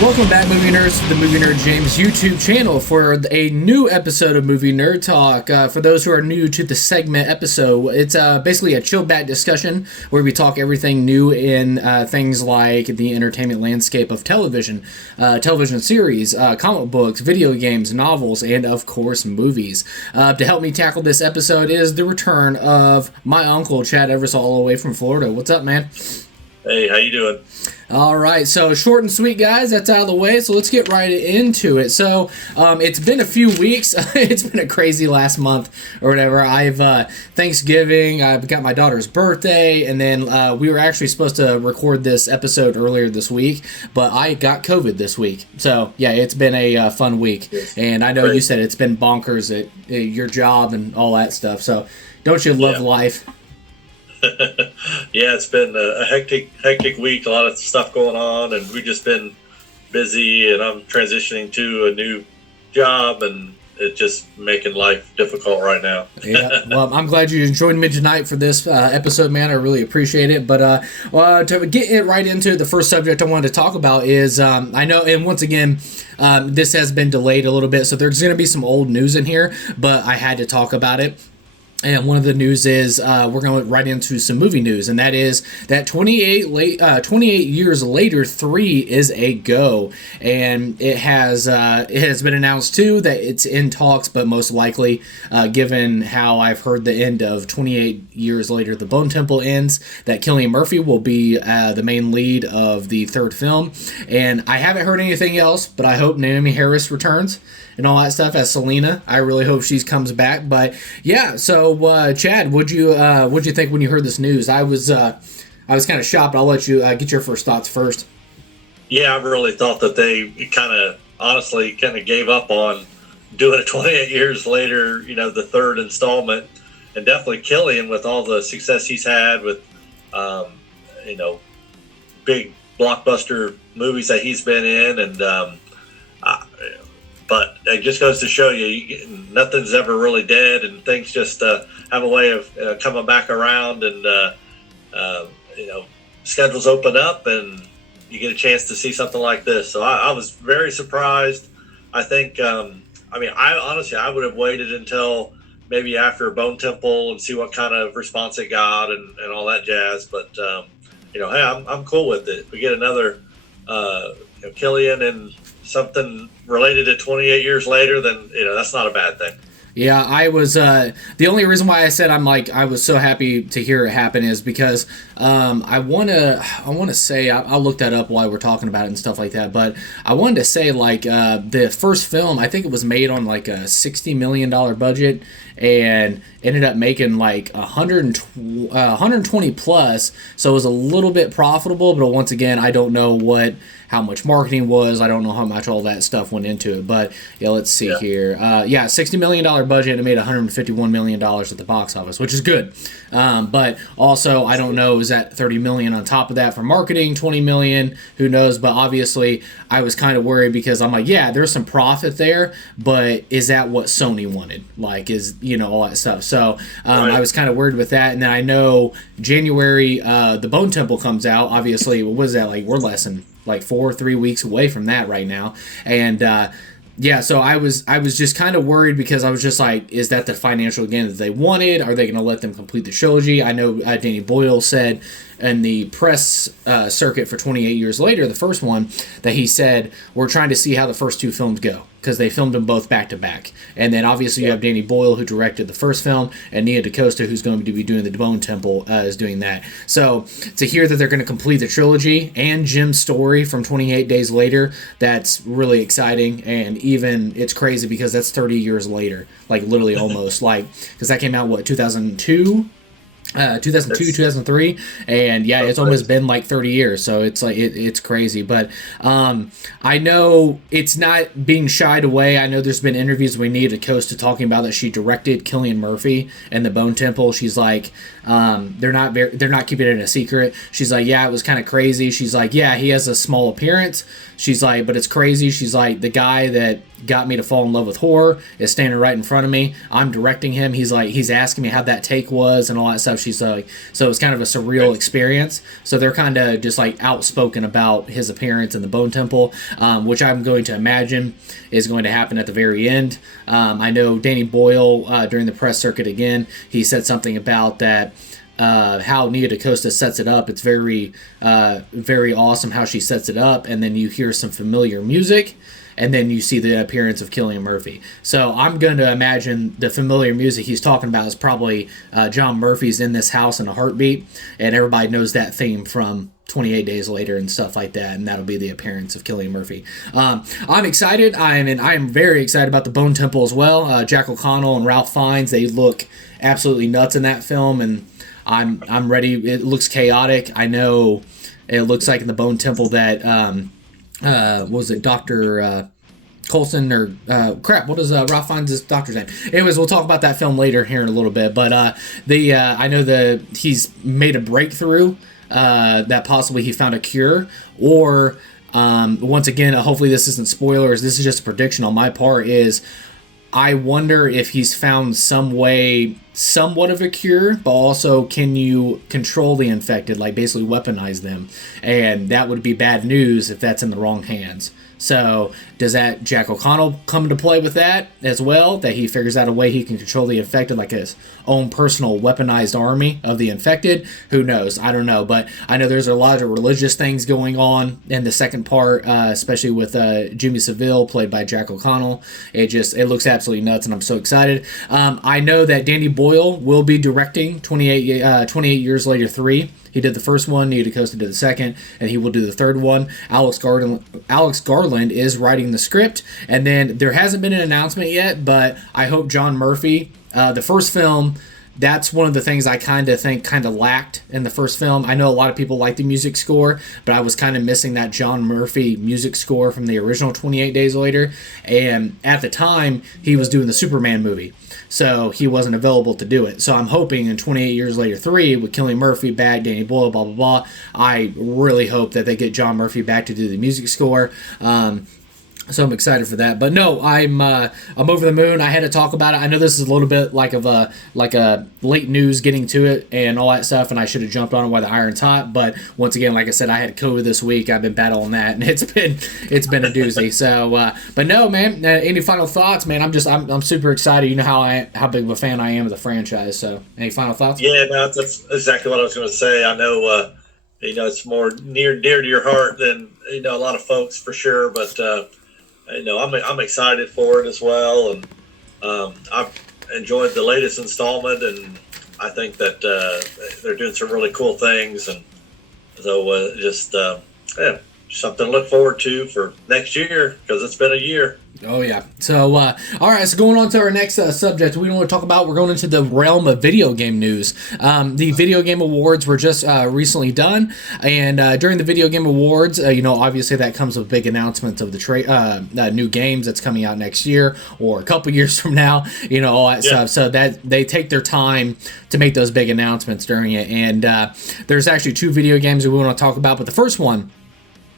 Welcome back, movie nerds, to the Movie Nerd James YouTube channel for a new episode of Movie Nerd Talk. For those who are new to the segment episode, it's basically a chill back discussion where we talk everything new in things like the entertainment landscape of television, television series, comic books, video games, novels, and of course movies. To help me tackle this episode is the return of my uncle, Chad Eversole, all the way from Florida. What's up, man? Hey, how you doing? All right, so short and sweet, guys. That's out of the way, so let's get right into it. So it's been a few weeks. It's been a crazy last month or whatever. I've Thanksgiving, I've got my daughter's birthday, and then we were actually supposed to record this episode earlier this week, but I got COVID this week. So, yeah, it's been a fun week. And I know you said it's been bonkers at your job and all that stuff, so don't you love life? Yeah, it's been a hectic week, a lot of stuff going on, and we've just been busy, and I'm transitioning to a new job, and it's just making life difficult right now. Yeah, well, I'm glad you joined me tonight for this episode, man. I really appreciate it. But to get it right into the first subject I wanted to talk about is, I know, and once again, this has been delayed a little bit, so there's going to be some old news in here, but I had to talk about it. And one of the news is we're going right into some movie news, and that is that 28 years later, 3 is a go, and it has been announced too that it's in talks, but most likely, given how I've heard the end of 28 years later, the Bone Temple ends, that Cillian Murphy will be the main lead of the third film, and I haven't heard anything else, but I hope Naomi Harris returns and all that stuff as Selena. I really hope she comes back. But yeah, so Chad, what'd you think when you heard this news? I was kind of shocked. I'll let you get your first thoughts first. Yeah, I really thought that they honestly gave up on doing it 28 years later, the third installment, and definitely Cillian with all the success he's had with, big blockbuster movies that he's been in, and but it just goes to show you, nothing's ever really dead, and things just have a way of coming back around, and schedules open up, and you get a chance to see something like this. So I was very surprised. I think, I would have waited until maybe after Bone Temple and see what kind of response it got and all that jazz. But hey, I'm cool with it. We get another Cillian and something related to 28 years later, then that's not a bad thing. Yeah, I was the only reason why I said I was so happy to hear it happen is because I want to say I'll look that up while we're talking about it and stuff like that, but I wanted to say the first film, I think it was made on a $60 million budget and ended up making 120 plus, so it was a little bit profitable, but once again, I don't know how much marketing was. I don't know how much all that stuff went into it, but yeah, let's see here. $60 million budget, and it made $151 million at the box office, which is good. But also, I don't know, is that $30 million on top of that for marketing, $20 million, who knows? But obviously, I was kind of worried because I'm there's some profit there, but is that what Sony wanted? All that stuff. So right. I was kind of worried with that, and then I know January, the Bone Temple comes out. Obviously, what was that we're less than 3 weeks away from that right now, and so I was just kind of worried because I was just is that the financial gain that they wanted? Are they going to let them complete the trilogy? I know Danny Boyle said in the press circuit for 28 years later, the first one, that he said, we're trying to see how the first two films go, because they filmed them both back to back. And then obviously you have Danny Boyle, who directed the first film, and Nia DaCosta, who's going to be doing the Bone Temple, is doing that. So to hear that they're going to complete the trilogy and Jim's story from 28 days later, that's really exciting. And even it's crazy because that's 30 years later, literally almost, because that came out 2002. 2003, and yeah, it's almost been 30 years, so it's it's crazy. But I know it's not being shied away. I know there's been interviews with Nia DaCosta talking about that she directed Cillian Murphy and the Bone Temple. She's they're not keeping it a secret. She's like, yeah, it was kind of crazy. She's like, yeah, he has a small appearance. She's like, but it's crazy. She's like, the guy that got me to fall in love with horror is standing right in front of me. I'm directing him. He's like, he's asking me how that take was and all that stuff. She's like, so it's kind of a surreal experience. So they're kind of just like outspoken about his appearance in the Bone Temple, which I'm going to imagine is going to happen at the very end. I know Danny Boyle, during the press circuit again, he said something about that. How Nia DaCosta sets it up. It's very, very awesome how she sets it up, and then you hear some familiar music, and then you see the appearance of Cillian Murphy. So I'm going to imagine the familiar music he's talking about is probably John Murphy's In This House in a Heartbeat, and everybody knows that theme from 28 Days Later and stuff like that, and that'll be the appearance of Cillian Murphy. I'm excited. I am very excited about the Bone Temple as well. Jack O'Connell and Ralph Fiennes, they look absolutely nuts in that film, and I'm ready. It looks chaotic. I know it looks like in the Bone Temple that what was it, Dr. Coulson or what is Ralph Fiennes' doctor's name? Anyways, we'll talk about that film later here in a little bit. But I know he's made a breakthrough that possibly he found a cure, or once again, hopefully this isn't spoilers. This is just a prediction on my part. I wonder if he's found some way, somewhat of a cure, but also can you control the infected, like basically weaponize them? And that would be bad news if that's in the wrong hands. So does that Jack O'Connell come into play with that as well? That he figures out a way he can control the infected, like his own personal weaponized army of the infected? Who knows? I don't know. But I know there's a lot of religious things going on in the second part, especially with Jimmy Savile, played by Jack O'Connell. It looks absolutely nuts, and I'm so excited. I know that Danny Boyle will be directing 28 Years Later 3. He did the first one, Nia DaCosta did the second, and he will do the third one. Alex Garland is writing the script, and then there hasn't been an announcement yet, but I hope John Murphy, the first film, that's one of the things I kind of lacked in the first film. I know a lot of people like the music score, but I was kind of missing that John Murphy music score from the original 28 Days Later, and at the time, he was doing the Superman movie. So he wasn't available to do it. So I'm hoping in 28 Years Later 3, with Cillian Murphy back, Danny Boyle, blah, blah, blah, I really hope that they get John Murphy back to do the music score. So I'm excited for that. But no, I'm over the moon. I had to talk about it. I know this is a little bit like a late news getting to it and all that stuff, and I should have jumped on it while the iron's hot. But once again, like I said, I had COVID this week. I've been battling that, and it's been a doozy. So, but no, man. Any final thoughts, man? I'm super excited. You know how big of a fan I am of the franchise. So, any final thoughts? Yeah, no, that's exactly what I was going to say. I know, it's more near and dear to your heart than a lot of folks for sure, but. I'm excited for it as well, and I've enjoyed the latest installment, and I think that they're doing some really cool things, and so something to look forward to for next year, because it's been a year. Oh, yeah. So, all right, so going on to our next subject, we want to talk about, we're going into the realm of video game news. The Video Game Awards were just recently done, and during the Video Game Awards, obviously that comes with big announcements of the new games that's coming out next year, or a couple years from now, all that stuff. So that they take their time to make those big announcements during it, and there's actually two video games that we want to talk about, but the first one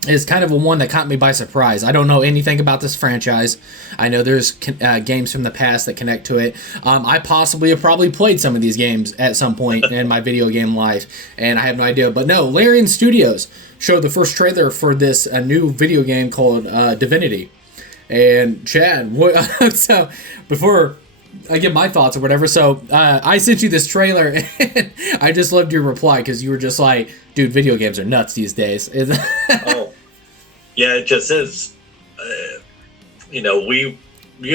is kind of a one that caught me by surprise. I don't know anything about this franchise. I know there's games from the past that connect to it. I possibly have probably played some of these games at some point in my video game life, and I have no idea. But no, Larian Studios showed the first trailer for this new video game called Divinity. And Chad, so before I give my thoughts or whatever, so I sent you this trailer, and I just loved your reply, because you were just like, dude, video games are nuts these days. Oh, yeah, it just is. You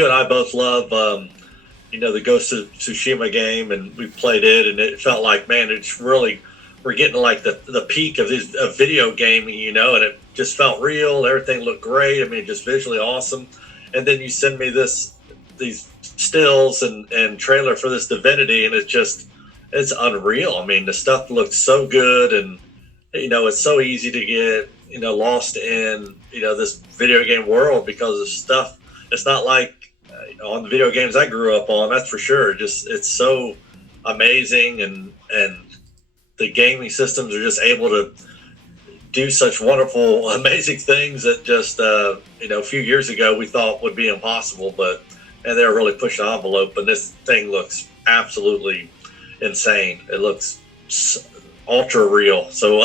and I both love, the Ghost of Tsushima game, and we played it, and it felt like, man, it's really, we're getting like the peak of video gaming, and it just felt real. Everything looked great. I mean, just visually awesome. And then you send me these stills and trailer for this Divinity, and it's unreal. I mean, the stuff looks so good, and it's so easy to get lost in this video game world, because of stuff. It's not like on the video games I grew up on, that's for sure. Just it's so amazing, and the gaming systems are just able to do such wonderful, amazing things that just a few years ago we thought would be impossible, and they're really pushing the envelope. And this thing looks absolutely insane. It looks ultra real. So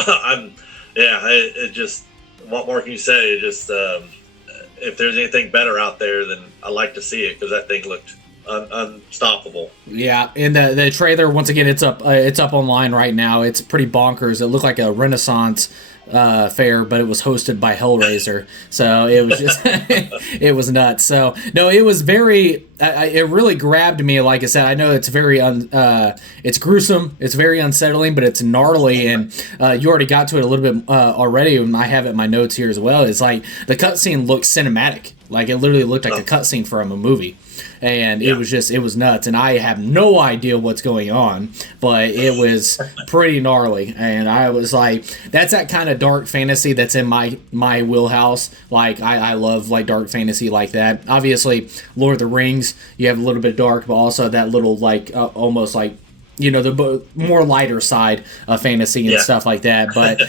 it just, what more can you say? It just if there's anything better out there, then I like to see it, because that thing looked unstoppable. Yeah, and the trailer, once again, it's up online right now. It's pretty bonkers. It looked like a Renaissance fair, but it was hosted by Hellraiser, so it was just it was nuts. So no, it was very it really grabbed me. Like I said, I know it's very it's gruesome, it's very unsettling, but it's gnarly. And you already got to it a little bit already, and I have it in my notes here as well. It's like the cutscene looked cinematic, like it literally looked like a cutscene from a movie. And it was nuts, and I have no idea what's going on, but it was pretty gnarly. And I was like, that's that kind of dark fantasy that's in my wheelhouse. Like I love like dark fantasy like that. Obviously, Lord of the Rings, you have a little bit dark, but also that little like almost like, the more lighter side of fantasy and stuff like that. But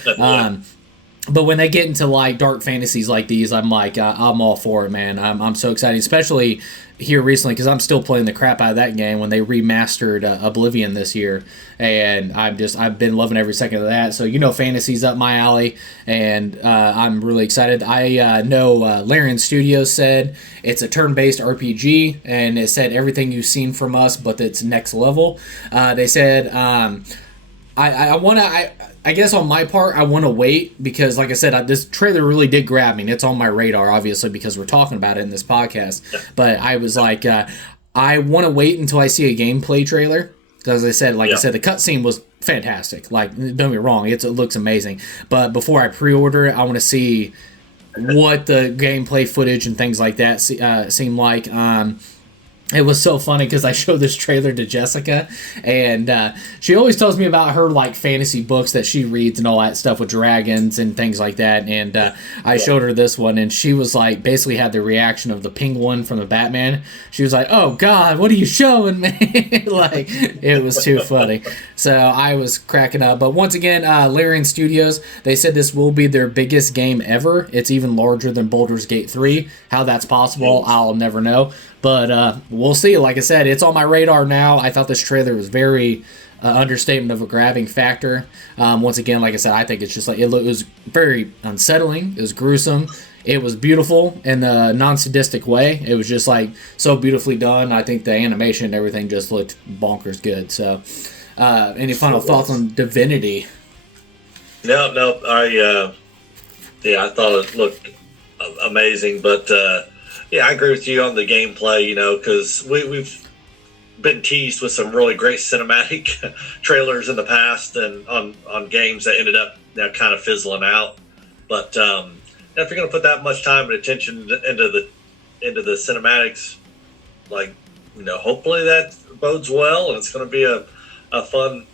but when they get into like dark fantasies like these, I'm like, I'm all for it, man. I'm so excited, especially here recently, because I'm still playing the crap out of that game when they remastered Oblivion this year, and I've been loving every second of that. So fantasy's up my alley, and I'm really excited. I know Larian Studios said it's a turn-based RPG, and it said everything you've seen from us, but it's next level. They said I guess on my part, I want to wait, because, like I said, this trailer really did grab me. And it's on my radar, obviously, because we're talking about it in this podcast. But I was like, I want to wait until I see a gameplay trailer. Because I said, I said, the cutscene was fantastic. Like, don't get me wrong, it looks amazing. But before I pre-order it, I want to see what the gameplay footage and things like that seem like. It was so funny because I showed this trailer to Jessica, and she always tells me about her like fantasy books that she reads and all that stuff with dragons and things like that. And I showed her this one, and she was like, basically had the reaction of the penguin from the Batman. She was like, "Oh God, what are you showing me?" Like, it was too funny. So I was cracking up. But once again, Larian Studios, they said this will be their biggest game ever. It's even larger than Baldur's Gate 3. How that's possible, I'll never know. But we'll see. Like I said, it's on my radar now. I thought this trailer was very understatement of a grabbing factor. Once again, like I said, I think it's just like it was very unsettling. It was gruesome. It was beautiful in a non-sadistic way. It was just like so beautifully done. I think the animation and everything just looked bonkers good. So, any final thoughts on Divinity? No. I thought it looked amazing, but. Yeah, I agree with you on the gameplay, because we've been teased with some really great cinematic trailers in the past, and on games that ended up kind of fizzling out. But if you're going to put that much time and attention into the cinematics, hopefully that bodes well, and it's going to be a fun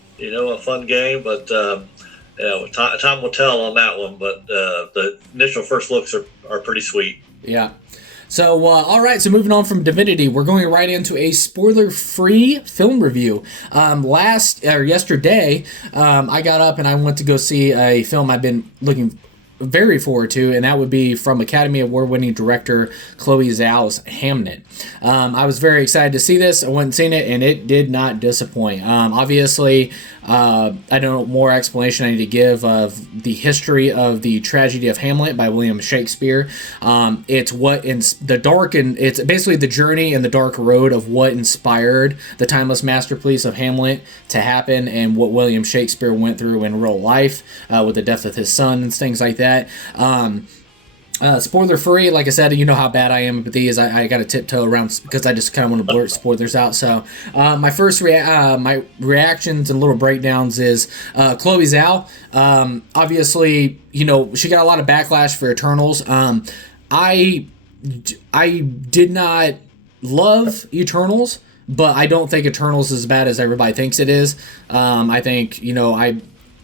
game. But time will tell on that one. But the initial first looks are pretty sweet. Yeah. So, all right, so moving on from Divinity, we're going right into a spoiler-free film review. Yesterday, I got up and I went to go see a film I've been looking very forward to, and that would be from Academy Award-winning director Chloe Zhao's HAMNET. I was very excited to see this. I went and seen it, and it did not disappoint. Obviously, I don't know more explanation I need to give of the history of the tragedy of Hamlet by William Shakespeare. It's what in the dark, and it's basically the journey and the dark road of what inspired the timeless masterpiece of Hamlet to happen, and what William Shakespeare went through in real life with the death of his son and things like that. Spoiler free, like I said, you know how bad I am with these. I got to tiptoe around because I just kind of want to blurt spoilers out. So my first my reactions and little breakdowns is Chloe Zhao. Obviously, she got a lot of backlash for Eternals. I did not love Eternals, but I don't think Eternals is as bad as everybody thinks it is. I think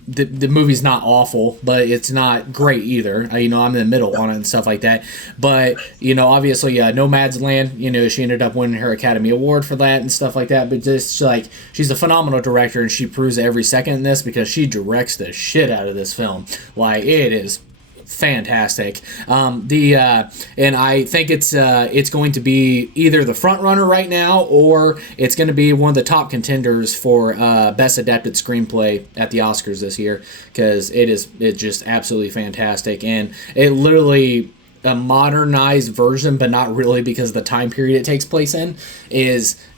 the movie's not awful, but it's not great either. I'm in the middle on it and stuff like that. But obviously, Nomadland. She ended up winning her Academy Award for that and stuff like that. But just like she's a phenomenal director, and she proves it every second in this because she directs the shit out of this film. Like it is fantastic. And I think it's going to be either the front runner right now, or it's going to be one of the top contenders for best adapted screenplay at the Oscars this year, because it's just absolutely fantastic, and it literally a modernized version, but not really because of the time period it takes place in.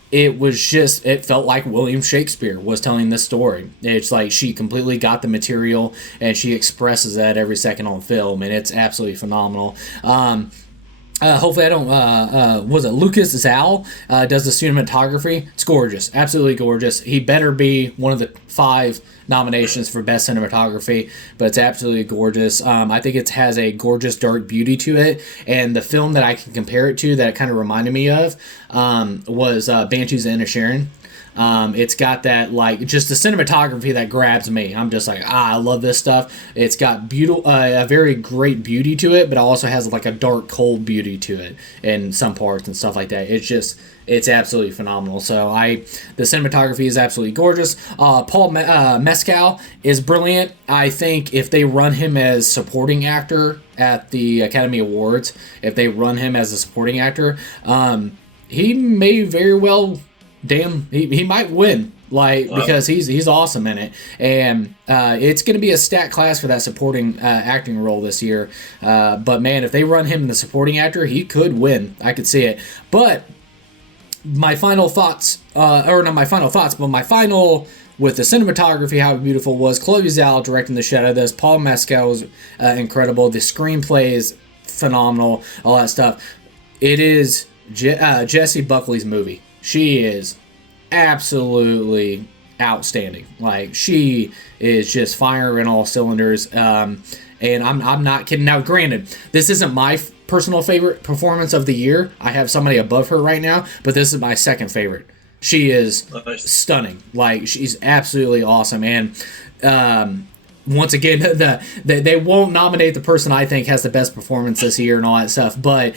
It felt like William Shakespeare was telling this story. It's like she completely got the material and she expresses that every second on film, and it's absolutely phenomenal. Hopefully I don't, was it Lucas Zhao, does the cinematography. It's gorgeous. Absolutely gorgeous. He better be one of the 5 nominations for best cinematography, but it's absolutely gorgeous. I think it has a gorgeous dark beauty to it, and the film that I can compare it to that it kind of reminded me of was Banshees of Inisherin. It's got that, like, just the cinematography that grabs me. I'm just like, I love this stuff. It's got a very great beauty to it, but it also has like a dark, cold beauty to it in some parts and stuff like that. It's absolutely phenomenal. So the cinematography is absolutely gorgeous. Paul Mescal is brilliant. I think if they run him as supporting actor at the Academy Awards, he may very well. He might win, because he's awesome in it, and it's going to be a stat class for that supporting acting role this year. But man, if they run him in the supporting actor, he could win. I could see it. But my final thoughts, but my final with the cinematography, how beautiful was Chloe Zhao directing the shit out of this. Paul Mescal was incredible. The screenplay is phenomenal. All that stuff. It is Jessie Buckley's movie. She is absolutely outstanding. Like, she is just firing all cylinders. And I'm not kidding. Now, granted, this isn't my personal favorite performance of the year. I have somebody above her right now, but this is my second favorite. She is stunning. Like, she's absolutely awesome. And once again, they won't nominate the person I think has the best performance this year and all that stuff, but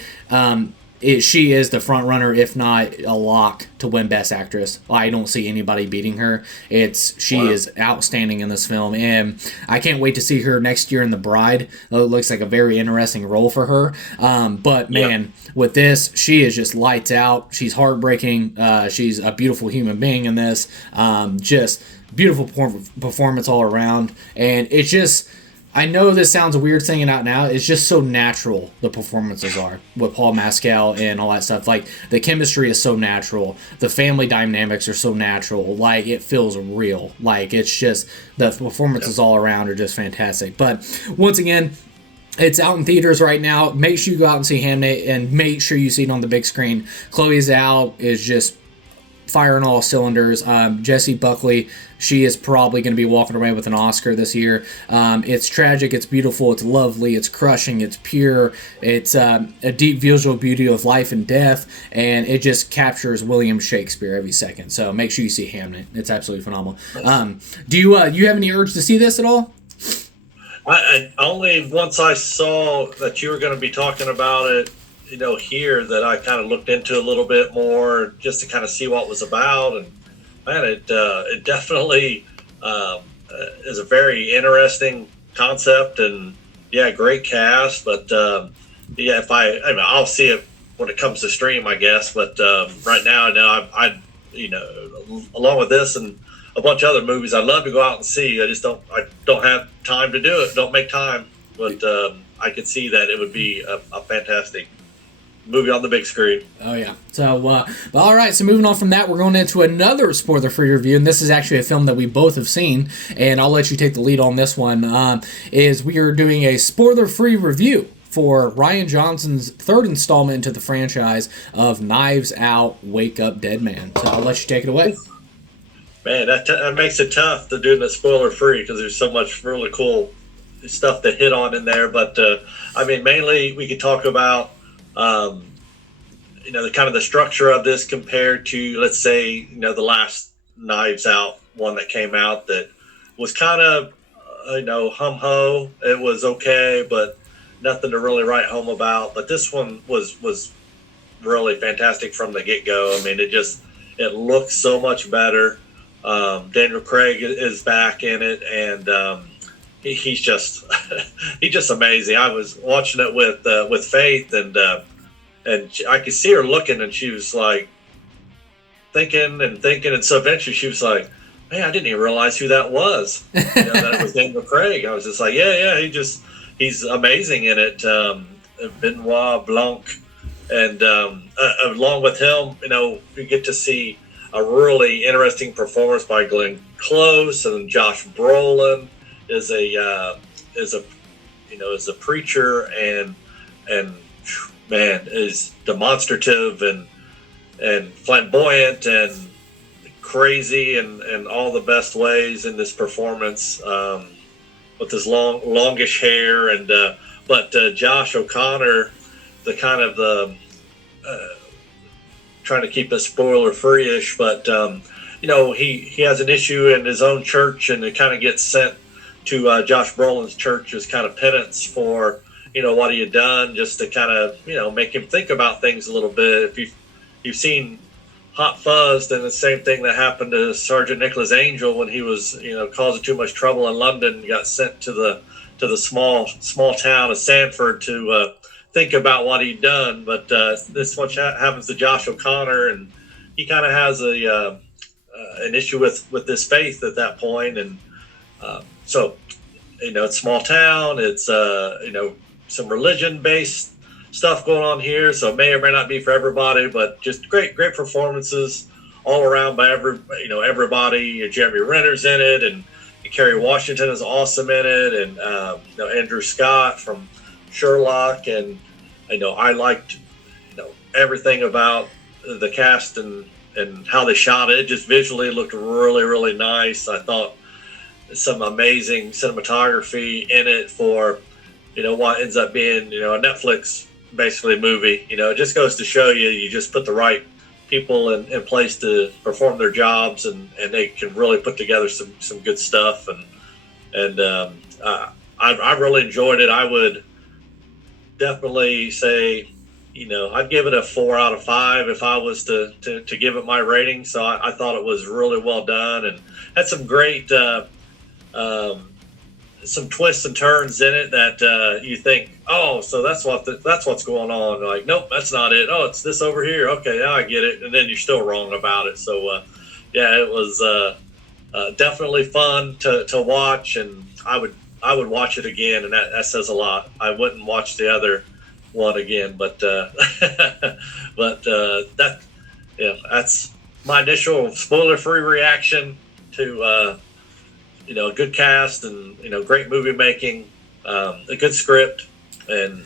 she is the front runner, if not a lock, to win Best Actress. I don't see anybody beating her. She is outstanding in this film, and I can't wait to see her next year in The Bride. It looks like a very interesting role for her. But man, with this, she is just lights out. She's heartbreaking. She's a beautiful human being in this. Just beautiful performance all around, and it's just. I know this sounds weird saying it out now. It's just so natural, the performances are, with Paul Mescal and all that stuff. Like, the chemistry is so natural. The family dynamics are so natural. Like, it feels real. Like, it's just, the performances all around are just fantastic. But, once again, it's out in theaters right now. Make sure you go out and see HAMNET, and make sure you see it on the big screen. Chloe Zhao is just firing all cylinders. Jessie Buckley, she is probably going to be walking away with an Oscar this year. It's tragic, it's beautiful, it's lovely, it's crushing, it's pure, it's a deep visual beauty of life and death, and it just captures William Shakespeare every second. So make sure you see HAMNET. It's absolutely phenomenal. Do you have any urge to see this at all? I only once I saw that you were going to be talking about it, here, that I kind of looked into a little bit more just to kind of see what it was about. And man, it definitely is a very interesting concept, and great cast. But I'll see it when it comes to stream, I guess. But right now, I along with this and a bunch of other movies, I'd love to go out and see. I don't have time to do it. Don't make time. But I could see that it would be a fantastic movie on the big screen. Oh, yeah. So, all right. So, moving on from that, we're going into another spoiler-free review, and this is actually a film that we both have seen, and I'll let you take the lead on this one, is we are doing a spoiler-free review for Rian Johnson's third installment into the franchise of Knives Out, Wake Up Dead Man. So, I'll let you take it away. Man, that makes it tough to do the spoiler-free because there's so much really cool stuff to hit on in there. But, mainly we could talk about the kind of the structure of this compared to, let's say, the last Knives Out one that came out that was kind of hum ho. It was okay, but nothing to really write home about. But this one was really fantastic from the get go. I mean, it looks so much better. Daniel Craig is back in it, and he's just he's just amazing. I was watching it with Faith, and I could see her looking, and she was like thinking, and so eventually she was like, "Man, I didn't even realize who that was." That it was Daniel Craig. I was just like, "Yeah, he's amazing in it." Benoit Blanc, and along with him, you get to see a really interesting performance by Glenn Close, and Josh Brolin is a preacher, and man, is demonstrative and flamboyant and crazy and all the best ways in this performance, with his longish hair, and but Josh O'Connor, the kind of the trying to keep it spoiler free-ish, but he has an issue in his own church, and it kind of gets sent to Josh Brolin's church as kind of penance for what he had done, just to kind of make him think about things a little bit. If you've seen Hot Fuzz, then the same thing that happened to Sergeant Nicholas Angel when he was causing too much trouble in London, got sent to the small town of Sanford to think about what he'd done. But this much happens to Josh O'Connor, and he kind of has an issue with this faith at that point, and so it's small town. It's some religion based stuff going on here, so it may or may not be for everybody, but just great performances all around by everybody. Jeremy Renner's in it, and Kerry Washington is awesome in it, and Andrew Scott from Sherlock, and I liked everything about the cast and how they shot it. It just visually looked really, really nice. I thought some amazing cinematography in it for what ends up being a Netflix basically movie. It just goes to show you just put the right people in place to perform their jobs, and they can really put together some good stuff, and I really enjoyed it. I would definitely say I'd give it a 4 out of 5 if I was to give it my rating. So I thought it was really well done, and had some great some twists and turns in it that you think, oh, so that's what's going on. Like, nope, that's not it. Oh, it's this over here. Okay, now I get it. And then you're still wrong about it. So it was definitely fun to watch, and I would watch it again, and that says a lot. I wouldn't watch the other one again, but that's my initial spoiler-free reaction to a good cast, and great movie making, a good script, and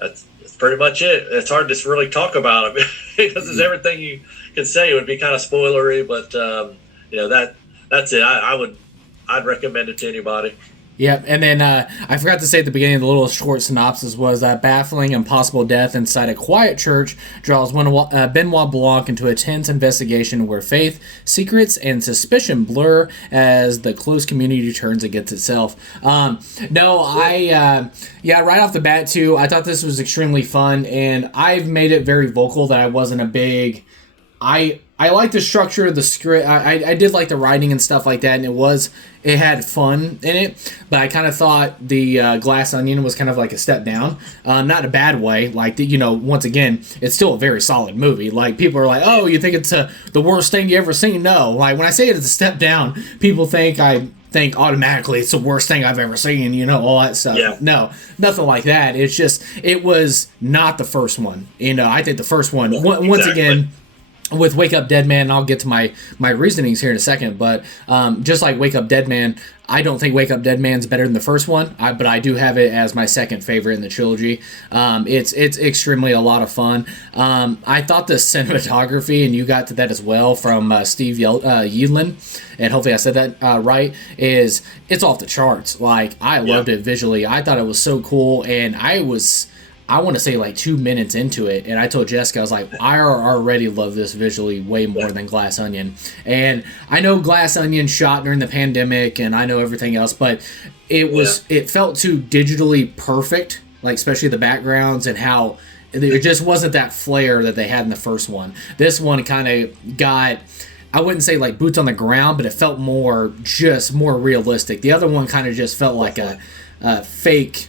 that's pretty much it. It's hard to really talk about it because it's everything you could say. It would be kind of spoilery, but that's it. I'd recommend it to anybody. Yep, and then I forgot to say at the beginning, the little short synopsis was that baffling and possible death inside a quiet church draws Benoit Blanc into a tense investigation where faith, secrets, and suspicion blur as the close community turns against itself. Right off the bat, too, I thought this was extremely fun, and I've made it very vocal that I wasn't a big... I like the structure of the script. I did like the writing and stuff like that, and it had fun in it, but I kind of thought the Glass Onion was kind of like a step down, not in a bad way. Like, once again, it's still a very solid movie. Like, people are like, oh, you think it's the worst thing you ever seen? No, like, when I say it's a step down, people think I think automatically it's the worst thing I've ever seen, all that stuff. Yeah. No, nothing like that. It's just, it was not the first one. I think the first one, once again, with Wake Up Dead Man, and I'll get to my reasonings here in a second, but just like Wake Up Dead Man, I don't think Wake Up Dead Man's better than the first one, but I do have it as my second favorite in the trilogy. It's extremely a lot of fun. I thought the cinematography, and you got to that as well from Steve Cillain, and hopefully I said that right, it's off the charts. Like, I loved it visually. I thought it was so cool, and I I want to say like 2 minutes into it, and I told Jessica, I was like, I already love this visually way more than Glass Onion. And I know Glass Onion shot during the pandemic, and I know everything else, but it felt too digitally perfect, like especially the backgrounds and how it just wasn't that flair that they had in the first one. This one kind of got, I wouldn't say like boots on the ground, but it felt more realistic. The other one kind of just felt like a fake,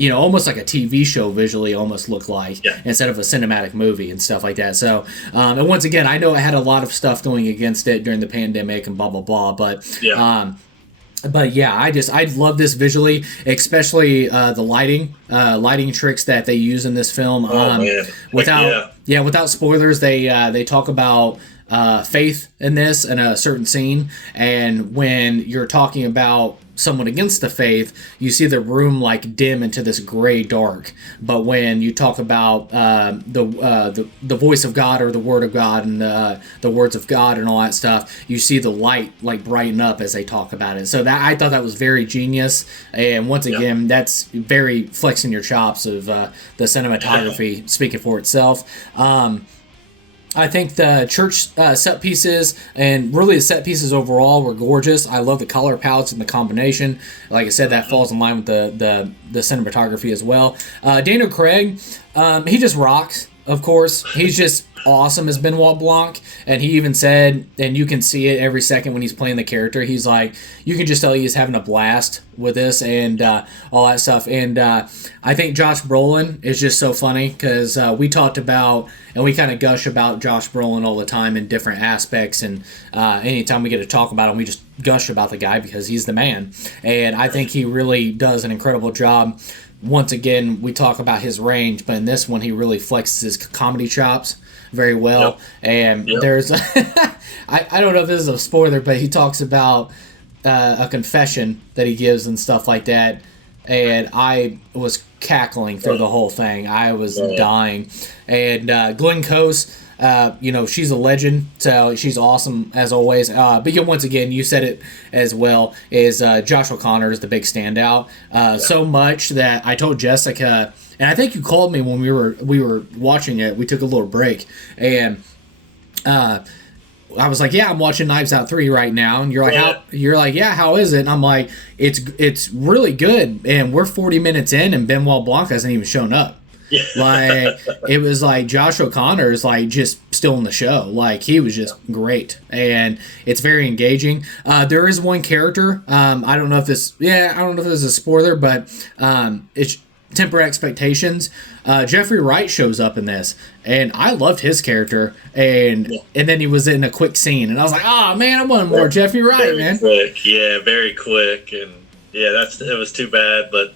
almost like a TV show visually almost looked like, instead of a cinematic movie and stuff like that. So, and once again, I know it had a lot of stuff going against it during the pandemic and blah, blah, blah, but yeah, I love this visually, especially the lighting tricks that they use in this film. Without spoilers, they talk about faith in this in a certain scene, and when you're talking about someone against the faith, you see the room like dim into this gray dark. But when you talk about the voice of God or the word of God and the words of God and all that stuff, you see the light like brighten up as they talk about it. So that I thought that was very genius. And once again, that's very flexing your chops of the cinematography speaking for itself. I think the church set pieces and really the set pieces overall were gorgeous. I love the color palettes and the combination. Like I said, that falls in line with the cinematography as well. Daniel Craig, he just rocks, of course. He's just awesome as Benoit Blanc, and he even said, and you can see it every second when he's playing the character, he's like, you can just tell he's having a blast with this and all that stuff. And I think Josh Brolin is just so funny because we talked about, and we kind of gush about Josh Brolin all the time in different aspects, and anytime we get to talk about him, we just gush about the guy because he's the man. And I think he really does an incredible job. Once again, we talk about his range, but in this one, he really flexes his comedy chops very well. And there's, I don't know if this is a spoiler, but he talks about a confession that he gives and stuff like that. And I was cackling through the whole thing. I was dying. And Glenn Close, she's a legend, so she's awesome as always. But once again, you said it as well, is Josh O'Connor is the big standout. So much that I told Jessica, and I think you called me when we were watching it. We took a little break, and I was like, I'm watching Knives Out 3 right now, and you're like, how is it? And I'm like, it's really good, and we're 40 minutes in, and Benoit Blanc hasn't even shown up. Like, it was like Josh O'Connor is like just still in the show. Like, he was just great, and it's very engaging. There is one character. I don't know if this is a spoiler, but it's temper expectations. Jeffrey Wright shows up in this, and I loved his character, and then he was in a quick scene, and I was like, oh man, I want more Jeffrey Wright, man. Quick. Very quick, and it was too bad, but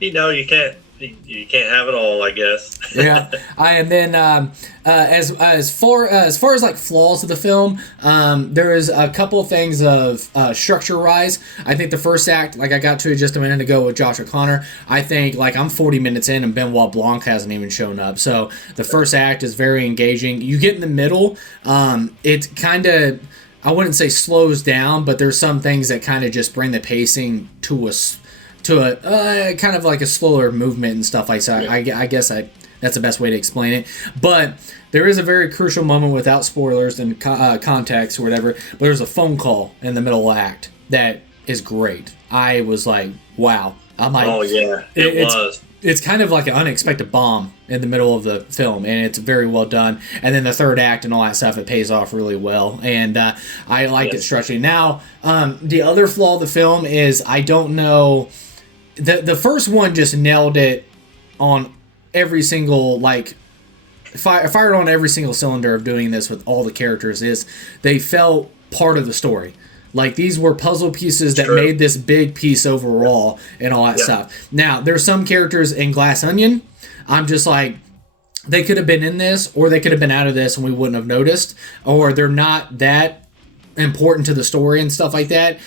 you can't have it all, I guess. And then as far as like flaws of the film, there is a couple of things of structure-wise. I think the first act, like I got to it just a minute ago with Josh O'Connor, I think like I'm 40 minutes in and Benoit Blanc hasn't even shown up. So the first act is very engaging. You get in the middle, it kind of, I wouldn't say slows down, but there's some things that kind of just bring the pacing to a kind of like a slower movement and stuff like that. I guess that's the best way to explain it. But there is a very crucial moment without spoilers and context or whatever. But there's a phone call in the middle act that is great. I was like, wow. I'm like, oh yeah, it was. It's kind of like an unexpected bomb in the middle of the film, and it's very well done. And then the third act and all that stuff, it pays off really well. And I liked it structurally. Now, the other flaw of the film is I don't know. The first one just nailed it on every single, like, fired on every single cylinder of doing this with all the characters. Is they felt part of the story. Like, these were puzzle pieces that made this big piece overall and all that stuff. Now, there's some characters in Glass Onion, I'm just like, they could have been in this, or they could have been out of this and we wouldn't have noticed, or they're not that important to the story and stuff like that.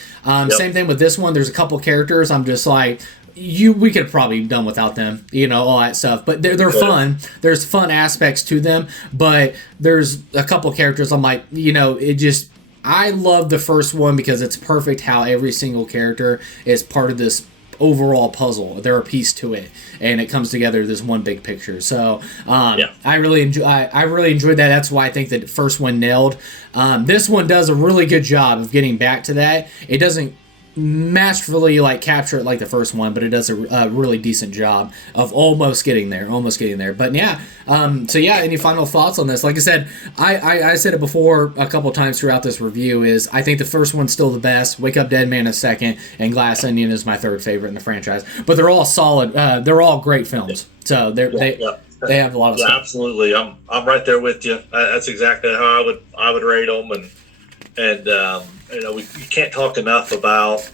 Same thing with this one. There's a couple characters I'm just like, we could have probably done without them, all that stuff. But they're fun. There's fun aspects to them. But there's a couple characters I'm like, it just, I love the first one because it's perfect how every single character is part of this overall puzzle. They're a piece to it, and it comes together this one big picture. So I really enjoyed that. That's why I think that the first one nailed. This one does a really good job of getting back to that. It doesn't masterfully like capture it like the first one, but it does a really decent job of almost getting there. But yeah, any final thoughts on this? Like I said, I said it before a couple times throughout this review, is I think the first one's still the best, Wake Up Dead Man is second, and Glass Onion is my third favorite in the franchise. But they're all solid. They're all great films. So they have a lot of stuff. Absolutely. I'm right there with you. That's exactly how I would rate them, and we can't talk enough about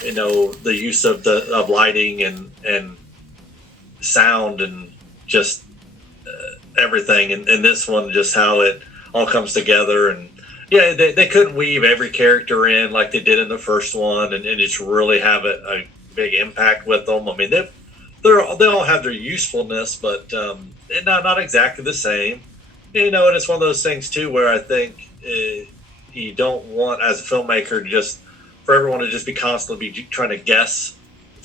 the use of lighting and sound and just everything, and this one, just how it all comes together. And yeah, they couldn't weave every character in like they did in the first one, and just really have a big impact with them. I mean, they all have their usefulness, but not exactly the same. And it's one of those things too where I think you don't want, as a filmmaker, for everyone to just be constantly trying to guess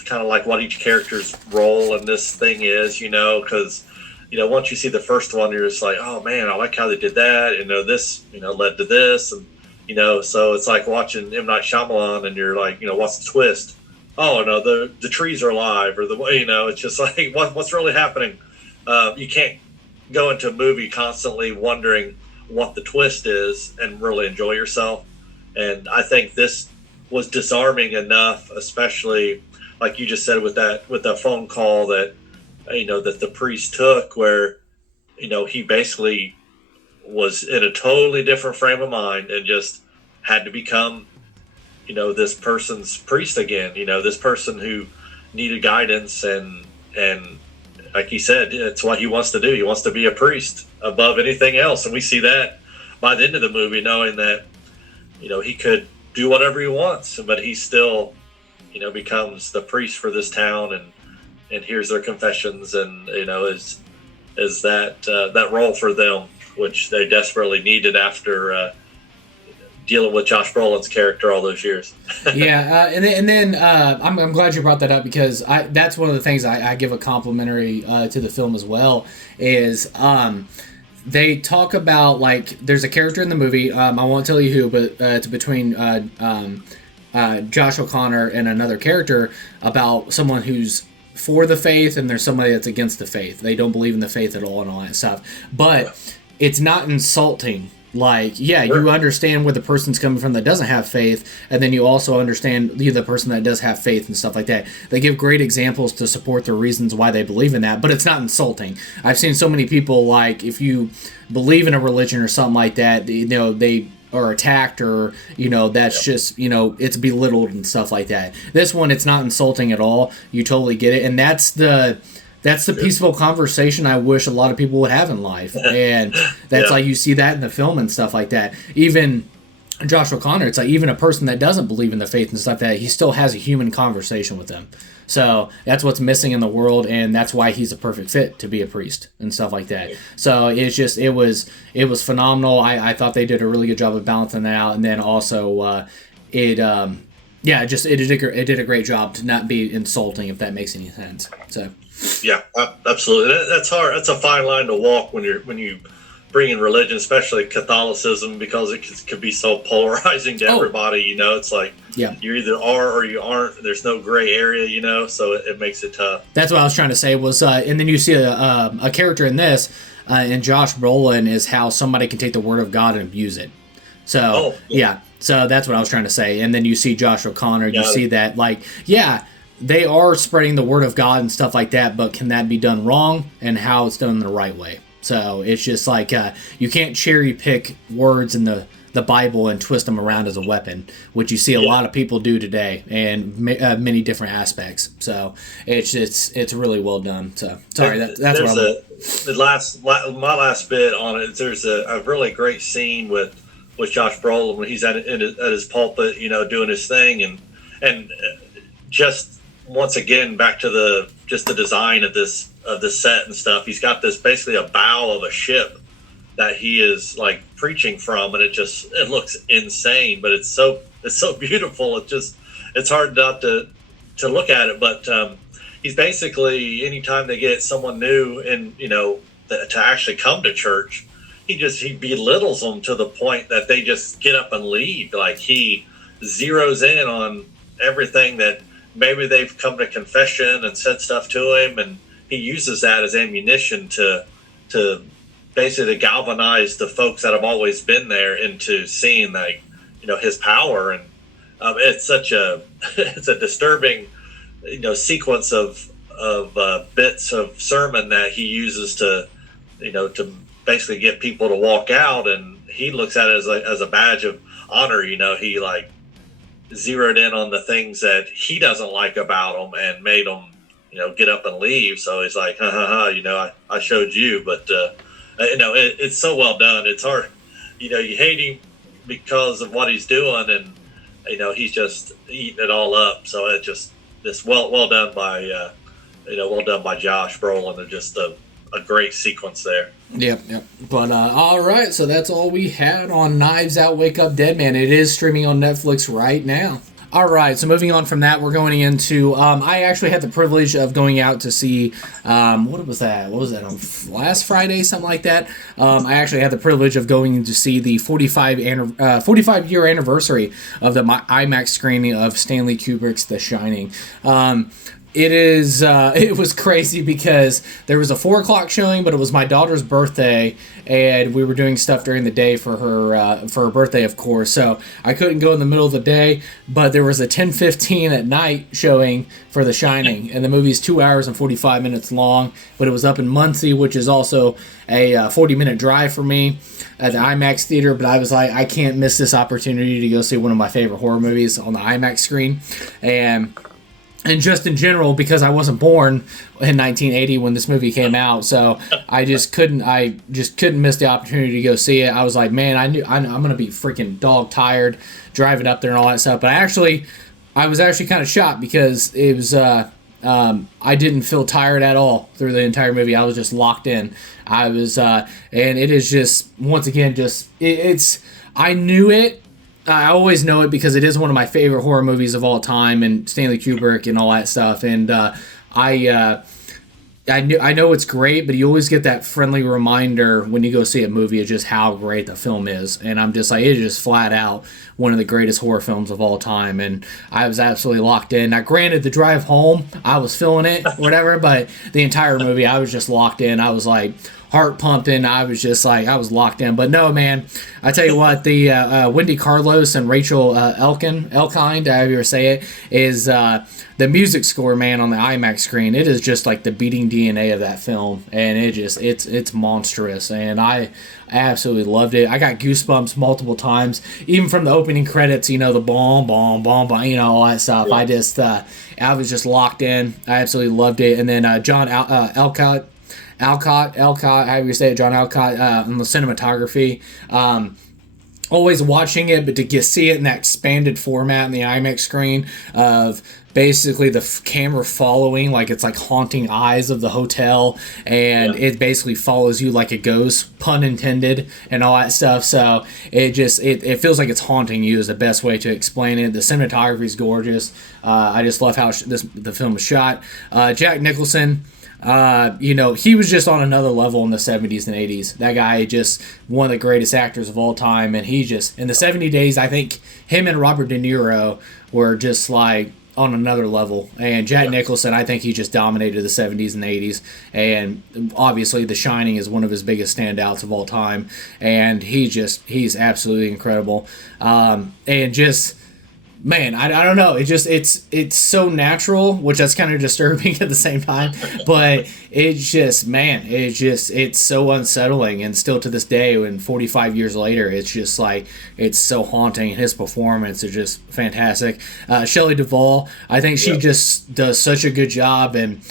kind of like what each character's role in this thing is, because once you see the first one, you're just like, oh man, I like how they did that, this led to this, and so it's like watching M. Night Shyamalan, and you're like, what's the twist? Oh no, the trees are alive, or it's just like what's really happening. You can't go into a movie constantly wondering what the twist is and really enjoy yourself. And I think this was disarming enough, especially like you just said with that phone call that that the priest took, where he basically was in a totally different frame of mind and just had to become this person's priest again, this person who needed guidance, and like he said, it's what he wants to do. He wants to be a priest above anything else. And we see that by the end of the movie, knowing that, he could do whatever he wants, but he still, becomes the priest for this town and hears their confessions, and, is that role for them, which they desperately needed after dealing with Josh Brolin's character all those years. Yeah, and then I'm glad you brought that up, because that's one of the things I give a complimentary to the film as well, is they talk about, like, there's a character in the movie, I won't tell you who, but it's between Josh O'Connor and another character, about someone who's for the faith and there's somebody that's against the faith. They don't believe in the faith at all and all that stuff. But it's not insulting. Like, yeah, you understand where the person's coming from that doesn't have faith, and then you also understand the person that does have faith and stuff like that. They give great examples to support their reasons why they believe in that, but it's not insulting. I've seen so many people, like, if you believe in a religion or something like that, they are attacked, or that's just it's belittled and stuff like that. This one, it's not insulting at all. You totally get it, and that's the peaceful conversation I wish a lot of people would have in life. And that's like, you see that in the film and stuff like that. Even Josh O'Connor, it's like, even a person that doesn't believe in the faith and stuff like that, he still has a human conversation with them. So that's what's missing in the world, and that's why he's a perfect fit to be a priest and stuff like that. So it's just, it was phenomenal. I thought they did a really good job of balancing that out. And then also it did a great job to not be insulting, if that makes any sense. So yeah, absolutely. That's hard. That's a fine line to walk when you bring in religion, especially Catholicism, because it could be so polarizing to everybody. It's like you either are or you aren't. There's no gray area, so it makes it tough. That's what I was trying to say was, and then you see a character in this, in Josh Brolin, is how somebody can take the word of God and abuse it. So so that's what I was trying to say. And then you see Josh O'Connor, you see that, like, they are spreading the word of God and stuff like that, but can that be done wrong, and how it's done the right way? So it's just like, you can't cherry pick words in the Bible and twist them around as a weapon, which you see a lot of people do today, and many different aspects. So it's really well done. So sorry, that's what my last bit on it. There's a really great scene with Josh Brolin when he's at his pulpit, doing his thing, and just once again back to the design of this set and stuff. He's got this basically a bow of a ship that he is like preaching from, and it looks insane, but it's so beautiful. It's hard not to to look at it, but he's basically, anytime they get someone new and to actually come to church, he belittles them to the point that they just get up and leave. Like, he zeroes in on everything that maybe they've come to confession and said stuff to him, and he uses that as ammunition to basically galvanize the folks that have always been there into seeing, like, his power. And it's such a it's a disturbing sequence of bits of sermon that he uses to basically get people to walk out, and he looks at it as a badge of honor. He like zeroed in on the things that he doesn't like about them and made them get up and leave. So he's like, ha ha ha, I showed you. But it's so well done. It's hard, you hate him because of what he's doing, and he's just eating it all up. So it just this well done by well done by Josh Brolin, and just a great sequence there. Yep. But all right, so that's all we had on Knives Out Wake Up Dead Man. It is streaming on Netflix right now. All right, so moving on from that, we're going into, I actually had the privilege of going out to see, what was that on last Friday, something like that. I actually had the privilege of going to see the 45-year anniversary of the IMAX screening of Stanley Kubrick's The Shining. It was crazy because there was a 4:00 showing, but it was my daughter's birthday, and we were doing stuff during the day for her birthday, of course. So I couldn't go in the middle of the day, but there was a 10:15 at night showing for The Shining, and the movie's 2 hours and 45 minutes long. But it was up in Muncie, which is also a 40-minute drive for me at the IMAX theater. But I was like, I can't miss this opportunity to go see one of my favorite horror movies on the IMAX screen, and just in general, because I wasn't born in 1980 when this movie came out, so I just couldn't miss the opportunity to go see it. I was like, man, I'm gonna be freaking dog tired driving up there and all that stuff. But I was actually kind of shocked, because it was I didn't feel tired at all through the entire movie. I was just locked in. I was and it is just, once again, it's I knew it. I always know it because it is one of my favorite horror movies of all time, and Stanley Kubrick and all that stuff. And I know it's great, but you always get that friendly reminder when you go see a movie of just how great the film is. And I'm just like, it is just flat out one of the greatest horror films of all time. And I was absolutely locked in. Now, granted, the drive home, I was feeling it, whatever, but the entire movie, I was just locked in. I was like, heart pumping. I was just like, I was locked in. But no, man, I tell you what, the Wendy Carlos and Rachel Elkind, however you say it, is the music score, man, on the IMAX screen. It is just like the beating DNA of that film, and it's monstrous, and I absolutely loved it. I got goosebumps multiple times, even from the opening credits. The boom, boom, boom, boom, all that stuff. Yeah. I was just locked in. I absolutely loved it. And then John Alcott, however you say it, John Alcott, on the cinematography. Always watching it, but to see it in that expanded format in the IMAX screen of basically the camera following, like it's like haunting eyes of the hotel, and it basically follows you like a ghost, pun intended, and all that stuff. So it feels like it's haunting you is the best way to explain it. The cinematography is gorgeous. I just love how the film was shot. Jack Nicholson, he was just on another level in the 70s and 80s. That guy, just one of the greatest actors of all time, and he just, in the 70 days, I think him and Robert De Niro were just like on another level. And Jack Nicholson, I think he just dominated the 70s and 80s, and obviously The Shining is one of his biggest standouts of all time, and he's absolutely incredible. And just, man, I don't know. It's so natural, which that's kind of disturbing at the same time. But it's so unsettling. And still to this day, when 45 years later, it's just like, it's so haunting. And his performance is just fantastic. Shelley Duvall, I think she just does such a good job. And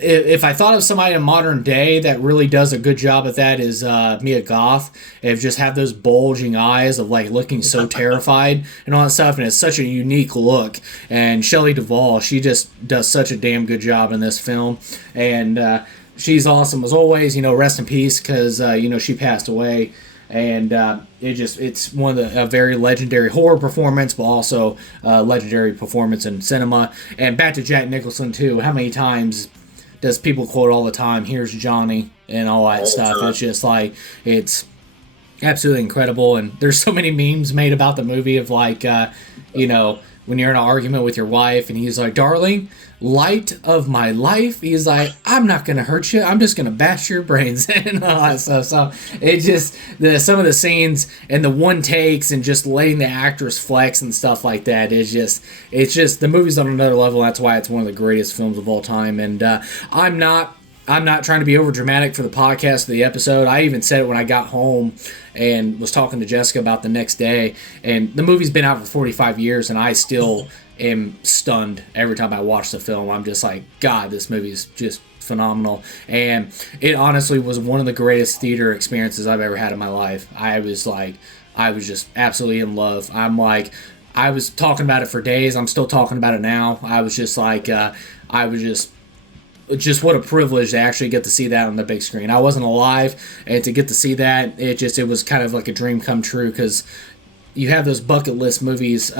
if I thought of somebody in modern day that really does a good job at that, is Mia Goth. If just have those bulging eyes of like looking so terrified and all that stuff, and it's such a unique look. And Shelley Duvall, she just does such a damn good job in this film, and she's awesome as always. Rest in peace, because she passed away and it's one of a very legendary horror performance, but also legendary performance in cinema. And back to Jack Nicholson too. How many times does people quote all the time, "Here's Johnny," and all that stuff? It's just like, it's absolutely incredible. And there's so many memes made about the movie of like, when you're in an argument with your wife and he's like, "Darling, light of my life," he's like, "I'm not gonna hurt you, I'm just gonna bash your brains," and all that stuff. So it just, some of the scenes and the one takes and just letting the actors flex and stuff like that is just, it's just, the movie's on another level. That's why it's one of the greatest films of all time. And I'm not trying to be over dramatic for the podcast of the episode. I even said it when I got home and was talking to Jessica about the next day. And the movie's been out for 45 years, and I still am stunned every time I watch the film. I'm just like, God, this movie is just phenomenal. And it honestly was one of the greatest theater experiences I've ever had in my life. I was just absolutely in love. I was talking about it for days. I'm still talking about it now. I was just like, just what a privilege to actually get to see that on the big screen. I wasn't alive, and to get to see that, it was kind of like a dream come true, because you have those bucket list movies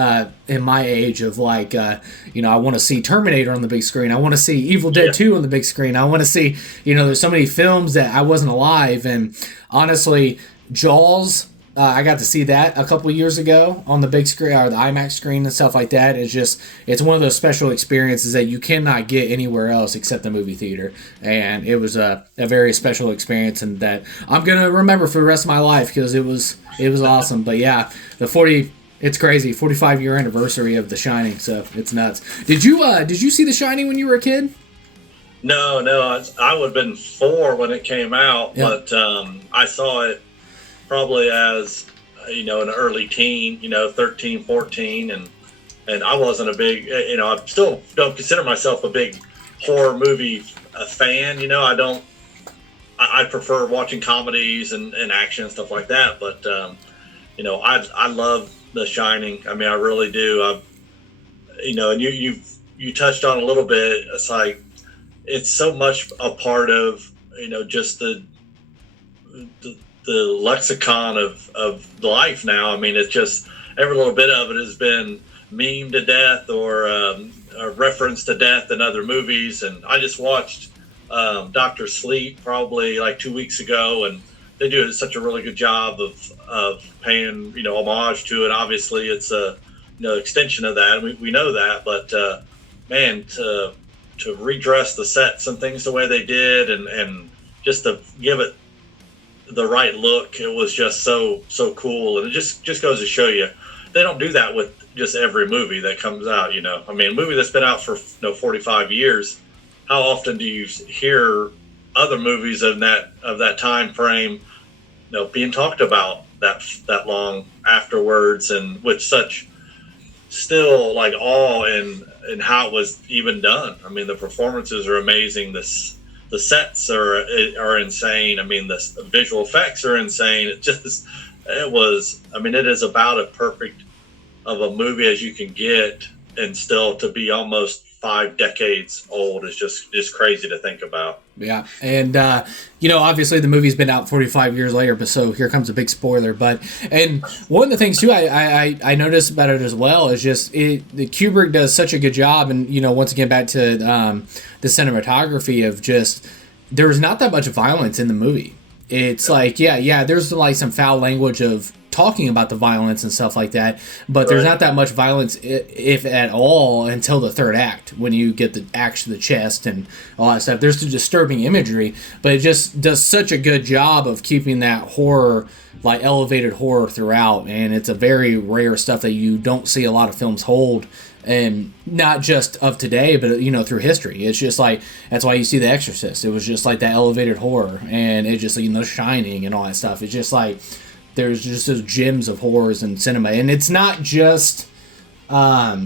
in my age of like, I want to see Terminator on the big screen. I want to see Evil Dead 2 on the big screen. I want to see, there's so many films that I wasn't alive. And honestly, Jaws, I got to see that a couple of years ago on the big screen, or the IMAX screen and stuff like that. It's one of those special experiences that you cannot get anywhere else except the movie theater. And it was a very special experience, and that I'm going to remember for the rest of my life, because it was awesome. But yeah, it's crazy, 45-year anniversary of The Shining, so it's nuts. Did you see The Shining when you were a kid? No, I would have been 4 when it came out, yep. But I saw it probably as, an early teen, 13, 14, and I wasn't a big, I still don't consider myself a big horror movie fan. I prefer watching comedies and action and stuff like that, but, I love The Shining. I mean, I really do. And you touched on a little bit, it's like, it's so much a part of, just the lexicon of life now. I mean, it's just, every little bit of it has been memed to death or a reference to death in other movies. And I just watched Dr. Sleep probably like 2 weeks ago, and they do such a really good job of paying, homage to it. Obviously, it's a extension of that. We know that, but man, to redress the sets and things the way they did, and just to give it the right look, it was just so cool. And it just goes to show you, they don't do that with just every movie that comes out. I mean, a movie that's been out for 45 years, how often do you hear other movies of that time frame being talked about that long afterwards, and with such still like awe in how it was even done. I mean, the performances are amazing. The sets are insane. I mean, the visual effects are insane. It is about as perfect of a movie as you can get, and still to be almost 5 decades old is just crazy to think about. Yeah, and obviously the movie's been out 45 years later, but so here comes a big spoiler. And one of the things too I noticed about it as well is just the Kubrick does such a good job, and once again back to the cinematography of just, there's not that much violence in the movie. It's like there's like some foul language of talking about the violence and stuff like that, but there's not that much violence, if at all, until the third act, when you get the axe to the chest and all that stuff. There's the disturbing imagery, but it just does such a good job of keeping that horror, like elevated horror, throughout. And it's a very rare stuff that you don't see a lot of films hold, and not just of today, but through history. It's just like, that's why you see The Exorcist. It was just like that elevated horror, and it just Shining and all that stuff. It's just like, there's just those gems of horrors in cinema. And it's not just a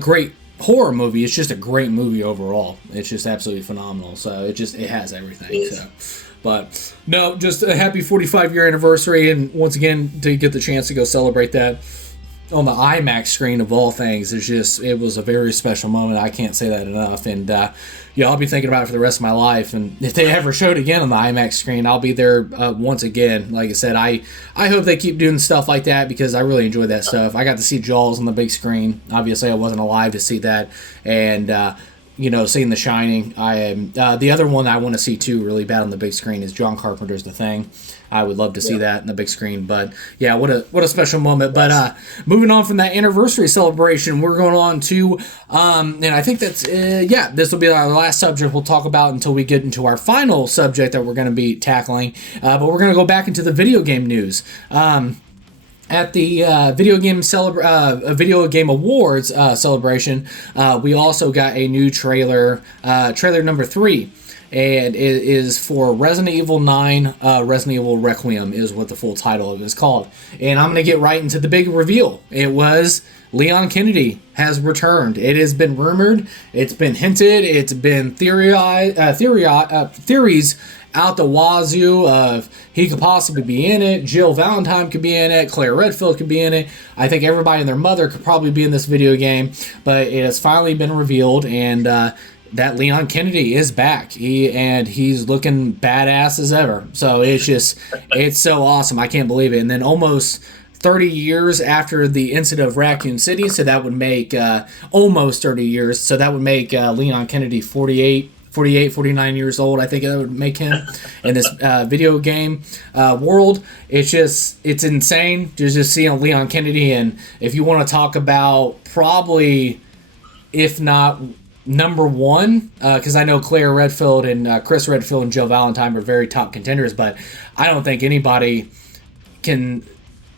great horror movie, it's just a great movie overall. It's just absolutely phenomenal. So it has everything. So, but no, just a happy 45-year anniversary, and once again, to get the chance to go celebrate that, on the IMAX screen of all things. It was a very special moment. I can't say that enough. And I'll be thinking about it for the rest of my life. And if they ever show it again on the IMAX screen, I'll be there once again. Like I said, I hope they keep doing stuff like that because I really enjoy that stuff. I got to see Jaws on the big screen. Obviously, I wasn't alive to see that. And seeing The Shining. I am the other one I want to see too really bad on the big screen is John Carpenter's The Thing. I would love to see that in the big screen. But yeah, what a special moment. But moving on from that anniversary celebration, we're going on to and I think that's this will be our last subject we'll talk about until we get into our final subject that we're going to be tackling. But we're going to go back into the video game news. At the Video Game Awards celebration, we also got a new trailer, trailer number 3, and it is for Resident Evil 9, Resident Evil Requiem is what the full title of it is called. And I'm going to get right into the big reveal. It was Leon Kennedy has returned. It has been rumored, it's been hinted, it's been theories out the wazoo of he could possibly be in it, Jill Valentine could be in it, Claire Redfield could be in it. I think everybody and their mother could probably be in this video game, but it has finally been revealed, and that Leon Kennedy is back. He's looking badass as ever. So it's so awesome. I can't believe it. And then almost 30 years after the incident of Raccoon City, so that would make almost 30 years. So that would make Leon Kennedy 49 years old. I think that would make him in this video game world. It's insane to just see Leon Kennedy. And if you want to talk about probably, if not number one, because I know Claire Redfield and Chris Redfield and Jill Valentine are very top contenders, but I don't think anybody can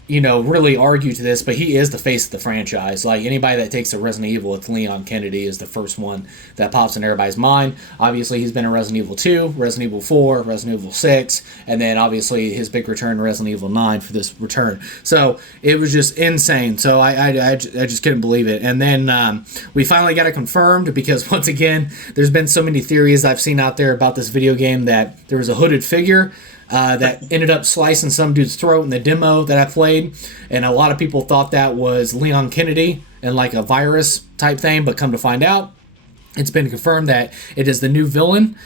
really argue to this, but he is the face of the franchise. Like, anybody that takes a Resident Evil, it's Leon Kennedy is the first one that pops in everybody's mind. Obviously, he's been in Resident Evil 2, Resident Evil 4, Resident Evil 6, and then obviously his big return in Resident Evil 9 for this return. So it was just insane. So I just couldn't believe it. And then we finally got it confirmed because, once again, there's been so many theories I've seen out there about this video game that there was a hooded figure that ended up slicing some dude's throat in the demo that I played, and a lot of people thought that was Leon Kennedy and like a virus type thing, but come to find out, it's been confirmed that it is the new villain,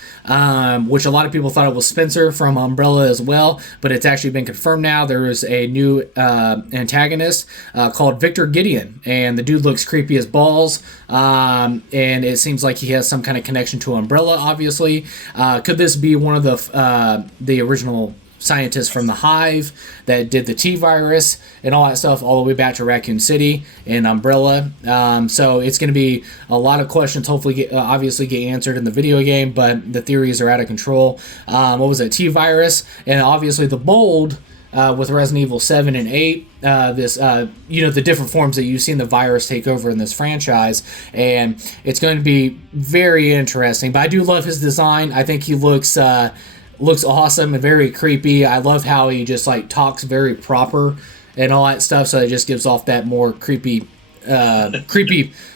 which a lot of people thought it was Spencer from Umbrella as well, but it's actually been confirmed now. There is a new antagonist called Victor Gideon, and the dude looks creepy as balls, and it seems like he has some kind of connection to Umbrella, obviously. Could this be one of the original scientists from the Hive that did the T-virus and all that stuff all the way back to Raccoon City and Umbrella? So it's going to be a lot of questions hopefully obviously get answered in the video game, but the theories are out of control. What was it? T-virus, and obviously the mold with Resident Evil 7 and 8, the different forms that you've seen the virus take over in this franchise, and it's going to be very interesting. But I do love his design. I think he looks awesome and very creepy. I love how he just like talks very proper and all that stuff, so it just gives off that more creepy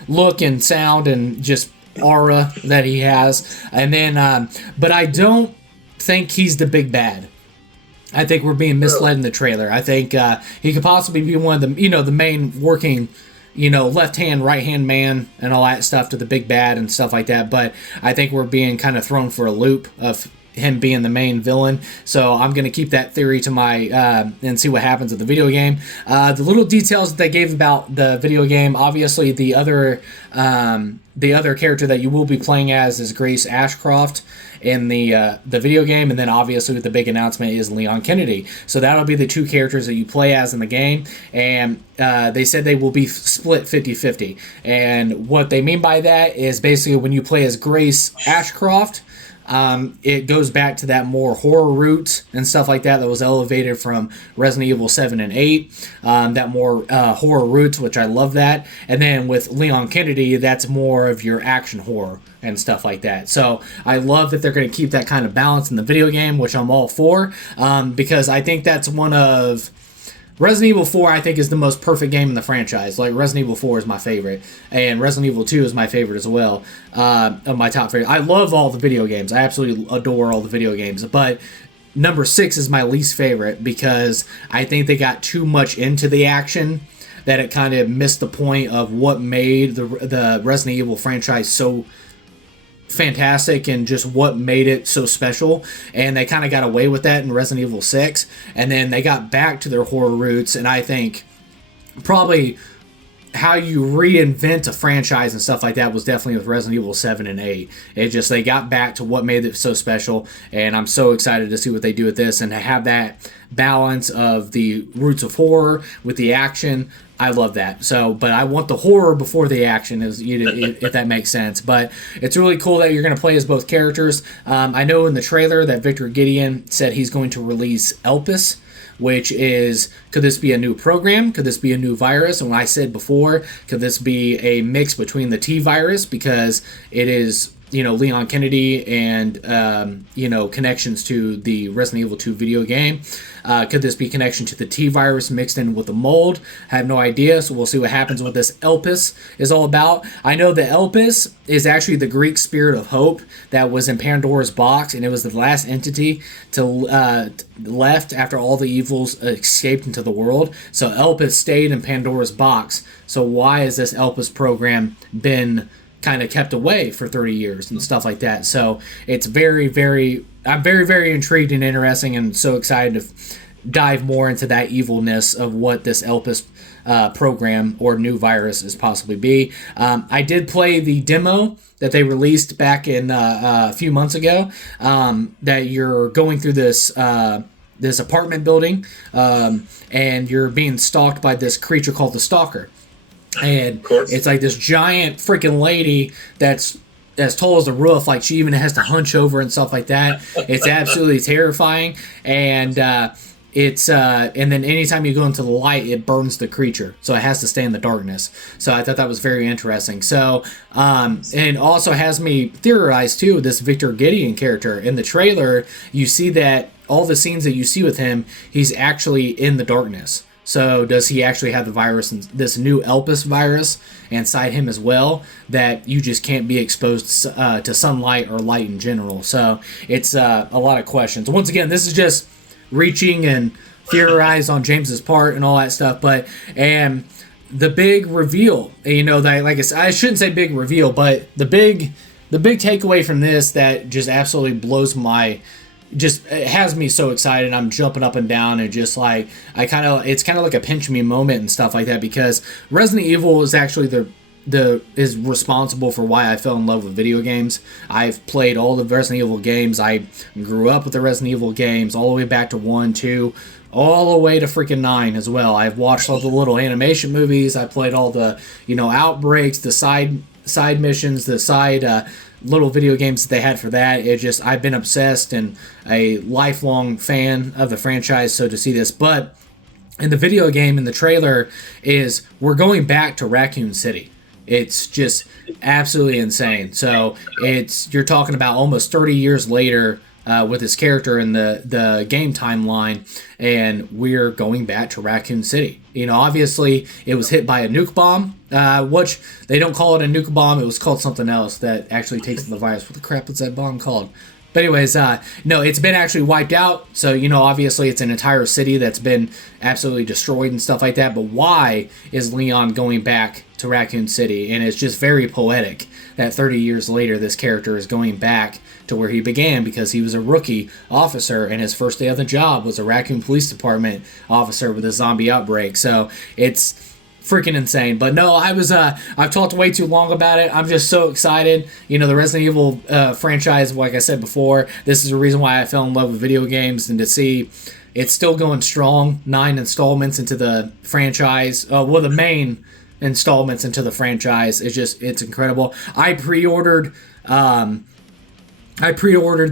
look and sound and just aura that he has. And then but I don't think he's the big bad. I think we're being misled in the trailer. I think he could possibly be one of the the main working left hand, right hand man and all that stuff to the big bad and stuff like that, but I think we're being kind of thrown for a loop of him being the main villain. So I'm going to keep that theory to my and see what happens at the video game. The little details that they gave about the video game, obviously the other character that you will be playing as is Grace Ashcroft in the video game, and then obviously the big announcement is Leon Kennedy. So that'll be the two characters that you play as in the game, and they said they will be split 50-50. And what they mean by that is basically when you play as Grace Ashcroft, it goes back to that more horror root and stuff like that was elevated from Resident Evil 7 and 8, that more horror roots, which I love that. And then with Leon Kennedy, that's more of your action horror and stuff like that. So I love that they're going to keep that kind of balance in the video game, which I'm all for, because I think that's one of... Resident Evil 4, I think, is the most perfect game in the franchise. Like, Resident Evil 4 is my favorite, and Resident Evil 2 is my favorite as well, of my top favorite. I love all the video games. I absolutely adore all the video games, but number 6 is my least favorite because I think they got too much into the action that it kind of missed the point of what made the Resident Evil franchise so fantastic and just what made it so special. And they kind of got away with that in Resident Evil 6, and then they got back to their horror roots. And I think probably how you reinvent a franchise and stuff like that was definitely with Resident Evil 7 and 8. It just, they got back to what made it so special, and I'm so excited to see what they do with this and to have that balance of the roots of horror with the action. I love that. So, but I want the horror before the action, if that makes sense. But it's really cool that you're going to play as both characters. I know in the trailer that Victor Gideon said he's going to release Elpis, which is, could this be a new program? Could this be a new virus? And when I said before, could this be a mix between the T virus, because it is, Leon Kennedy and, connections to the Resident Evil 2 video game. Could this be connection to the T virus mixed in with the mold? I have no idea, so we'll see what happens, what this Elpis is all about. I know the Elpis is actually the Greek spirit of hope that was in Pandora's box, and it was the last entity to left after all the evils escaped into the world. So Elpis stayed in Pandora's box. So why has this Elpis program been kind of kept away for 30 years and stuff like that? So it's I'm very, very intrigued and interesting, and so excited to dive more into that evilness of what this Elpis program or new virus is possibly be. I did play the demo that they released back in a few months ago, that you're going through this apartment building, and you're being stalked by this creature called the Stalker. And it's like this giant freaking lady that's as tall as the roof. Like, she even has to hunch over and stuff like that. It's absolutely terrifying. And and then anytime you go into the light, it burns the creature, so it has to stay in the darkness. So I thought that was very interesting. So and also has me theorize too, this Victor Gideon character in the trailer. You see that all the scenes that you see with him, he's actually in the darkness. So does he actually have the virus, and this new Elpis virus, inside him as well, that you just can't be exposed to sunlight or light in general? So it's a lot of questions. Once again, this is just reaching and theorize on James's part and all that stuff. But and the big reveal, that, like I shouldn't say big reveal, but the big takeaway from this that just absolutely blows it has me so excited. I'm jumping up and down, and just like it's kind of like a pinch me moment and stuff like that, because Resident Evil is actually is responsible for why I fell in love with video games. I've played all the Resident Evil games. I grew up with the Resident Evil games all the way back to 1, 2, all the way to freaking 9 as well. I've watched all the little animation movies. I played all the outbreaks, the side missions, the side little video games that they had for that. I've been obsessed and a lifelong fan of the franchise. So to see this, but in the video game, in the trailer, we're going back to Raccoon City. It's just absolutely insane. So you're talking about almost 30 years later with this character in the game timeline, and we're going back to Raccoon City. Obviously it was hit by a nuke bomb, which they don't call it a nuke bomb. It was called something else that actually takes the virus. What the crap was that bomb called? But anyways, no, it's been actually wiped out. So, obviously it's an entire city that's been absolutely destroyed and stuff like that. But why is Leon going back to Raccoon City? And it's just very poetic that 30 years later, this character is going back to where he began, because he was a rookie officer, and his first day of the job was a Raccoon Police Department officer with a zombie outbreak. So it's freaking insane. But no, I've talked way too long about it. I'm just so excited. The Resident Evil franchise, like I said before, this is the reason why I fell in love with video games, and to see it's still going strong, 9 installments into the franchise, the main installments into the franchise, it's incredible. I pre-ordered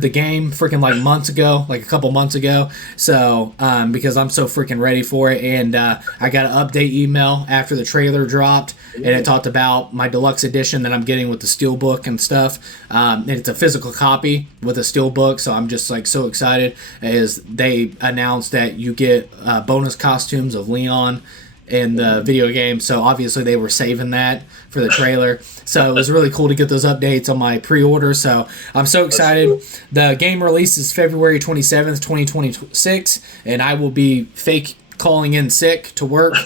the game freaking like a couple months ago. So, because I'm so freaking ready for it. And I got an update email after the trailer dropped, and it talked about my deluxe edition that I'm getting with the steelbook and stuff. And it's a physical copy with a steelbook. So I'm just so excited, as they announced that you get bonus costumes of Leon in the video game. So obviously they were saving that for the trailer. So it was really cool to get those updates on my pre-order. So I'm so excited. The game releases February 27th, 2026, and I will be fake calling in sick to work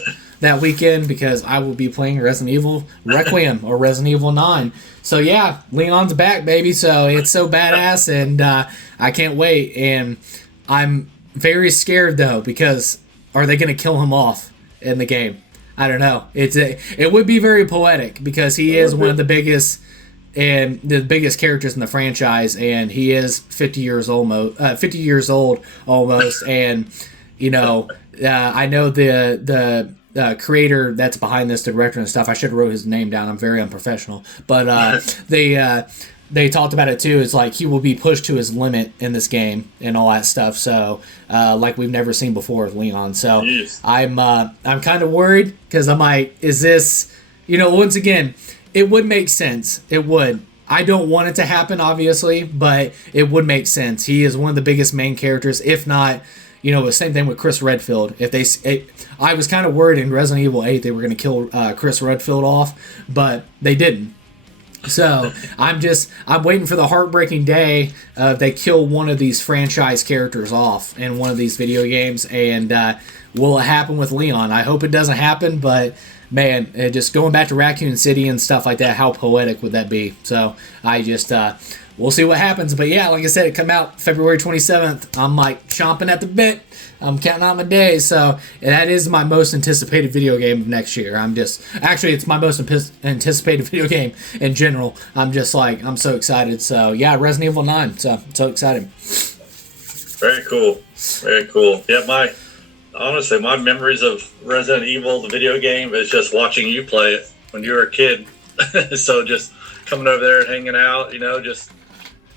that weekend because I will be playing Resident Evil Requiem or Resident Evil 9. So yeah, Leon's back, baby. So it's so badass, and I can't wait. And I'm very scared though, because are they going to kill him off in the game? I don't know. It would be very poetic because he is one of the biggest characters in the franchise, and he is 50 years old almost. And you know, I know the creator that's behind this, the director and stuff. I should have wrote his name down. I'm very unprofessional, but they talked about it too. It's like he will be pushed to his limit in this game and all that stuff. So like we've never seen before with Leon. So I'm kind of worried because I'm like, is this, you know, once again, it would make sense. It would. I don't want it to happen, obviously, but it would make sense. He is one of the biggest main characters, if not, you know, the same thing with Chris Redfield. I was kind of worried in Resident Evil 8 they were going to kill Chris Redfield off, but they didn't. So I'm waiting for the heartbreaking day they kill one of these franchise characters off in one of these video games, and will it happen with Leon? I hope it doesn't happen, but man, just going back to Raccoon City and stuff like that, how poetic would that be? So I just, we'll see what happens. But yeah, like I said, it come out February 27th. I'm like chomping at the bit. I'm counting out my days. So that is my most anticipated video game of next year. It's my most anticipated video game in general. I'm just like, I'm so excited. So yeah, Resident Evil 9. So excited. Very cool. Very cool. Yeah, honestly, my memories of Resident Evil, the video game, is just watching you play it when you were a kid. So just coming over there and hanging out, you know, just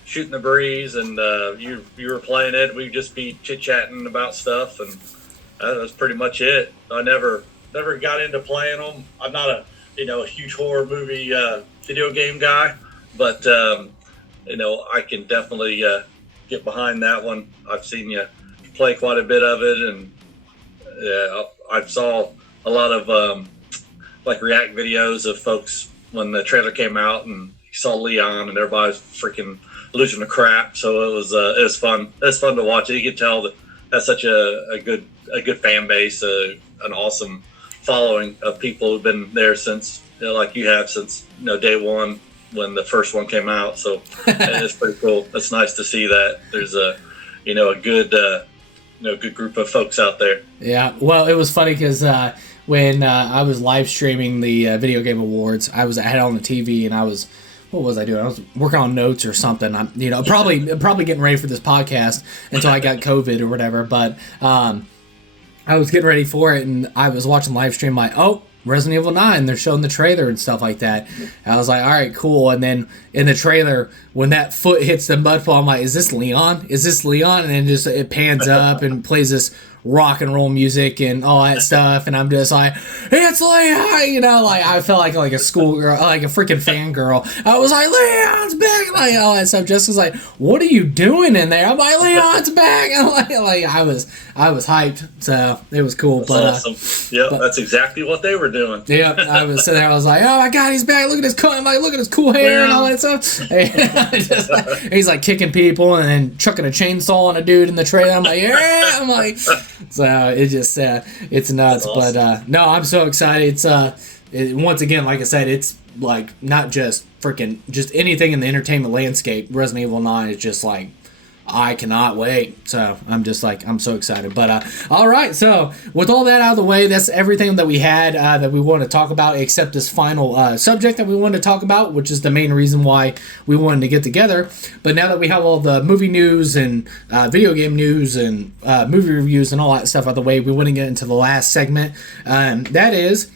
shooting the breeze, and you were playing it. We'd just be chit-chatting about stuff, and that's pretty much it. I never got into playing them. I'm not a huge horror movie video game guy, but you know, I can definitely get behind that one. I've seen you play quite a bit of it, and yeah, I saw a lot of like react videos of folks when the trailer came out, and you saw Leon, and everybody was freaking losing the crap. So it was fun. It was fun to watch it. You could tell that that's such a good fan base, an awesome following of people who've been there since, you know, like you have since, you know, day one when the first one came out. So it's pretty cool. It's nice to see that there's a good group of folks out there. Yeah, well, it was funny because when I was live streaming the video game awards, I had it on the TV, and what was I doing? I was working on notes or something. I'm, you know, probably getting ready for this podcast until I got COVID or whatever. But I was getting ready for it, and I was watching live stream. Like, oh, Resident Evil 9, they're showing the trailer and stuff like that. And I was like, all right, cool. And then in the trailer, when that foot hits the mud pole, I'm like, is this Leon? Is this Leon? And then just it pans up and plays this rock and roll music and all that stuff, and I'm just like, it's Leon, you know, like I felt like a schoolgirl, like a freaking fangirl. I was like, Leon's back, like all that stuff. Jessica's like, what are you doing in there? I'm like, Leon's back. And like I was hyped, so it was cool. That's awesome. Yeah, that's exactly what they were doing. Yeah, I was sitting there, I was like, oh my god, he's back. Look at his coat. I'm like, look at his cool hair and all that stuff. And he's like kicking people and then chucking a chainsaw on a dude in the trailer. I'm like, yeah. I'm like, so it just it's nuts. Awesome. But no, I'm so excited. It's once again, like I said, it's like not just anything in the entertainment landscape. Resident Evil 9 is just like, I cannot wait. So I'm just like, I'm so excited. But all right, so with all that out of the way, that's everything that we had that we wanted to talk about, except this final subject that we wanted to talk about, which is the main reason why we wanted to get together. But now that we have all the movie news and video game news and movie reviews and all that stuff out of the way, we want to get into the last segment. That is,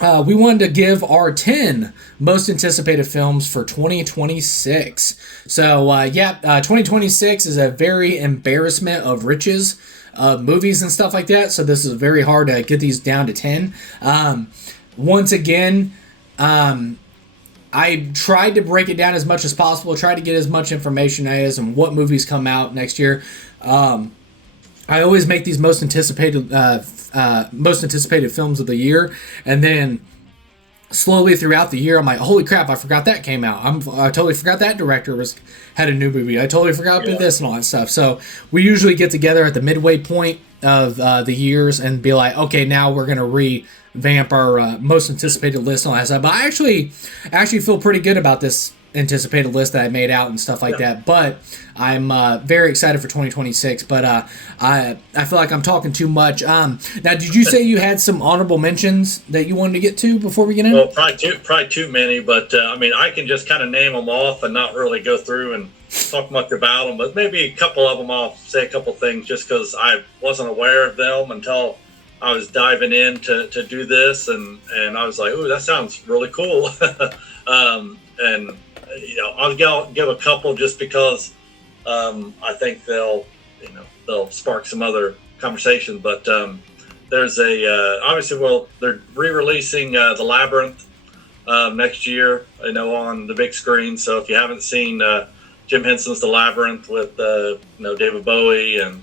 we wanted to give our 10 most anticipated films for 2026. So, 2026 is a very embarrassment of riches of movies and stuff like that. So this is very hard to get these down to 10. Once again, I tried to break it down as much as possible, tried to get as much information as and what movies come out next year. I always make these most anticipated films of the year, and then slowly throughout the year, I'm like, holy crap, I forgot that came out. I totally forgot that director had a new movie. I totally forgot about this and all that stuff. So we usually get together at the midway point of the years and be like, okay, now we're gonna revamp our most anticipated list and all that stuff. But I actually feel pretty good about this anticipated list that I made out and stuff like that. But I'm very excited for 2026. But I feel like I'm talking too much. Now, did you say you had some honorable mentions that you wanted to get to before we get in? Well, probably too many, but I mean, I can just kind of name them off and not really go through and talk much about them. But maybe a couple of them, I'll say a couple things just because I wasn't aware of them until I was diving in to do this, and I was like, "Ooh, that sounds really cool." And I'll give a couple just because I think they'll spark some other conversation. But there's obviously, they're re-releasing The Labyrinth next year, on the big screen. So if you haven't seen Jim Henson's The Labyrinth with David Bowie and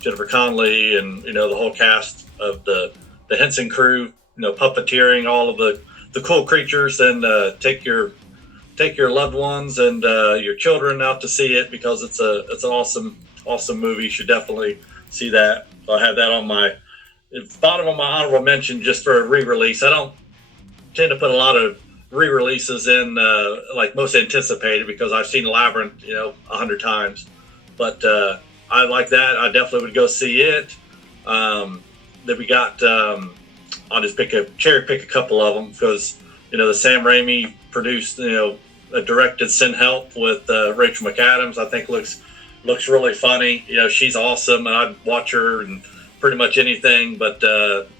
Jennifer Connelly and the whole cast of the Henson crew, puppeteering all of the cool creatures, then take your loved ones and your children out to see it because it's an awesome movie. You should definitely see that. So I have that on my bottom of my honorable mention just for a re-release. I don't tend to put a lot of re-releases in like most anticipated because I've seen Labyrinth 100 times, but I like that. I definitely would go see it. Then we got I'll just cherry pick a couple of them because the Sam Raimi produced directed Send Help with Rachel McAdams. I think looks really funny. She's awesome, and I'd watch her in pretty much anything. But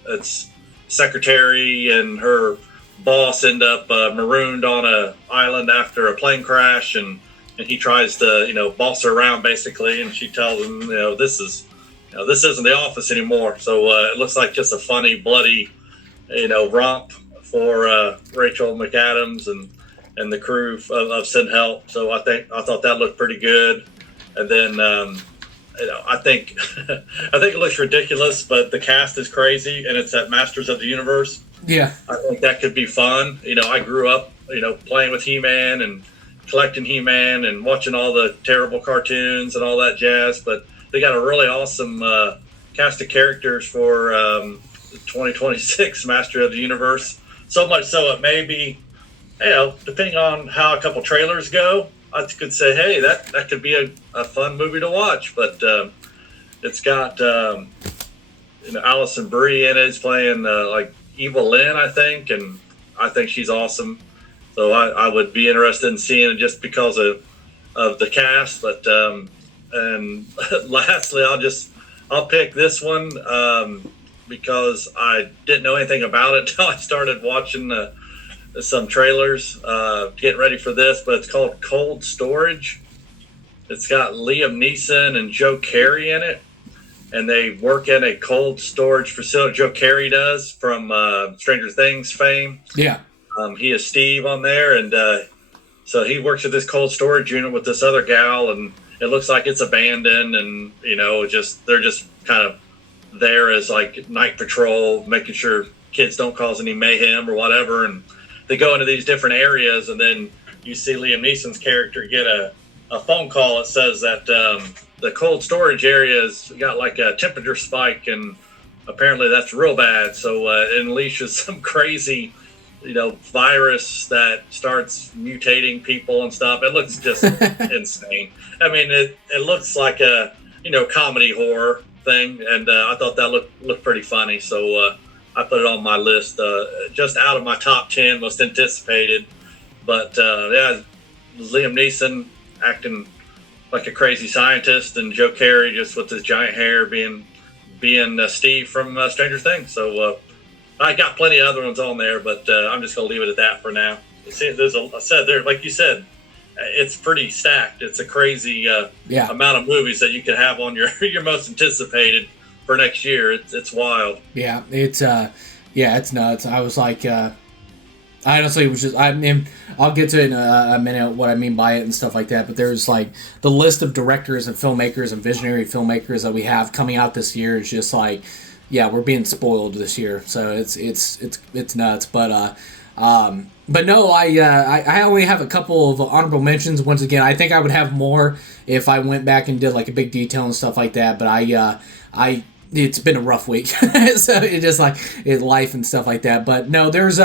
it's secretary and her boss end up marooned on a island after a plane crash, and he tries to boss her around basically, and she tells him this isn't the office anymore. So it looks like just a funny, bloody romp for Rachel McAdams and the crew of Send Help. So I thought that looked pretty good. And then I think it looks ridiculous, but the cast is crazy, and it's at Masters of the Universe. Yeah, I think that could be fun. I grew up playing with He-Man and collecting He-Man and watching all the terrible cartoons and all that jazz, but they got a really awesome cast of characters for 2026 Master of the Universe. So much so it may be, depending on how a couple trailers go, I could say, hey, that could be a fun movie to watch. But it's got Alison Brie in it. It's playing like Evil Lynn, I think, and I think she's awesome. So I would be interested in seeing it just because of the cast. But and lastly, I'll pick this one because I didn't know anything about it until I started watching some trailers, getting ready for this. But it's called Cold Storage. It's got Liam Neeson and Joe Carey in it, and they work in a cold storage facility. Joe Carey does from Stranger Things fame. Yeah. He is Steve on there, and so he works at this cold storage unit with this other gal, and it looks like it's abandoned, and they're just kind of there as like night patrol, making sure kids don't cause any mayhem or whatever. And they go into these different areas, and then you see Liam Neeson's character get a phone call that says that the cold storage area has got like a temperature spike, and apparently that's real bad. So it unleashes some crazy virus that starts mutating people and stuff. It looks just insane. I mean, it looks like a comedy horror thing, and I thought that looked pretty funny. So I put it on my list, just out of my top 10 most anticipated. But yeah, Liam Neeson acting like a crazy scientist, and Joe Carey just with his giant hair being Steve from Stranger Things. So I got plenty of other ones on there, but I'm just going to leave it at that for now. See, like you said, it's pretty stacked. It's a crazy amount of movies that you could have on your most anticipated for next year. It's wild. Yeah, it's nuts. I was like, honestly, it was just, I mean, I'll get to it in a minute what I mean by it and stuff like that, but there's like the list of directors and filmmakers and visionary filmmakers that we have coming out this year is just like, yeah, we're being spoiled this year, so it's nuts. But But no, I only have a couple of honorable mentions. Once again, I think I would have more if I went back and did like a big detail and stuff like that. But I it's been a rough week, so it just like life and stuff like that. But no, there's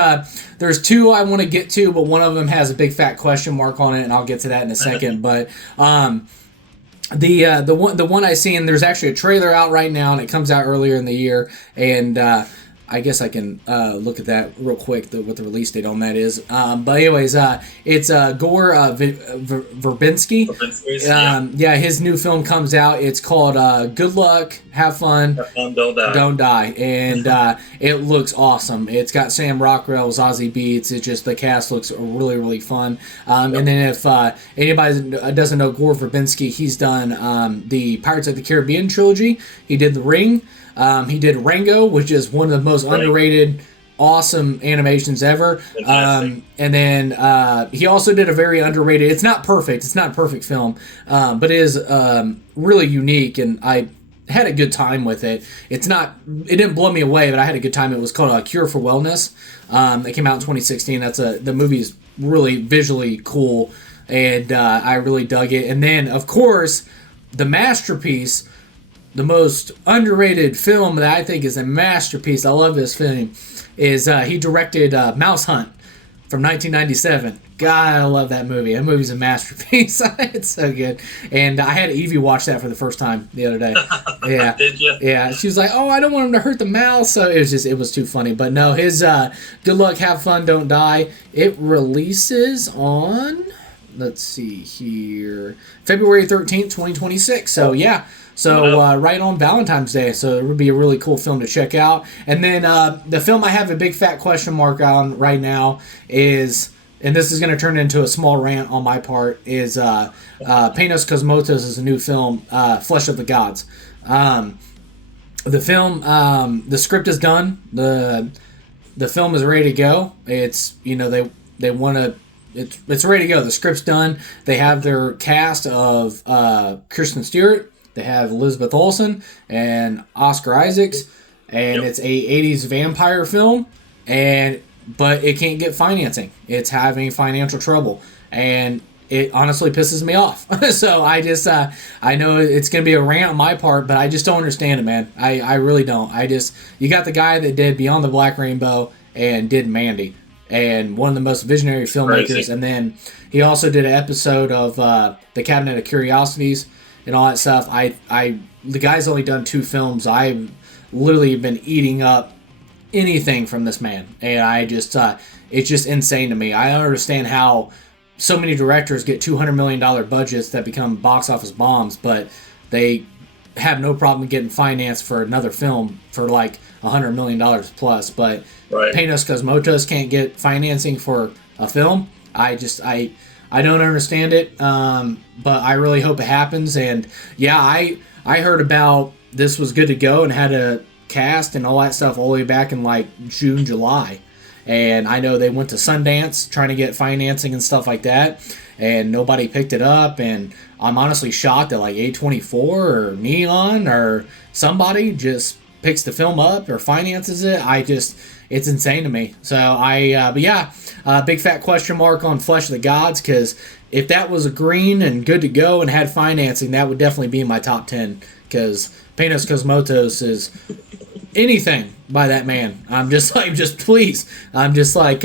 two I want to get to, but one of them has a big fat question mark on it, and I'll get to that in a second. But the one I seen, there's actually a trailer out right now, and it comes out earlier in the year, and I guess I can look at that real quick, what the release date on that is. But anyways, it's Gore Verbinski. Yeah, his new film comes out. It's called Good Luck, Have Fun, Don't Die. And it looks awesome. It's got Sam Rockwell, Zazie Beetz. It's just, the cast looks really, really fun. And then if anybody doesn't know Gore Verbinski, he's done the Pirates of the Caribbean trilogy. He did The Ring. He did Rango, which is one of the most underrated, awesome animations ever. And then he also did a very underrated. It's not perfect. It's not a perfect film, but it is really unique, and I had a good time with it. It didn't blow me away, but I had a good time. It was called A Cure for Wellness. It came out in 2016. The movie's really visually cool, and I really dug it. And then, of course, the masterpiece. The most underrated film that I think is a masterpiece, I love this film, is he directed Mouse Hunt from 1997. God, I love that movie. That movie's a masterpiece. It's so good. And I had Evie watch that for the first time the other day. Yeah. Did you? Yeah. She was like, "Oh, I don't want him to hurt the mouse." So it was too funny. But no, his Good Luck, Have Fun, Don't Die, it releases on, let's see here, February 13th, 2026. So yeah. So right on Valentine's Day, so it would be a really cool film to check out. And then the film I have a big fat question mark on right now is, and this is going to turn into a small rant on my part, is Panos Cosmatos' new film, Flesh of the Gods. The film, the script is done. The film is ready to go. It's, they want to. It's ready to go. The script's done. They have their cast of Kristen Stewart. They have Elizabeth Olsen and Oscar Isaacs, and it's a 80s vampire film, but it can't get financing. It's having financial trouble, and it honestly pisses me off. So I know it's going to be a rant on my part, but I just don't understand it, man. I really don't. You got the guy that did Beyond the Black Rainbow and did Mandy, and one of the most visionary filmmakers, Crazy. And then he also did an episode of The Cabinet of Curiosities and all that stuff. The guy's only done 2 films. I've literally been eating up anything from this man, and it's just insane to me. I don't understand how so many directors get $200 million budgets that become box office bombs, but they have no problem getting financed for another film for like $100 million plus. But Panos Cosmatos can't get financing for a film. I don't understand it, but I really hope it happens. And yeah, I heard about this was good to go and had a cast and all that stuff all the way back in like June, July. And I know they went to Sundance trying to get financing and stuff like that, and nobody picked it up. And I'm honestly shocked that like A24 or Neon or somebody just picks the film up or finances it. It's insane to me. So but yeah, big fat question mark on Flesh of the Gods, because if that was a green and good to go and had financing, that would definitely be in my top 10, because Panos Cosmatos is anything by that man. I'm just like, please. I'm just like,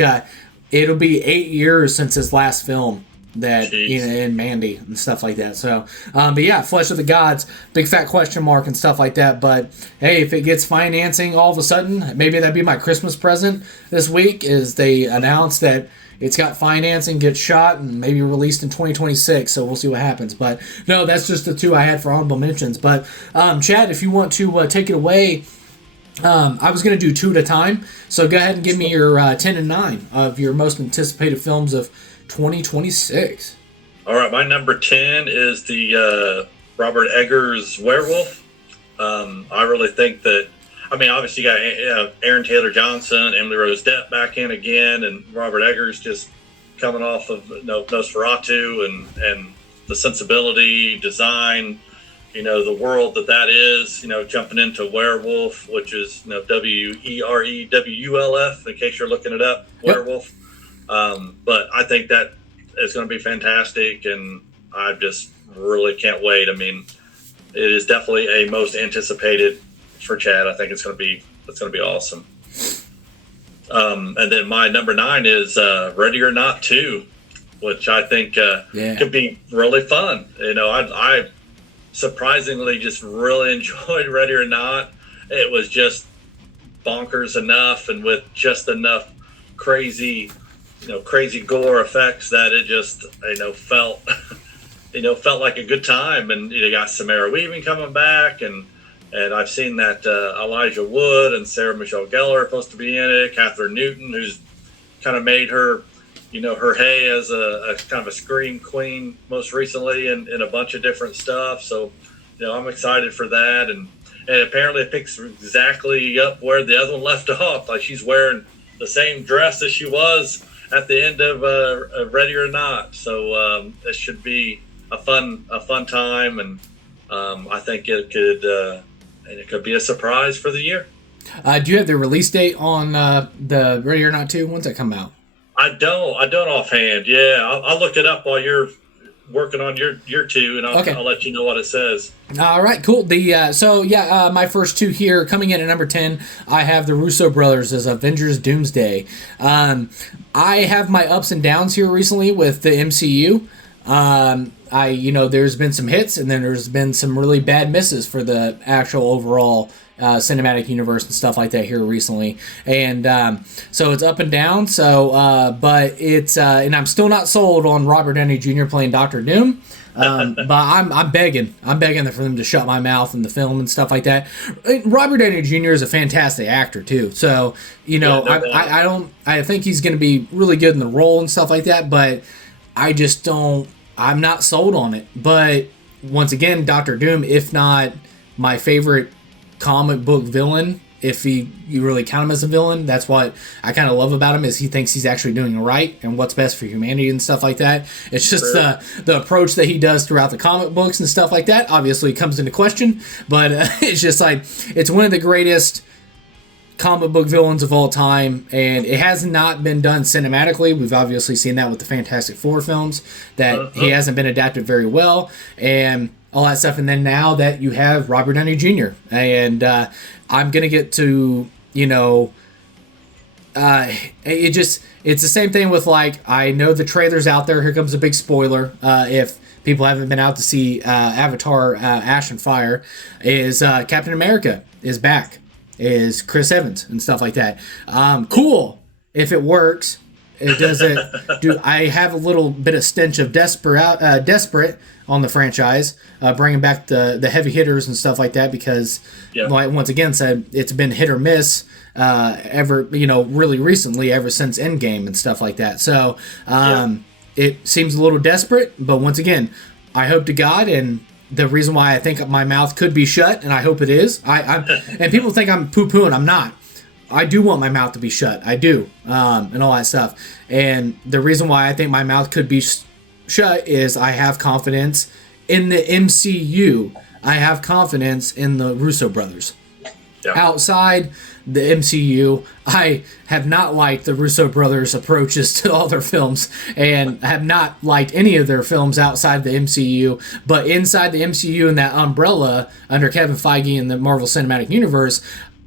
it'll be 8 years since his last film. That in Mandy and stuff like that. So, but yeah, Flesh of the Gods, big fat question mark and stuff like that. But hey, if it gets financing all of a sudden, maybe that'd be my Christmas present this week. Is they announce that it's got financing, gets shot, and maybe released in 2026. So we'll see what happens. But no, that's just the 2 I had for honorable mentions. But Chad, if you want to take it away. I was going to do 2 at a time. So go ahead and give me your 10 and 9 of your most anticipated films of 2026. All right, my number 10 is the Robert Eggers Werewolf. I really think that, obviously you got Aaron Taylor Johnson, Emily Rose Depp back in again, and Robert Eggers just coming off of Nosferatu and the sensibility, design, the world that is, jumping into werewolf, which is, WEREWULF, in case you're looking it up, werewolf. But I think that is going to be fantastic, and I just really can't wait. I mean, it is definitely a most anticipated for Chad. I think it's going to be awesome. And then my number 9 is Ready or Not 2, which I think could be really fun. I surprisingly just really enjoyed Ready or Not. It was just bonkers enough, and with just enough crazy gore effects that it just felt felt like a good time. And you got Samara Weaving coming back, and I've seen that Elijah Wood and Sarah Michelle Gellar are supposed to be in it. Catherine Newton, who's kind of made her her hay as a kind of a scream queen most recently in a bunch of different stuff. So I'm excited for that, and apparently it picks exactly up where the other one left off. Like, she's wearing the same dress as she was at the end of Ready or Not. So it should be a fun time, and I think it could be a surprise for the year. Do you have the release date on the Ready or Not 2? When's that come out? I don't offhand. Yeah, I'll look it up while you're working on your 2, and I'll let you know what it says. All right, cool. My first 2 here, coming in at number 10, I have the Russo brothers as Avengers Doomsday. I have my ups and downs here recently with the MCU. There's been some hits, and then there's been some really bad misses for the actual overall cinematic universe and stuff like that here recently, and so it's up and down. So, but it's and I'm still not sold on Robert Downey Jr. playing Doctor Doom. But I'm begging for them to shut my mouth in the film and stuff like that. Robert Downey Jr. is a fantastic actor too, so I think he's going to be really good in the role and stuff like that. But I'm not sold on it. But once again, Doctor Doom, if not my favorite comic book villain, if you really count him as a villain, that's what I kind of love about him, is he thinks he's actually doing right and what's best for humanity and stuff like that. It's just the approach that he does throughout the comic books and stuff like that obviously comes into question, but it's just like, it's one of the greatest comic book villains of all time, and it has not been done cinematically. We've obviously seen that with the Fantastic Four films, that he hasn't been adapted very well, and all that stuff. And then now that you have Robert Downey Jr., and I'm gonna get to it's the same thing with, like, I know the trailer's out there. Here comes a big spoiler. If people haven't been out to see Avatar: Ash and Fire, is Captain America is back, is Chris Evans and stuff like that. Cool if it works. It doesn't. I have a little bit of stench of desperate on the franchise, bringing back the heavy hitters and stuff like that, because, like once again said, it's been hit or miss really recently, ever since Endgame and stuff like that. So it seems a little desperate, but once again, I hope to God, and the reason why I think my mouth could be shut, and I hope it is. And people think I'm poo-pooing. I'm not. I do want my mouth to be shut. I do, and all that stuff. And the reason why I think my mouth could be shut is I have confidence in the MCU. I have confidence in the Russo brothers. Yeah. Outside the MCU, I have not liked the Russo brothers' approaches to all their films, and have not liked any of their films outside the MCU. But inside the MCU and that umbrella under Kevin Feige and the Marvel Cinematic Universe,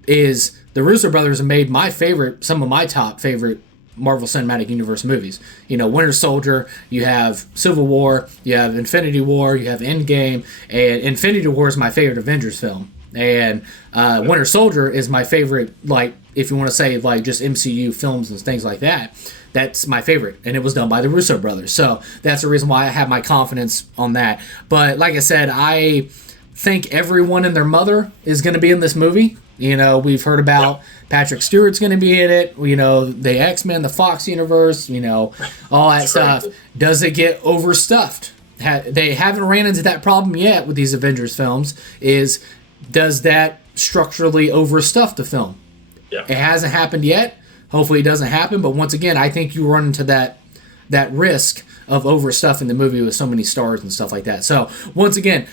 is the Russo brothers have made some of my top favorite Marvel Cinematic Universe movies. Winter Soldier, you have Civil War, you have Infinity War, you have Endgame, and Infinity War is my favorite Avengers film. And Winter Soldier is my favorite, like, if you want to say, like, just MCU films and things like that. That's my favorite, and it was done by the Russo brothers. So that's the reason why I have my confidence on that. But like I said, I think everyone and their mother is going to be in this movie. We've heard about Patrick Stewart's going to be in it. The X-Men, the Fox universe, all that stuff. Does it get overstuffed? They haven't ran into that problem yet with these Avengers films. Does that structurally overstuff the film? Yeah. It hasn't happened yet. Hopefully it doesn't happen. But once again, I think you run into that risk of overstuffing the movie with so many stars and stuff like that. So once again,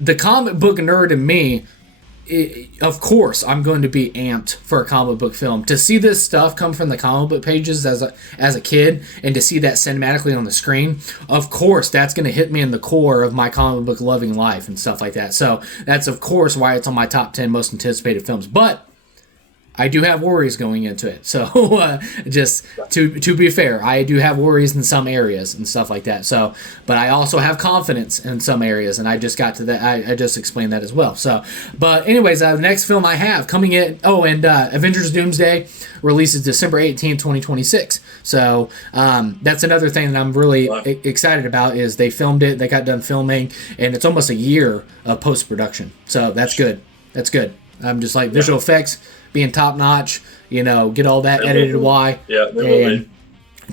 the comic book nerd in me, of course, I'm going to be amped for a comic book film. To see this stuff come from the comic book pages as a kid, and to see that cinematically on the screen, of course, that's going to hit me in the core of my comic book loving life and stuff like that. So that's, of course, why it's on my top 10 most anticipated films. But I do have worries going into it. So just to be fair, I do have worries in some areas and stuff like that. So, but I also have confidence in some areas, and I just got to that. I just explained that as well. So, but anyways, the next film I have coming in. Oh, and Avengers Doomsday releases December 18th, 2026. So that's another thing that I'm really excited about, is they filmed it, they got done filming, and it's almost a year of post-production. So that's good. That's good. I'm just like visual effects being top notch, get all that edited Y. Yeah, and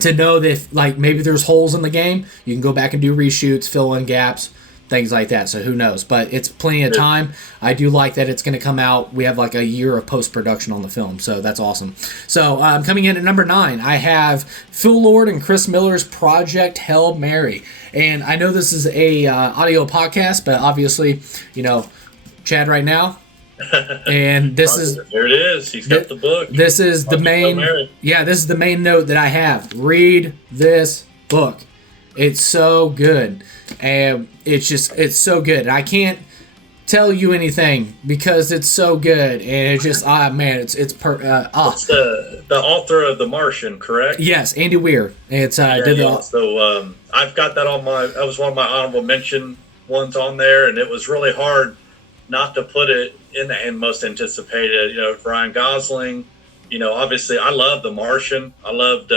to know that if, like, maybe there's holes in the game, you can go back and do reshoots, fill in gaps, things like that. So who knows? But it's plenty of time. I do like that it's going to come out. We have like a year of post-production on the film, so that's awesome. So coming in at number 9, I have Phil Lord and Chris Miller's Project Hail Mary. And I know this is a audio podcast, but obviously, Chad right now, and this is there. It is. He's got the book. This is the main. Yeah, this is the main note that I have. Read this book. It's so good, and it's so good. I can't tell you anything because it's so good, and it's just it's It's the author of The Martian, correct? Yes, Andy Weir. It's So I've got that on my. That was one of my honorable mention ones on there, and it was really hard not to put it in the most anticipated. Ryan Gosling. Obviously, I love The Martian. I loved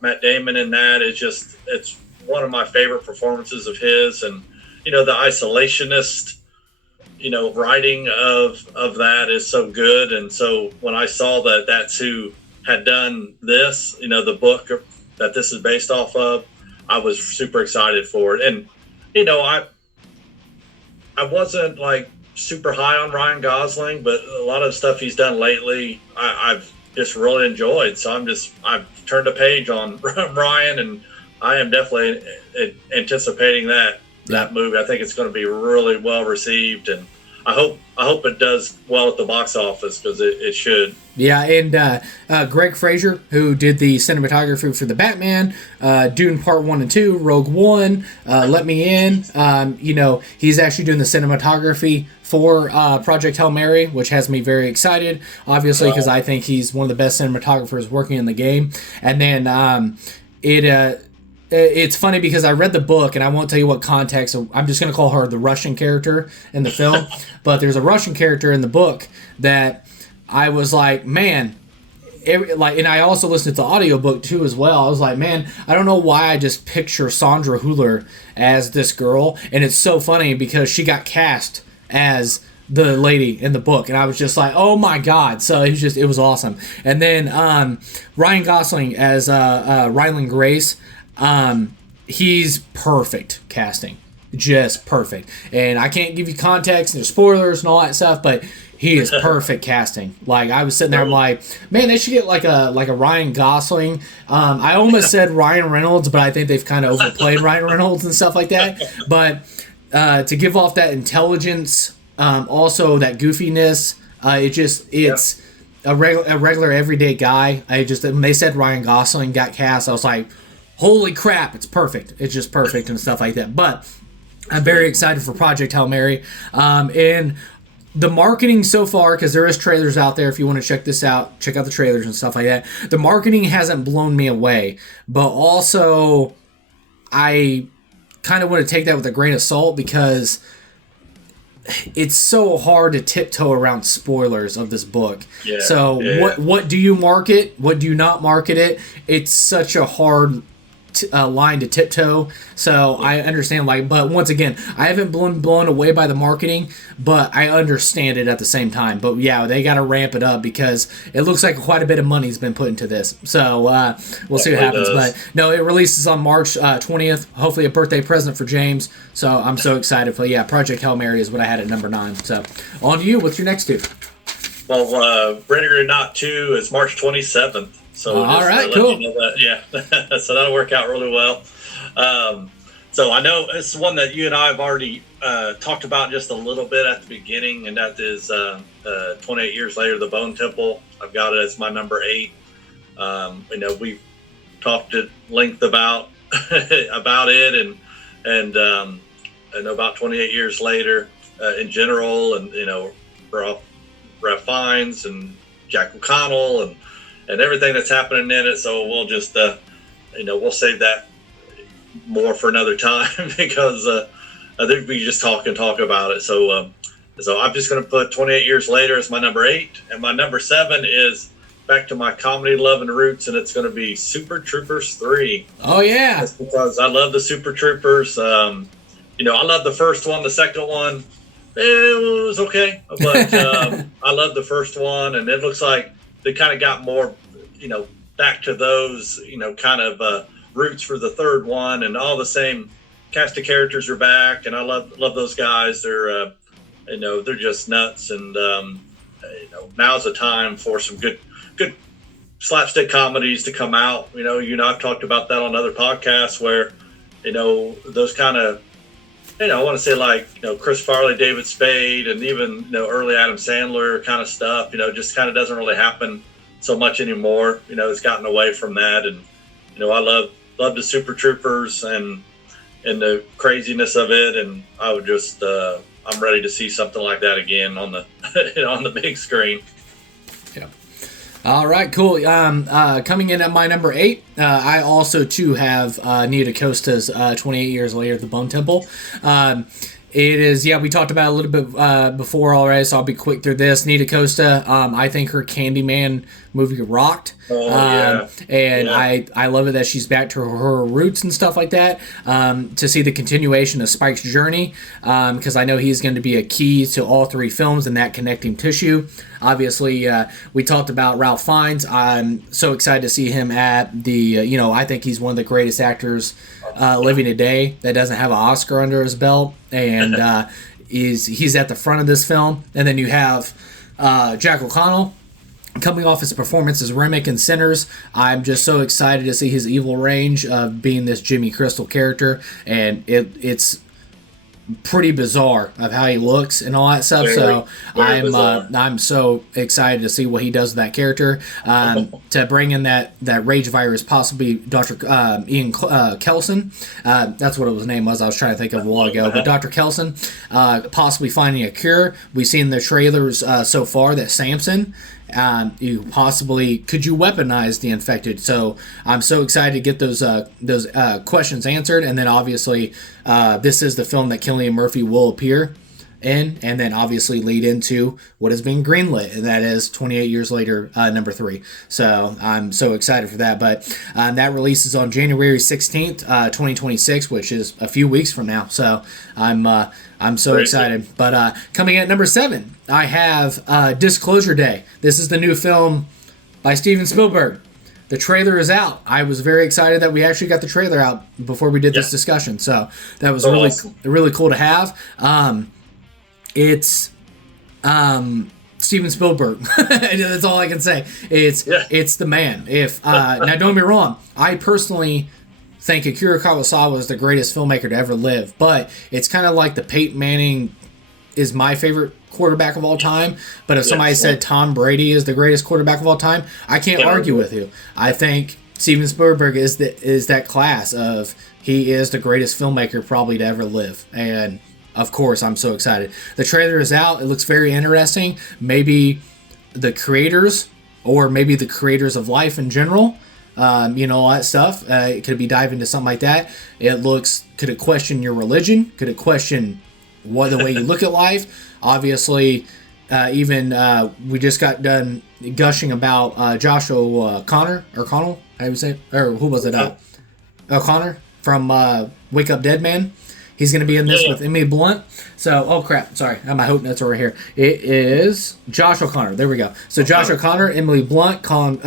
Matt Damon in that. It's one of my favorite performances of his, and the isolationist, writing of that is so good. And so when I saw that that's who had done this, the book that this is based off of, I was super excited for it. And I wasn't like super high on Ryan Gosling, but a lot of the stuff he's done lately, I've just really enjoyed. So I've turned a page on Ryan, and I am definitely anticipating that movie. I think it's going to be really well received, and I hope it does well at the box office, because it should. Yeah, and Greg Fraser, who did the cinematography for the Batman, Dune Part 1 and 2, Rogue One, Let Me In. He's actually doing the cinematography for Project Hail Mary, which has me very excited, obviously, because I think he's one of the best cinematographers working in the game. And then it's funny because I read the book, and I won't tell you what context. I'm just going to call her the Russian character in the film. But there's a Russian character in the book that I was like, man, and I also listened to the audiobook too as well. I was like, man, I don't know why I just picture Sandra Hüller as this girl. And it's so funny because she got cast as the lady in the book, and I was just like, oh my god. So it was awesome. And then Ryan Gosling as Ryland Grace. He's perfect casting, just perfect. And I can't give you context and spoilers and all that stuff, but he is perfect casting. Like, I was sitting there, I'm like, man, they should get like a Ryan Gosling. I almost said Ryan Reynolds, but I think they've kind of overplayed Ryan Reynolds and stuff like that. But to give off that intelligence, also that goofiness, it's a regular everyday guy. When they said Ryan Gosling got cast, I was like, holy crap, it's perfect. It's just perfect and stuff like that. But I'm very excited for Project Hail Mary. And the marketing so far, because there is trailers out there if you want to check this out, check out the trailers and stuff like that. The marketing hasn't blown me away. But also, I kind of want to take that with a grain of salt, because it's so hard to tiptoe around spoilers of this book. What do you market? What do you not market it? It's such a hard line to tiptoe. So I understand, but once again, I haven't blown away by the marketing, but I understand it at the same time. But yeah, they got to ramp it up, because it looks like quite a bit of money's been put into this. So we'll see what happens. But no, it releases on March 20th. Hopefully a birthday present for James. So I'm so excited. But yeah, Project Hail Mary is what I had at number 9. So on to you. What's your next two? Well, Ready or Not 2 is March 27th. So all right, cool. So that'll work out really well. So I know it's one that you and I have already talked about just a little bit at the beginning, and that is 28 Years Later, The Bone Temple. I've got it as my number 8. We've talked at length about about it, and about 28 Years Later in general, and Ralph Fiennes and Jack O'Connell and everything that's happening in it. So we'll just we'll save that more for another time because I think we just talk about it. So I'm just going to put 28 Years Later as my number 8, and my number 7 is back to my comedy loving roots, and it's going to be Super Troopers 3. Oh yeah, that's because I love the Super Troopers. I love the first one. The second one, it was okay, but I love the first one, and it looks like they kind of got more, back to those, kind of roots for the third one, and all the same cast of characters are back, and I love those guys. They're they're just nuts, and now's the time for some good slapstick comedies to come out. I've talked about that on other podcasts where those kind of I want to say like Chris Farley, David Spade, and even early Adam Sandler kind of stuff. Just kind of doesn't really happen so much anymore. It's gotten away from that, and I love the Super Troopers and the craziness of it, and I would just I'm ready to see something like that again on the on the big screen. Yeah. All right, cool. Coming in at my number 8, I also too have Nia DaCosta's 28 Years Later, The Bone Temple. It is, we talked about it a little bit before already, so I'll be quick through this. Nia DaCosta, I think her Candyman movie rocked. Oh, yeah. And yeah. I love it that she's back to her roots and stuff like that. To see the continuation of Spike's journey, because I know he's going to be a key to all 3 films and that connecting tissue. Obviously, we talked about Ralph Fiennes. I'm so excited to see him at the, I think he's one of the greatest actors living today that doesn't have an Oscar under his belt, and he's at the front of this film. And then you have Jack O'Connell coming off his performance as Remick in Sinners. I'm just so excited to see his evil range of being this Jimmy Crystal character, and it's pretty bizarre of how he looks and all that stuff. Very I'm so excited to see what he does with that character. To bring in that rage virus, possibly Dr. Ian Kelson. That's what his name was. I was trying to think of a while ago, but Dr. Kelson possibly finding a cure. We've seen the trailers so far that Samson. Could you weaponize the infected? So I'm so excited to get those questions answered, and then obviously this is the film that Cillian Murphy will appear in, and then obviously lead into what has been greenlit, and that is 28 Years Later, number 3. So I'm so excited for that. But that releases on January 16th, 2026, which is a few weeks from now. So I'm so excited. But coming at number 7, I have Disclosure Day. This is the new film by Steven Spielberg. The trailer is out. I was very excited that we actually got the trailer out before we did this discussion. So that was really cool to have. It's Steven Spielberg. That's all I can say. It's the man. If now, don't get me wrong, I personally think Akira Kurosawa is the greatest filmmaker to ever live, but it's kind of like the Peyton Manning is my favorite quarterback of all time. But if somebody said Tom Brady is the greatest quarterback of all time, I can't argue with you. I think Steven Spielberg is that class of he is the greatest filmmaker probably to ever live. And of course, I'm so excited. The trailer is out. It looks very interesting. Maybe the creators, or maybe the creators of life in general, all that stuff. It could be dive into something like that. Could it question your religion? Could it question the way you look at life? Obviously, we just got done gushing about Joshua Connor, or Connell, how do you say it? Or who was it? O'Connor from Wake Up Dead Man. He's going to be in this with Emily Blunt. So, oh crap, sorry, I have my hope notes over here. It is Josh O'Connor. There we go. So Josh O'Connor, Emily Blunt, Colin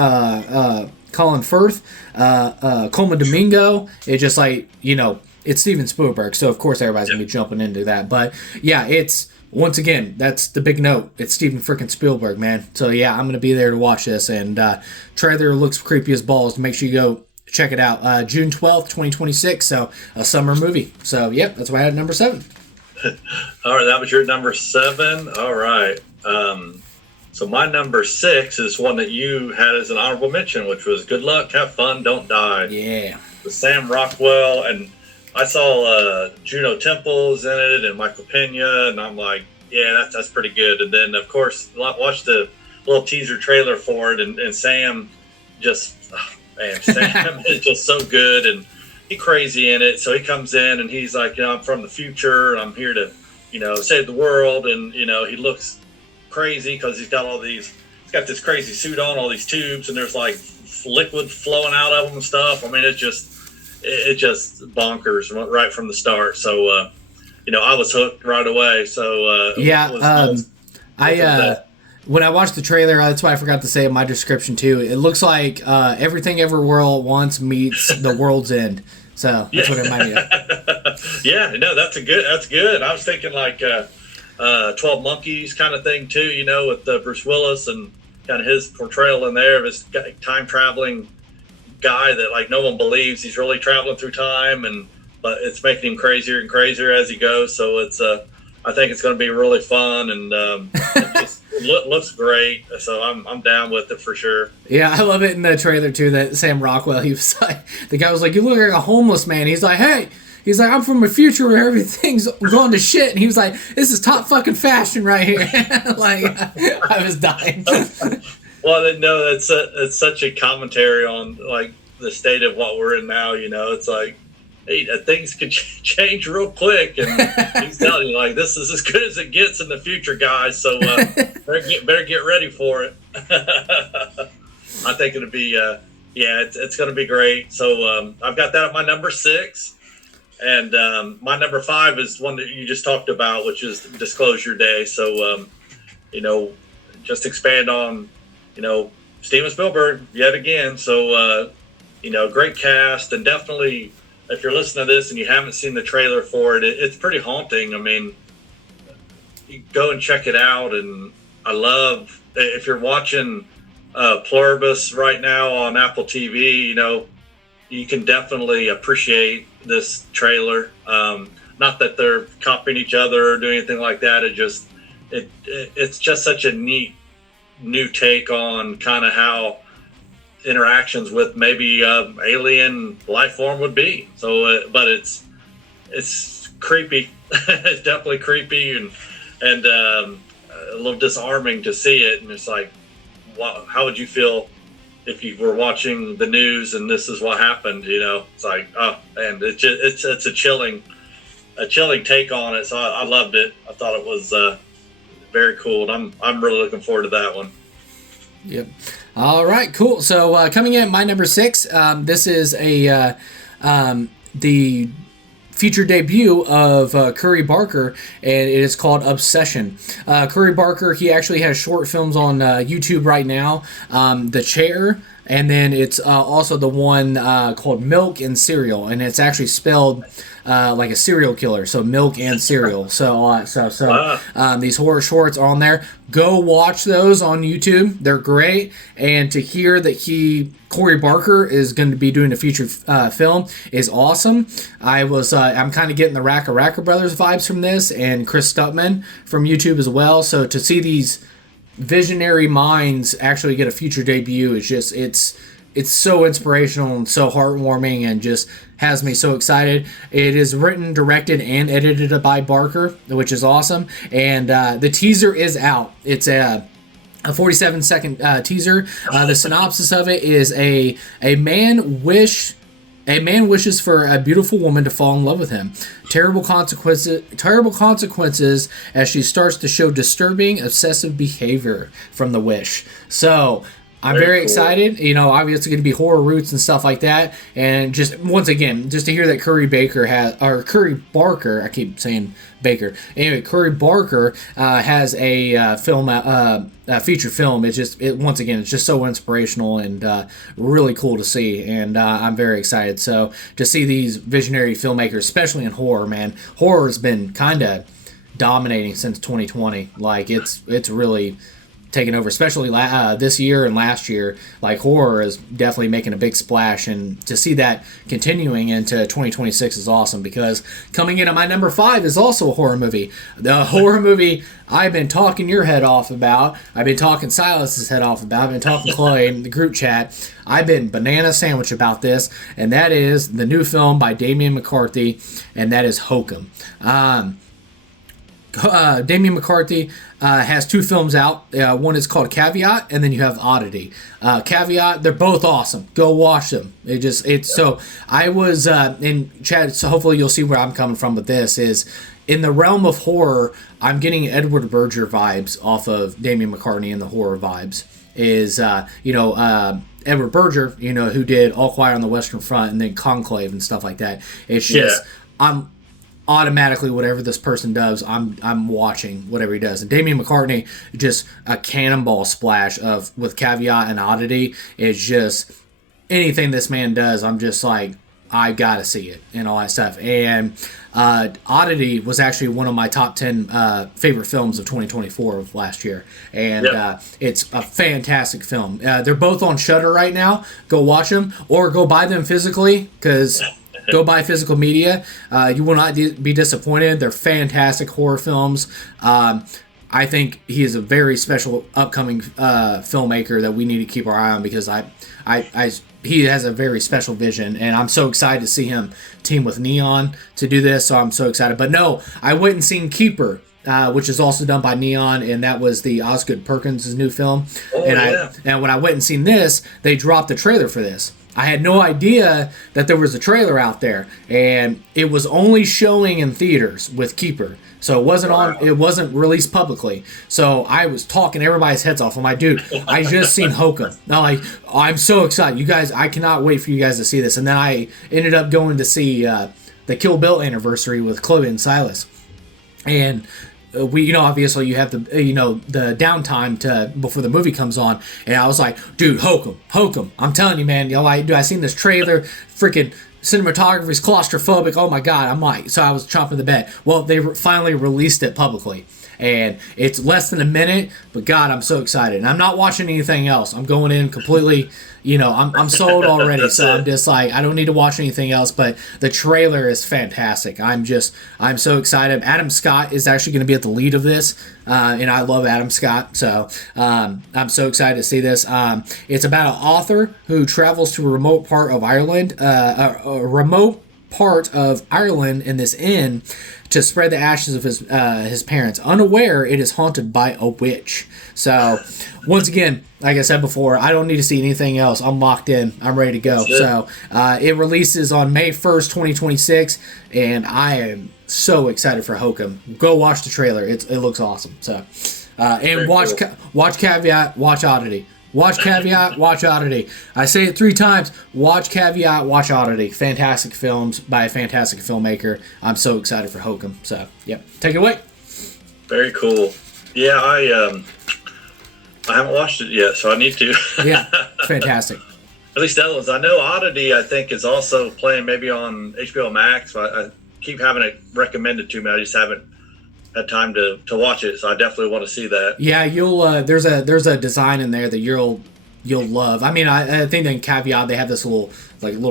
Firth, Coleman Domingo. It's just like, it's Steven Spielberg, so of course everybody's going to be jumping into that. But yeah, it's, once again, that's the big note. It's Steven freaking Spielberg, man. So yeah, I'm going to be there to watch this, and trailer looks creepy as balls. Make sure you go check it out. June 12th, 2026. So a summer movie. So yep, that's why I had number 7. All right, that was your number 7. All right. So my number 6 is one that you had as an honorable mention, which was Good Luck, Have Fun, Don't Die. Yeah. With Sam Rockwell, and I saw Juno Temple's in it and Michael Pena, and I'm like, yeah, that's pretty good. And then, of course, watched the little teaser trailer for it, and Sam just, Sam is just so good, and he's crazy in it. So he comes in, and he's like, I'm from the future, and I'm here to, save the world. And, he looks crazy because he's got he's got this crazy suit on, all these tubes, and there's like liquid flowing out of them and stuff. I mean, it just bonkers right from the start. So, I was hooked right away. So, when I watched the trailer, that's why I forgot to say in my description too. It looks like Everything Everywhere All at Once meets The World's End. So that's what it reminded me of. Yeah, no, that's good. I was thinking like 12 Monkeys kind of thing too, with Bruce Willis and kind of his portrayal in there of this time traveling guy that like no one believes he's really traveling through time, but it's making him crazier and crazier as he goes. So it's I think it's going to be really fun, and it just looks great. So I'm down with it for sure. Yeah, I love it in the trailer too that Sam Rockwell, he was like, the guy was like, you look like a homeless man. He's like, hey. He's like, I'm from a future where everything's going to shit. And he was like, this is top fucking fashion right here. Like, I was dying. Well, no, it's such a commentary on, like, the state of what we're in now, It's like, hey, things could change real quick. And he's telling you, like, this is as good as it gets in the future, guys. So better get ready for it. I think it'll be, it's going to be great. So I've got that at my number 6. And my number 5 is one that you just talked about, which is Disclosure Day. So, just expand on, Steven Spielberg yet again. So, great cast. And definitely, if you're listening to this and you haven't seen the trailer for it, it's pretty haunting. I mean, you go and check it out. And I love, if you're watching Pluribus right now on Apple TV, you can definitely appreciate this trailer. Not that they're copying each other or doing anything like that. It's just such a neat new take on kind of how interactions with maybe alien life form would be. So, but it's creepy. It's definitely creepy and a little disarming to see it. And it's like, wow, how would you feel if you were watching the news and this is what happened? It's like, oh man, it's a chilling take on it. So I loved it. I thought it was very cool, and I'm really looking forward to that one. Yep. All right, cool. So coming in at my number 6, this is the feature debut of Curry Barker, and it is called Obsession. Curry Barker, he actually has short films on YouTube right now. The Chair, and then it's also the one called Milk and Cereal, and it's actually spelled like a serial killer, so milk and cereal. So these horror shorts are on there. Go watch those on YouTube. They're great. And to hear that Corey Barker is going to be doing a feature film is awesome. I'm kind of getting the Racka Brothers vibes from this, and Chris Stutman from YouTube as well. So to see these visionary minds actually get a feature debut is just it's so inspirational and so heartwarming and just has me so excited. It is written, directed, and edited by Barker, which is awesome. And the teaser is out. It's a 47-second teaser. The synopsis of it is a man wishes for a beautiful woman to fall in love with him. Terrible consequences as she starts to show disturbing, obsessive behavior from the wish. So I'm very excited. Obviously it's going to be horror roots and stuff like that. And just once again, just to hear that Curry Barker, I keep saying Baker. Anyway, Curry Barker has a film, a feature film. It's just so inspirational and really cool to see. And I'm very excited. So to see these visionary filmmakers, especially in horror, man, horror has been kind of dominating since 2020. Like it's really taken over, especially this year and last year. Like, horror is definitely making a big splash, and to see that continuing into 2026 is awesome, because coming in at my number 5 is also a horror movie. The horror movie I've been talking your head off about, I've been talking Silas's head off about, I've been talking Chloe in the group chat, I've been banana sandwich about this, and that is the new film by Damian McCarthy, and that is Hokum. Damian McCarthy has 2 films out. One is called Caveat, and then you have Oddity. Caveat, they're both awesome. Go watch them. So I was in chat, so hopefully you'll see where I'm coming from with this, is in the realm of horror, I'm getting Edward Berger vibes off of Damian McCarthy and the horror vibes. Edward Berger, who did All Quiet on the Western Front and then Conclave and stuff like that. It's just, I'm automatically, whatever this person does, I'm watching whatever he does. And Damian McCarthy, just a cannonball splash with Caveat and Oddity. It's just anything this man does, I'm just like, I gotta see it and all that stuff. And Oddity was actually one of my top 10 favorite films of 2024 of last year, and it's a fantastic film. They're both on Shudder right now. Go watch them, or go buy them physically, because go buy physical media. You will not be disappointed. They're fantastic horror films. I think he is a very special upcoming filmmaker that we need to keep our eye on, because he has a very special vision, and I'm so excited to see him team with Neon to do this. So I'm so excited. But no, I went and seen Keeper, which is also done by Neon, and that was the Osgood Perkins' new film. And when I went and seen this, they dropped the trailer for this. I had no idea that there was a trailer out there, and it was only showing in theaters with Keeper. So it wasn't released publicly. So I was talking everybody's heads off. I'm like, dude, I just seen Hokum. I'm so excited. You guys, I cannot wait for you guys to see this. And then I ended up going to see the Kill Bill anniversary with Chloe and Silas. And we, obviously you have the downtime before the movie comes on, and I was like, dude, Hokum, I'm telling you, man, I seen this trailer, freaking cinematography's claustrophobic, oh my god, so I was chomping the bed. Well, they finally released it publicly, and it's less than a minute, but god, I'm so excited, and I'm not watching anything else. I'm going in completely, I'm sold already, so I'm just like, I don't need to watch anything else, but the trailer is fantastic. I'm so excited. Adam Scott is actually going to be at the lead of this, and I love Adam Scott, so I'm so excited to see this. It's about an author who travels to a remote part of Ireland, in this inn to spread the ashes of his parents. Unaware it is haunted by a witch. So, once again, like I said before, I don't need to see anything else. I'm locked in. I'm ready to go. So, it releases on May 1st, 2026, and I am so excited for Hokum. Go watch the trailer. It looks awesome. So, and watch Caveat, watch Oddity. Watch Caveat, watch Oddity. I say it 3 times. Watch Caveat, watch Oddity. Fantastic films by a fantastic filmmaker. I'm so excited for Hokum. So, yep. Take it away. Very cool. Yeah, I haven't watched it yet, so I need to. Yeah, fantastic. At least the other ones. I know Oddity, I think, is also playing maybe on HBO Max. I keep having it recommended to me. I just haven't had time to watch it, so I definitely want to see that. Yeah, you'll there's a design in there that you'll love. I mean, I think in Caveat they have this little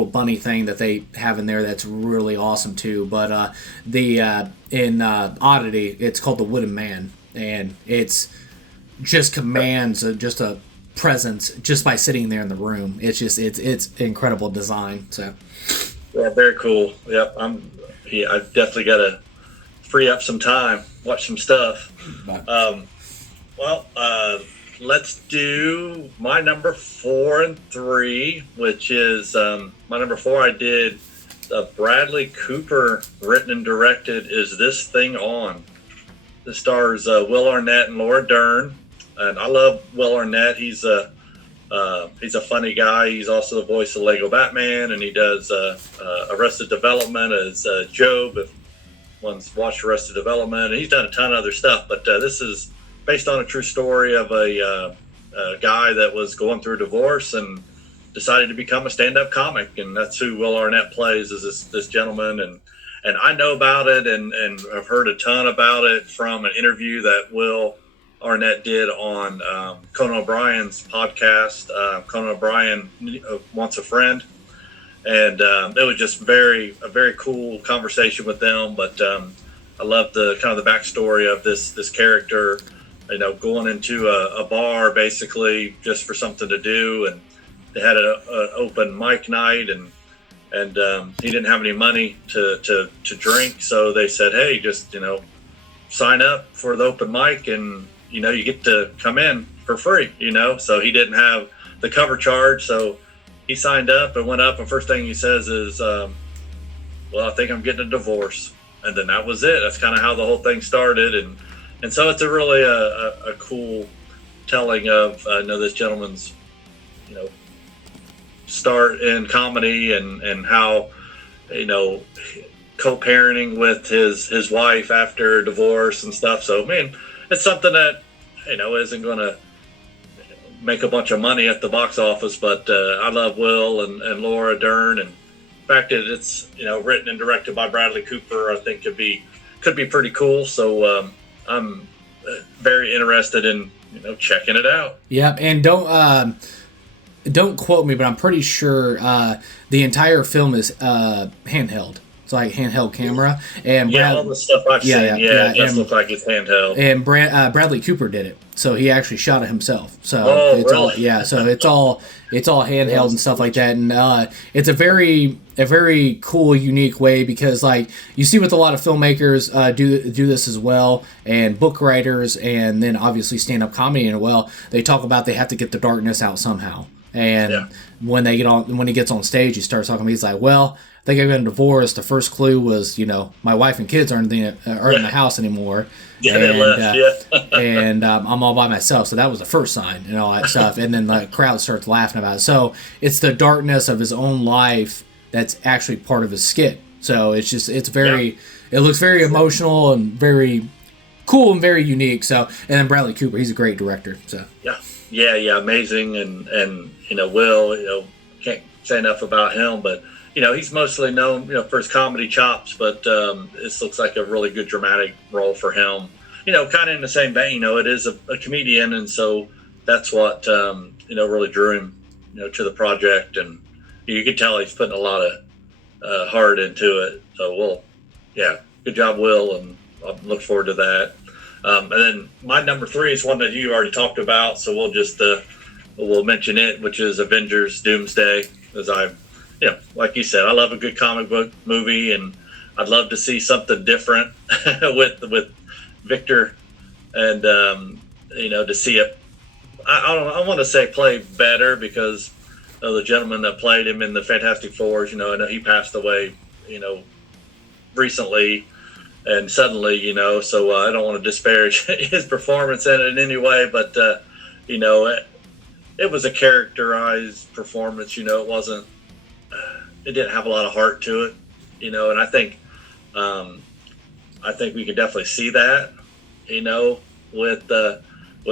bunny thing that they have in there that's really awesome too. But in Oddity, it's called the Wooden Man, and it's just commands just a presence just by sitting there in the room. It's just it's incredible design. So yeah, very cool. Yep, I've definitely got to free up some time, watch some stuff. Let's do my number 4 and 3, which is my number 4. I did Bradley Cooper written and directed Is This Thing On? This stars Will Arnett and Laura Dern, and I love Will Arnett. He's a funny guy. He's also the voice of Lego Batman, and he does Arrested Development as Job. If one's watched Arrested Development, and he's done a ton of other stuff, but this is based on a true story of a guy that was going through a divorce and decided to become a stand-up comic, and that's who Will Arnett plays, is this gentleman, and I know about it and have heard a ton about it from an interview that Will Arnett did on Conan O'Brien's podcast. Conan O'Brien Wants a Friend, and it was just a very cool conversation with them. But I love the kind of the backstory of this character, going into a bar basically just for something to do, and they had an open mic night, and he didn't have any money to drink, so they said, hey, just sign up for the open mic, and you get to come in for free, so he didn't have the cover charge, so he signed up and went up, and first thing he says is, well, I think I'm getting a divorce. And then that was it. That's kind of how the whole thing started, and so it's a really a cool telling of this gentleman's start in comedy, and how co-parenting with his wife after divorce and stuff. So I mean, it's something that isn't going to make a bunch of money at the box office, but I love Will and Laura Dern, and the fact that it's written and directed by Bradley Cooper, I think could be pretty cool. So I'm very interested in checking it out. Yep, and don't quote me, but I'm pretty sure the entire film is handheld. It's like handheld camera, and all the stuff I've seen, it does look like it's handheld. And Bradley Cooper did it, so he actually shot it himself. So it's really? all it's all handheld and stuff like that, and it's a very cool, unique way, because like you see with a lot of filmmakers do this as well, and book writers, and then obviously stand-up comedy, and they talk about they have to get the darkness out somehow. And when he gets on stage, he starts talking. He's like, "Well, I think I got a divorce. The first clue was, my wife and kids aren't in the house anymore. Yeah, they left. And I'm all by myself. So that was the first sign and all that stuff. And then the crowd starts laughing about it. So it's the darkness of his own life that's actually part of his skit. So it looks very emotional and very cool and very unique. So, and then Bradley Cooper, he's a great director. So yeah, amazing. And Will, can't say enough about him, but he's mostly known, for his comedy chops, but this looks like a really good dramatic role for him. Kind of in the same vein, it is a comedian, and so that's what really drew him, to the project, and you can tell he's putting a lot of heart into it. So, good job, Will, and I look forward to that. And then my number 3 is one that you already talked about, so we'll just we'll mention it, which is Avengers: Doomsday, as like you said, I love a good comic book movie, and I'd love to see something different with Victor, and to see it. I want to say play better, because the gentleman that played him in the Fantastic Four, I know he passed away, recently, and suddenly, so I don't want to disparage his performance in it in any way, but it was a characterized performance. It wasn't. It didn't have a lot of heart to it, and I think we could definitely see that, with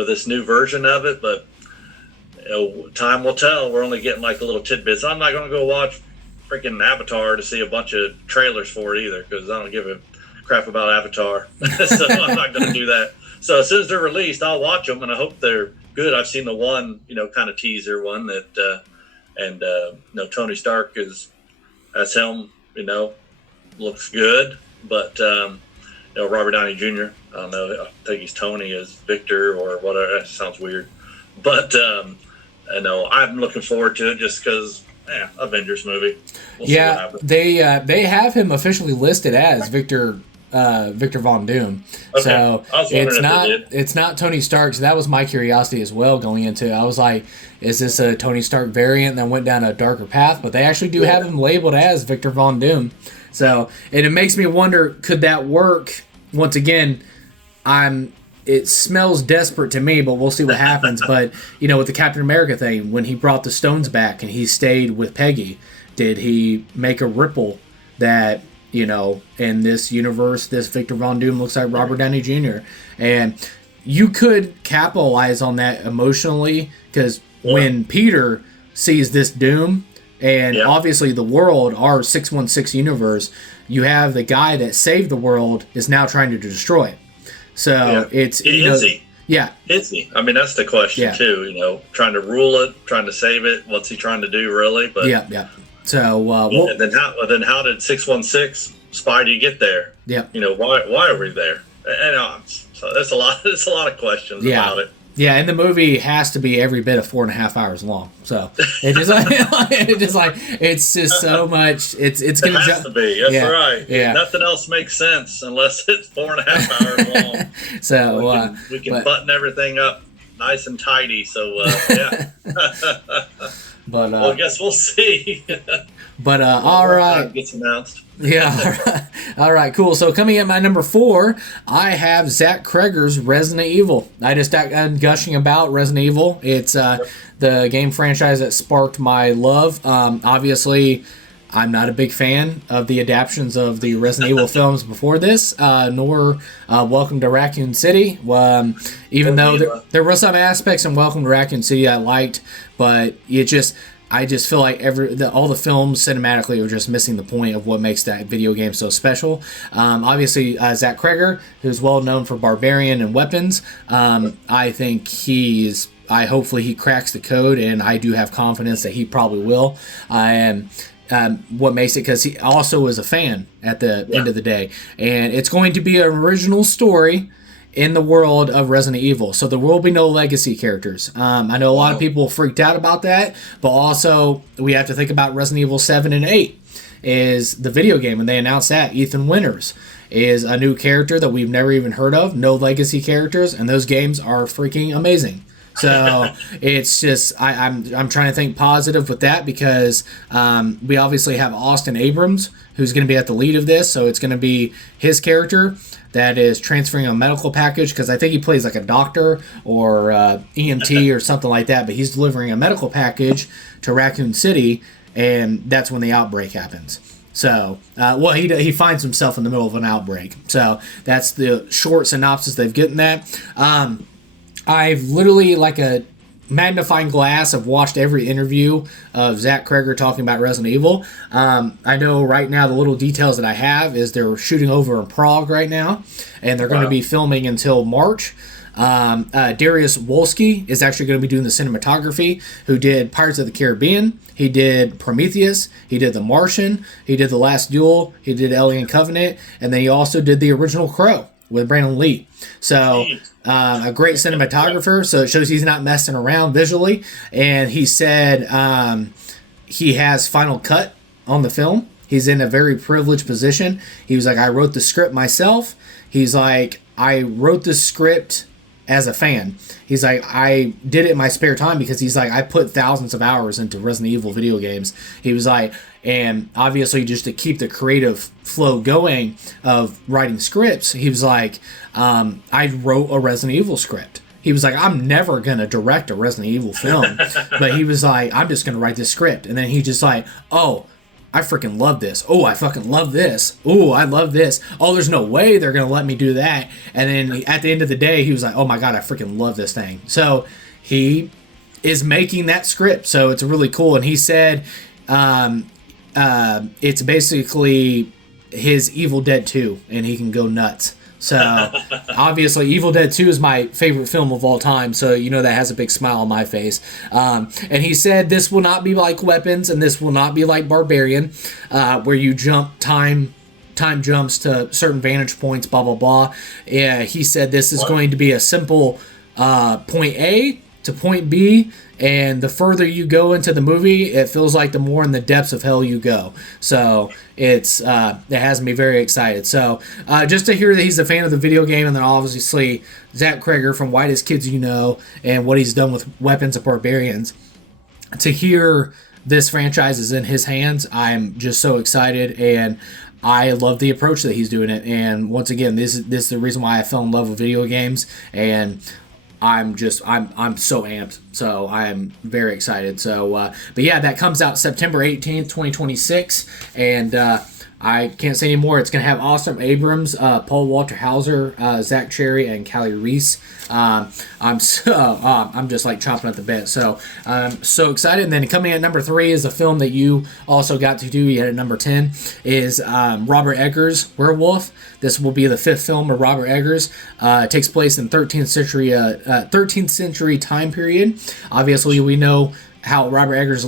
this new version of it. But time will tell. We're only getting like a little tidbits. I'm not going to go watch freaking Avatar to see a bunch of trailers for it either, because I don't give a crap about Avatar. So I'm not going to do that. So as soon as they're released, I'll watch them, and I hope they're good. I've seen the one, kind of teaser one that, and Tony Stark as him, looks good, but Robert Downey Jr., I don't know, I think he's Tony as Victor or whatever. That sounds weird, but I'm looking forward to it just because Avengers movie. We'll see what happens. They have him officially listed as Victor Von Doom. Okay. So it's not Tony Stark. So that was my curiosity as well going into it. I was like, is this a Tony Stark variant that went down a darker path? But they actually do have him labeled as Victor Von Doom. So, and it makes me wonder, could that work? Once again, it smells desperate to me, but we'll see what happens. But, with the Captain America thing, when he brought the stones back and he stayed with Peggy, did he make a ripple that, in this universe, this Victor Von Doom looks like Robert Downey Jr.? And you could capitalize on that emotionally, because when Peter sees this Doom, and obviously the world, our 616 universe, you have the guy that saved the world is now trying to destroy it. So it's Yeah. Is he? I mean, that's the question too. You know, trying to rule it, trying to save it. What's he trying to do, really? But yeah. So and then how did 616 Spidey get there? Yeah. You know, why are we there? And so there's a lot of questions about it. Yeah, and the movie has to be every bit of 4.5 hours long. So it's just so much. It's gonna have to be. That's right. Yeah. Nothing else makes sense unless it's 4.5 hours long. So we can button everything up nice and tidy. So yeah. But well, I guess we'll see. But all right, gets announced. Yeah. All right. Cool. So coming at my number 4, I have Zach Cregger's Resident Evil. I just got done gushing about Resident Evil. It's the game franchise that sparked my love. Obviously, I'm not a big fan of the adaptions of the Resident Evil films before this, nor Welcome to Raccoon City. Even though there were some aspects in Welcome to Raccoon City I liked, but I just feel like all the films cinematically are just missing the point of what makes that video game so special. Obviously, Zach Cregger, who's well known for Barbarian and Weapons, I think hopefully he cracks the code, and I do have confidence that he probably will. What makes it, because he also is a fan at the end of the day, and it's going to be an original story in the world of Resident Evil. So there will be no legacy characters. I know a lot of people freaked out about that, but also we have to think about Resident Evil 7 and 8 is the video game, and they announced that. Ethan Winters is a new character that we've never even heard of, no legacy characters, and those games are freaking amazing. So it's just I'm trying to think positive with that, because we obviously have Austin Abrams, who's going to be at the lead of this, so it's going to be his character that is transferring a medical package, because I think he plays like a doctor or EMT or something like that, but he's delivering a medical package to Raccoon City, and that's when the outbreak happens. So, he finds himself in the middle of an outbreak. So that's the short synopsis they've gotten that. I've literally, like a magnifying glass, have watched every interview of Zach Cregger talking about Resident Evil. I know right now the little details that I have is they're shooting over in Prague right now, and they're going to be filming until March. Darius Wolski is actually going to be doing the cinematography, who did Pirates of the Caribbean. He did Prometheus. He did The Martian. He did The Last Duel. He did Alien Covenant. And then he also did the original Crow with Brandon Lee. So a great cinematographer, so it shows he's not messing around visually. And he said he has final cut on the film. He's in a very privileged position. He was like, I wrote the script myself. He's like, I wrote the script as a fan. He's like, I did it in my spare time, because he's like, I put thousands of hours into Resident Evil video games. He was like, and obviously just to keep the creative flow going of writing scripts, he was like, I wrote a Resident Evil script. He was like, I'm never going to direct a Resident Evil film. But he was like, I'm just going to write this script. And then he just like, oh, I freaking love this. Oh, I fucking love this. Oh, I love this. Oh, there's no way they're going to let me do that. And then at the end of the day, he was like, oh my God, I freaking love this thing. So he is making that script. So it's really cool. And he said it's basically his Evil Dead 2, and he can go nuts. So obviously Evil Dead 2 is my favorite film of all time, so you know that has a big smile on my face. And he said this will not be like Weapons, and this will not be like Barbarian, where you jump time jumps to certain vantage points, blah blah blah. Yeah, he said this is going to be a simple point A to point B, and the further you go into the movie, it feels like the more in the depths of hell you go. So it has me very excited. So just to hear that he's a fan of the video game, and then obviously Zach Cregger from Whitest Kids You Know and what he's done with Weapons of Barbarians, to hear this franchise is in his hands, I'm just so excited, and I love the approach that he's doing it. And once again, this is the reason why I fell in love with video games, and I'm so amped. So I'm very excited. So, but yeah, that comes out September 18th, 2026. And I can't say anymore. It's going to have Austin Abrams, Paul Walter Hauser, Zach Cherry, and Callie Reese. I'm just like chomping at the bit. So I'm so excited. And then coming at number 3 is a film that you also got to do. You had at number 10 is Robert Eggers' Werewolf. This will be the 5th film of Robert Eggers. It takes place in 13th century time period. Obviously, we know how Robert Eggers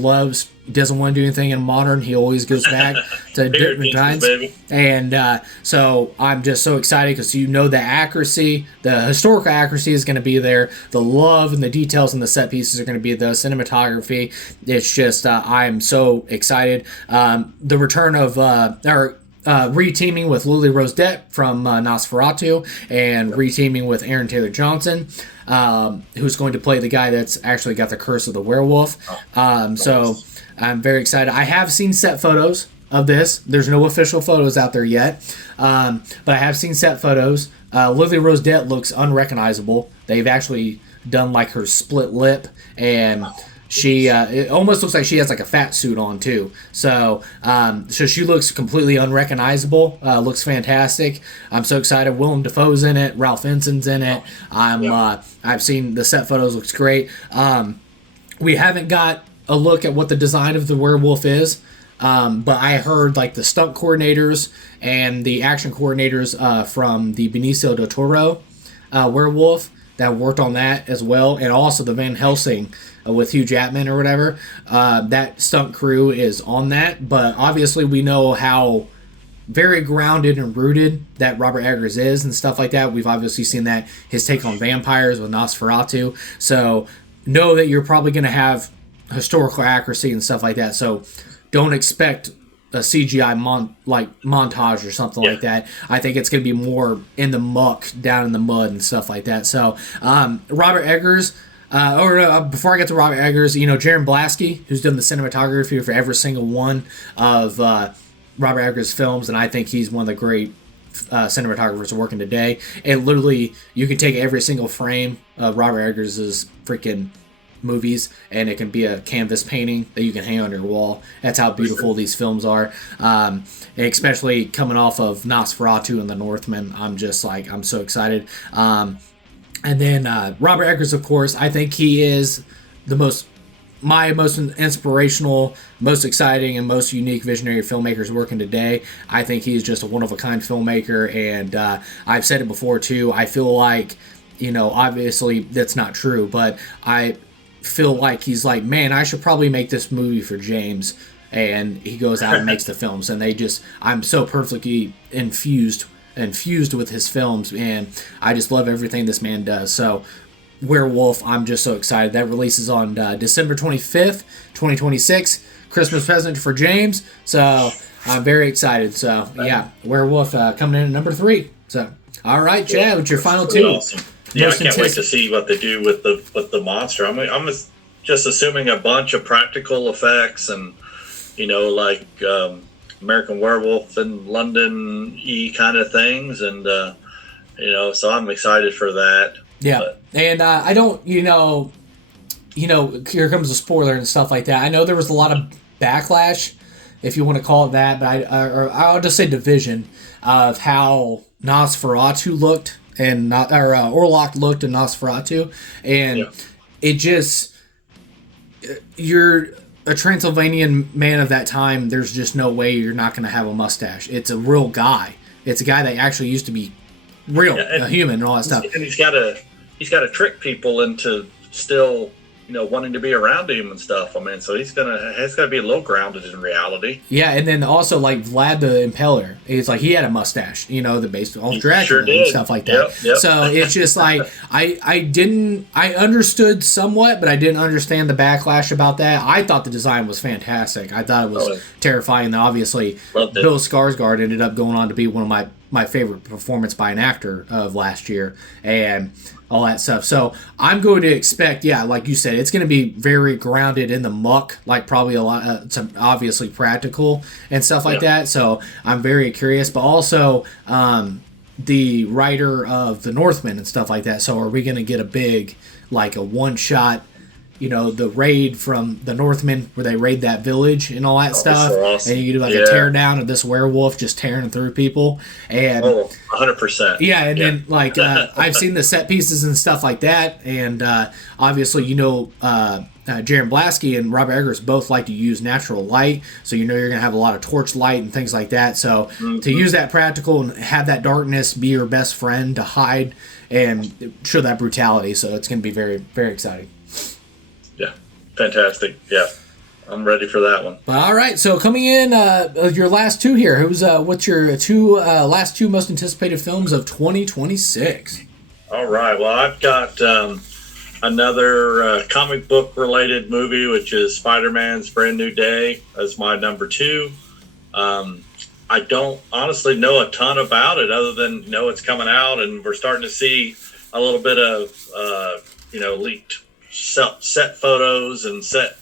doesn't want to do anything in modern. He always goes back to different times. And so I'm just so excited because the accuracy, the historical accuracy is going to be there. The love and the details and the set pieces are going to be the cinematography. It's just, I'm so excited. The return of, reteaming with Lily Rose Depp from Nosferatu and reteaming with Aaron Taylor Johnson, who's going to play the guy that's actually got the curse of the werewolf. So I'm very excited. I have seen set photos of this. There's no official photos out there yet, but I have seen set photos. Lily Rose Depp looks unrecognizable. They've actually done like her split lip, and she it almost looks like she has like a fat suit on too. So she looks completely unrecognizable. Looks fantastic. I'm so excited. Willem Dafoe's in it. Ralph Fiennes's in it. I've seen the set photos. Looks great. We haven't got a look at what the design of the werewolf is. But I heard like the stunt coordinators and the action coordinators from the Benicio del Toro werewolf that worked on that as well, and also the Van Helsing with Hugh Jackman or whatever. That stunt crew is on that, but obviously we know how very grounded and rooted that Robert Eggers is and stuff like that. We've obviously seen that his take on vampires with Nosferatu. So know that you're probably going to have historical accuracy and stuff like that. So don't expect a CGI montage or something like that. I think it's going to be more in the muck, down in the mud and stuff like that. So Robert Eggers, before I get to Robert Eggers, Jaron Blasky, who's done the cinematography for every single one of Robert Eggers' films, and I think he's one of the great cinematographers working today. And literally, you can take every single frame of Robert Eggers' freaking movies, and it can be a canvas painting that you can hang on your wall. That's how beautiful these films are. And especially coming off of Nosferatu and The Northman, I'm so excited. And then Robert Eggers, of course, I think he is my most inspirational, most exciting, and most unique visionary filmmakers working today. I think he's just a one-of-a-kind filmmaker, and I've said it before too. I feel like, obviously that's not true, but I feel like he's like, man, I should probably make this movie for James, and he goes out and makes the films, and I'm so perfectly infused with his films, and I just love everything this man does. So Werewolf, I'm just so excited. That releases on December 25th, 2026, Christmas present for James, so I'm very excited. So yeah, Werewolf coming in at number 3. So all right, Chad, what's your final 2? Awesome. Yeah, I can't wait to see what they do with the monster. I'm just assuming a bunch of practical effects and, like American Werewolf in London-y kind of things, and so I'm excited for that. Yeah, but, and I don't, here comes a spoiler and stuff like that. I know there was a lot of backlash, if you want to call it that, but I'll just say division of how Nosferatu looked. And Orlok looked in Nosferatu, and it just, you're a Transylvanian man of that time. There's just no way you're not going to have a mustache. It's a real guy. It's a guy that actually used to be real, a human, and all that stuff. And he's got to trick people into still, wanting to be around him and stuff. I mean, so he's got to be a little grounded in reality. Yeah, and then also like Vlad the Impaler, it's like he had a mustache, the based on Dracula and stuff like that. Yep. So it's just like I understood somewhat, but I didn't understand the backlash about that. I thought the design was fantastic. I thought it was terrifying. And obviously, Bill Skarsgård ended up going on to be one of my favorite performance by an actor of last year, and all that stuff. So I'm going to expect, like you said, it's going to be very grounded in the muck, like probably a lot, some obviously practical and stuff like that. So I'm very curious, but also the writer of The Northman and stuff like that. So are we going to get a big, like a one-shot the raid from the Northmen where they raid that village and all that stuff. So awesome. And you do like a tear down of this werewolf just tearing through people. And 100%. Yeah, and then like I've seen the set pieces and stuff like that, and obviously Jaron Blasky and Robert Eggers both like to use natural light, so you're going to have a lot of torch light and things like that. So to use that practical and have that darkness be your best friend to hide and show that brutality, so it's going to be very, very exciting. Yeah, fantastic. Yeah, I'm ready for that one. All right, so coming in, your last two here. What's your last two most anticipated films of 2026? All right, well, I've got another comic book related movie, which is Spider-Man's Brand New Day, as my number 2. I don't honestly know a ton about it other than it's coming out, and we're starting to see a little bit of leaked set photos and set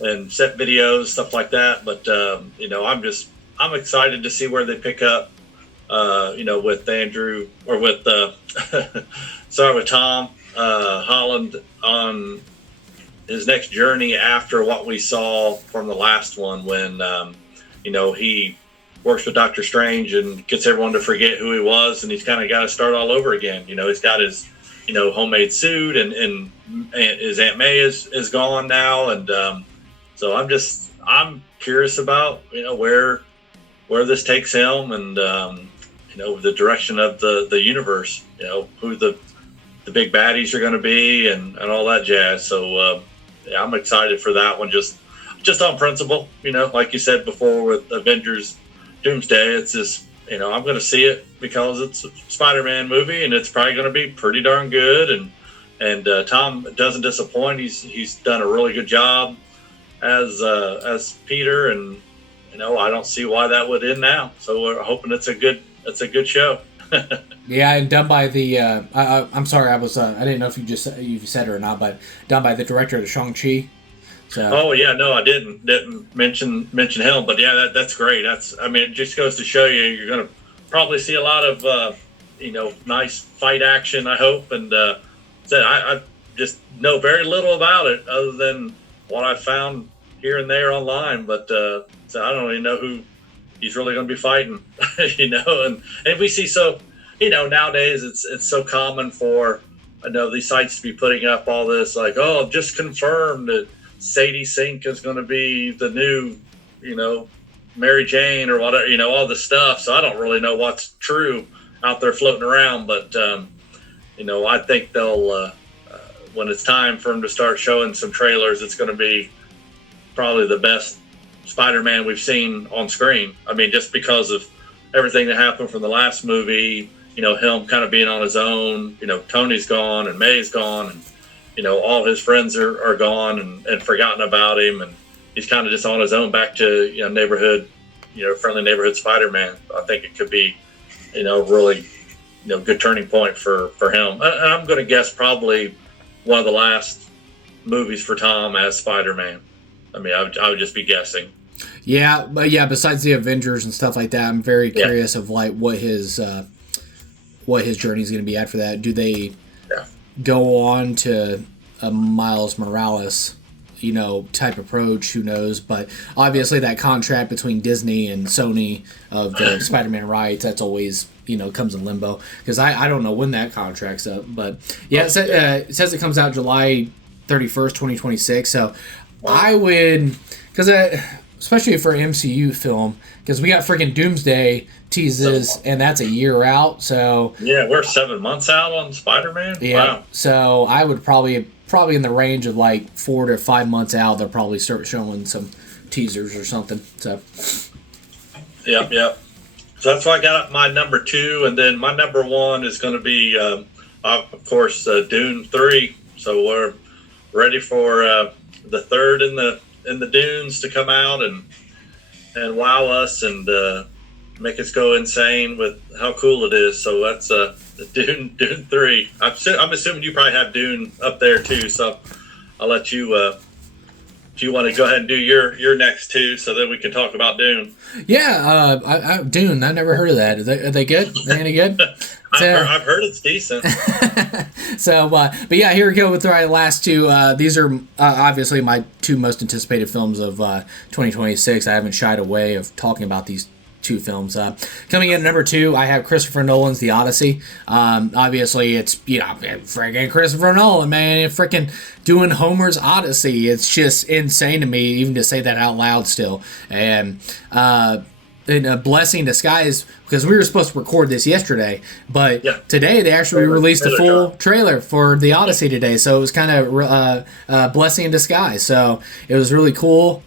videos, stuff like that. But I'm excited to see where they pick up. With Andrew or with with Tom Holland on his next journey after what we saw from the last one when he works with Doctor Strange and gets everyone to forget who he was, and he's kind of got to start all over again. He's got his homemade suit, and his Aunt May is gone now, and so I'm curious about where this takes him, and the direction of the universe, who the big baddies are going to be, and all that jazz. So I'm excited for that one, just on principle. Like you said before with Avengers Doomsday, it's just I'm going to see it because it's a Spider-Man movie, and it's probably going to be pretty darn good. And Tom doesn't disappoint. He's done a really good job as Peter, and I don't see why that would end now. So we're hoping it's a good show. Yeah, and done by the I'm sorry, I didn't know if you said it or not, but done by the director of Shang-Chi. So. Oh yeah, no, I didn't mention him, but yeah, that's great. It just goes to show you're going to probably see a lot of nice fight action, I hope. And I just know very little about it other than what I found here and there online. But so I don't even know who he's really going to be fighting, And we see nowadays it's so common for these sites to be putting up all this like, oh, just confirmed that Sadie Sink is going to be the new, Mary Jane or whatever, all this stuff. So I don't really know what's true out there floating around, but I think they'll when it's time for them to start showing some trailers, it's going to be probably the best Spider-Man we've seen on screen. Just because of everything that happened from the last movie, him kind of being on his own, Tony's gone and May's gone, and all his friends are gone and forgotten about him, and he's kind of just on his own back to neighborhood, friendly neighborhood Spider-Man. I think it could be really good turning point for him. And I'm going to guess probably one of the last movies for Tom as Spider-Man. I would just be guessing. Yeah, but besides the Avengers and stuff like that, I'm very curious of like what his journey is going to be after that. Do they go on to a Miles Morales, type approach? Who knows? But obviously that contract between Disney and Sony of the Spider-Man rights, that's always, comes in limbo. Because I don't know when that contract's up. But yeah, it says it comes out July 31st, 2026. So I would, because especially for an MCU film, because we got freaking Doomsday teases, and that's a year out. So yeah, we're 7 months out on Spider-Man. Yeah, wow. So I would probably in the range of like 4 to 5 months out, they'll probably start showing some teasers or something. So yep. So that's why I got my number 2, and then my number 1 is going to be, of course, Dune 3. So we're ready for the third in the Dunes to come out and wow us and make us go insane with how cool it is. So that's Dune 3. I'm assuming you probably have Dune up there too, so I'll let you if you want to go ahead and do your next two, so then we can talk about Dune. Yeah, Dune. I never heard of that. Are they good? Are they any good? I've heard it's decent. So, but yeah, here we go with our last two. These are obviously my two most anticipated films of 2026. I haven't shied away of talking about these two films. Coming in at number 2, I have Christopher Nolan's The Odyssey. Obviously, it's, freaking Christopher Nolan, man. Freaking doing Homer's Odyssey. It's just insane to me, even to say that out loud still. And a blessing in disguise, because we were supposed to record this yesterday, but today they actually released a full trailer for The Odyssey today, so it was kind of a blessing in disguise. So it was really cool.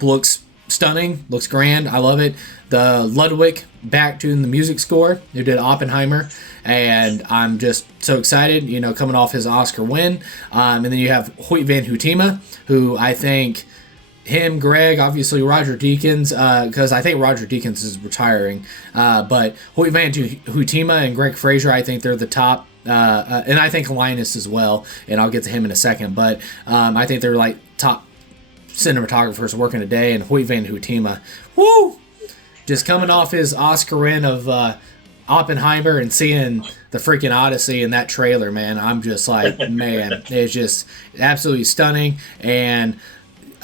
Looks stunning, looks grand. I love it. The Ludwig back doing the music score, who did Oppenheimer, and I'm just so excited, coming off his Oscar win. And then you have Hoyt van Hoytema, who I think him, Greg, obviously Roger Deakins, because I think Roger Deakins is retiring, but Hoyt van Hoytema and Greg Fraser, I think they're the top, and I think Linus as well, and I'll get to him in a second, but I think they're like top cinematographers working today, and Hoyt van Hoytema, woo! Just coming off his Oscar win of Oppenheimer and seeing the freaking Odyssey in that trailer, man, I'm just like, man, it's just absolutely stunning. And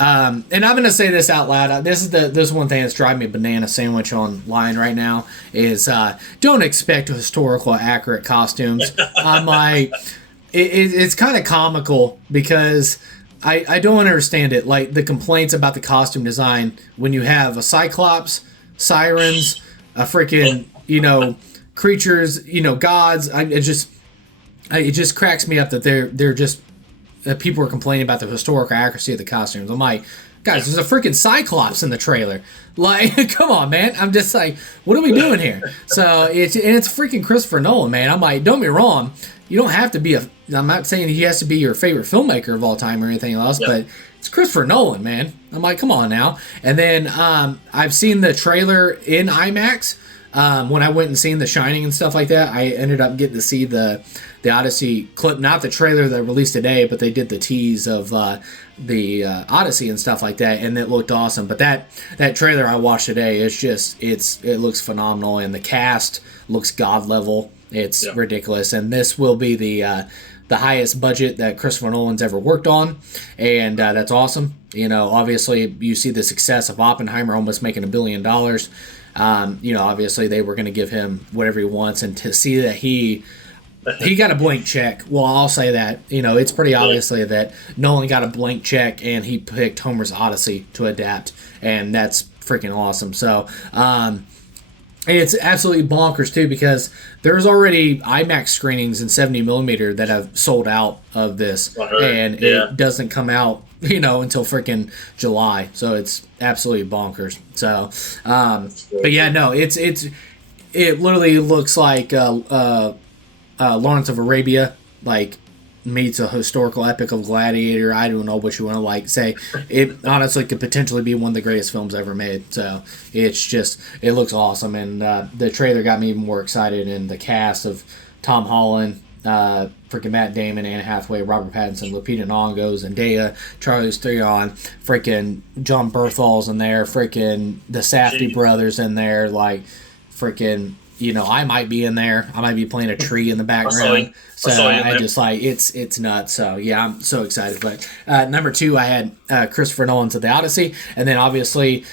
I'm gonna say this out loud. This is one thing that's driving me banana sandwich online right now is don't expect historical accurate costumes. I'm like, it's kind of comical because I don't understand it. Like the complaints about the costume design when you have a Cyclops, sirens, a freaking creatures, gods. It just cracks me up that they're just. People are complaining about the historical accuracy of the costumes. I'm like, guys, there's a freaking Cyclops in the trailer. Like, come on, man. I'm just like, what are we doing here? So it's freaking Christopher Nolan, man. I'm like, don't be wrong. You don't have to be I'm not saying he has to be your favorite filmmaker of all time or anything else, but it's Christopher Nolan, man. I'm like, come on now. And then I've seen the trailer in IMAX. When I went and seen The Shining and stuff like that, I ended up getting to see the Odyssey clip, not the trailer that released today, but they did the tease of the Odyssey and stuff like that, and it looked awesome. But that trailer I watched today, it looks phenomenal, and the cast looks god level. It's ridiculous, and this will be the highest budget that Christopher Nolan's ever worked on, and that's awesome. Obviously you see the success of Oppenheimer almost making $1 billion. Obviously they were going to give him whatever he wants, and to see that he got a blank check. Well, I'll say that, it's pretty obviously that Nolan got a blank check and he picked Homer's Odyssey to adapt, and that's freaking awesome. So, it's absolutely bonkers too, because there's already IMAX screenings in 70mm that have sold out of this, and it doesn't come out, until freaking July. So it's absolutely bonkers. So, but yeah, no, it literally looks like Lawrence of Arabia, like meets a historical epic of Gladiator. I don't know what you want to say. It honestly could potentially be one of the greatest films ever made. So it looks awesome, and the trailer got me even more excited. And the cast of Tom Holland, freaking Matt Damon, Anne Hathaway, Robert Pattinson, Lupita Nyong'o, Zendaya, Charlize Theron, freaking John Berthal's in there, freaking the Safdie brothers in there, like freaking. I might be in there. I might be playing a tree in the background. So I just like it's nuts. So yeah, I'm so excited. But number 2, I had Christopher Nolan's The Odyssey, and then obviously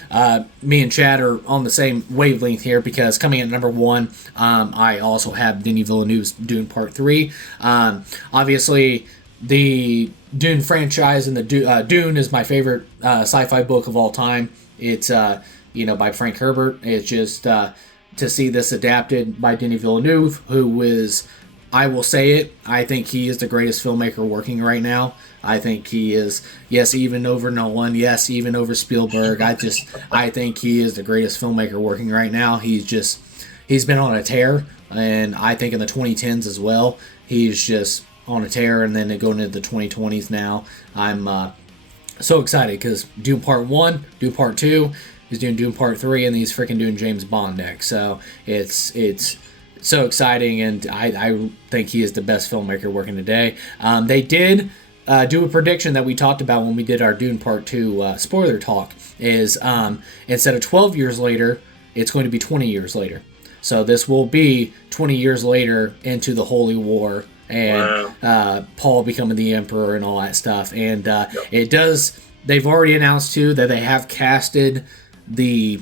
me and Chad are on the same wavelength here, because coming in at number 1, I also have Denis Villeneuve's Dune Part 3. Obviously, the Dune franchise and the Dune is my favorite sci-fi book of all time. It's by Frank Herbert. It's just to see this adapted by Denis Villeneuve, who is, I will say it, I think he is the greatest filmmaker working right now. I think he is, yes, even over Nolan, yes, even over Spielberg. I think he is the greatest filmmaker working right now. He's been on a tear, and I think in the 2010s as well, he's just on a tear, and then going into the 2020s now. I'm so excited, because Dune Part 1, Dune Part 2, he's doing Dune Part 3, and he's freaking doing James Bond next. So it's so exciting, and I think he is the best filmmaker working today. They did do a prediction that we talked about when we did our Dune Part 2 spoiler talk, is instead of 12 years later, it's going to be 20 years later. So this will be 20 years later into the Holy War, and Paul becoming the Emperor and all that stuff. And it does, they've already announced too that they have casted the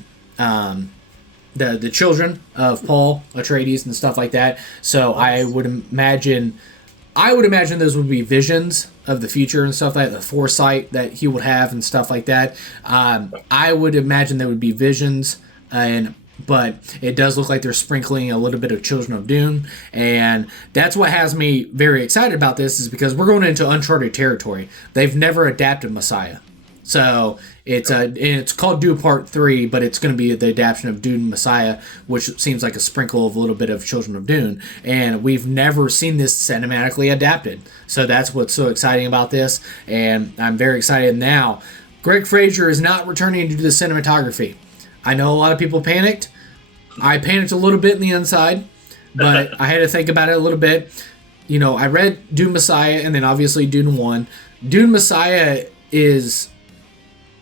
children of Paul Atreides and stuff like that. So I would imagine those would be visions of the future and stuff like that, the foresight that he would have and stuff like that. I would imagine there would be visions, but it does look like they're sprinkling a little bit of Children of Dune, and that's what has me very excited about this, is because we're going into uncharted territory. They've never adapted Messiah. So it's called Dune Part 3, but it's going to be the adaptation of Dune Messiah, which seems like a sprinkle of a little bit of Children of Dune. And we've never seen this cinematically adapted. So that's what's so exciting about this. And I'm very excited now. Greg Fraser is not returning to do the cinematography. I know a lot of people panicked. I panicked a little bit in the inside, but I had to think about it a little bit. You know, I read Dune Messiah and then obviously Dune 1. Dune Messiah is,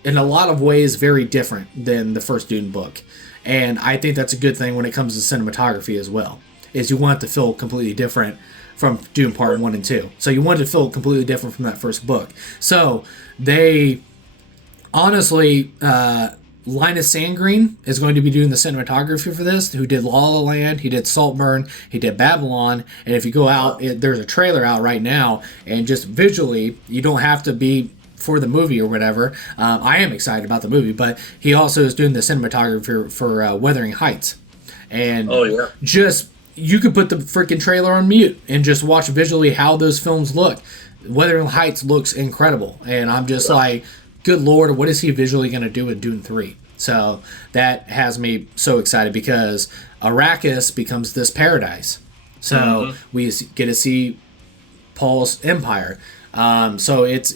in a lot of ways, very different than the first Dune book. And I think that's a good thing when it comes to cinematography as well, is you want it to feel completely different from Dune Part 1 and 2. So you want it to feel completely different from that first book. So they, honestly, Linus Sandgreen is going to be doing the cinematography for this, who did La La Land, he did Saltburn, he did Babylon, and if you go out, there's a trailer out right now, and just visually, you don't have to be for the movie or whatever. I am excited about the movie, but he also is doing the cinematography for Wuthering Heights. And just, you could put the freaking trailer on mute and just watch visually how those films look. Wuthering Heights looks incredible, and I'm just like, good Lord, what is he visually going to do in Dune 3? So that has me so excited, because Arrakis becomes this paradise. So we get to see Paul's empire. So it's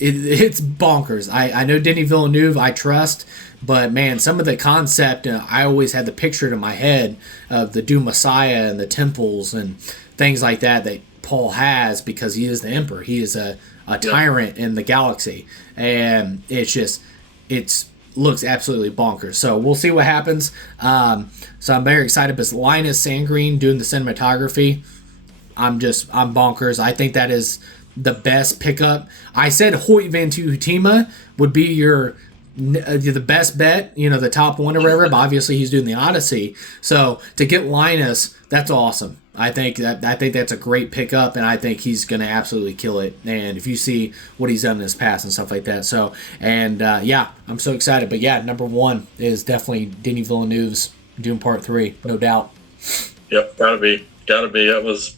bonkers. I know Denis Villeneuve, I trust, but man, some of the concept, I always had the picture in my head of the Dune Messiah and the temples and things like that Paul has, because he is the emperor. He is a tyrant in the galaxy, and it looks absolutely bonkers. So we'll see what happens. So I'm very excited. But Linus Sandgreen doing the cinematography, I'm bonkers. I think that is the best pickup. I said Hoyt Van Hoytema would be the best bet, the top one or whatever, but obviously he's doing the Odyssey. So to get Linus, that's awesome. I think that's a great pickup, and I think he's going to absolutely kill it. And if you see what he's done in his past and stuff like that, so I'm so excited. But yeah, number one is definitely Denis Villeneuve's Dune Part 3, no doubt. Yep, gotta be. That was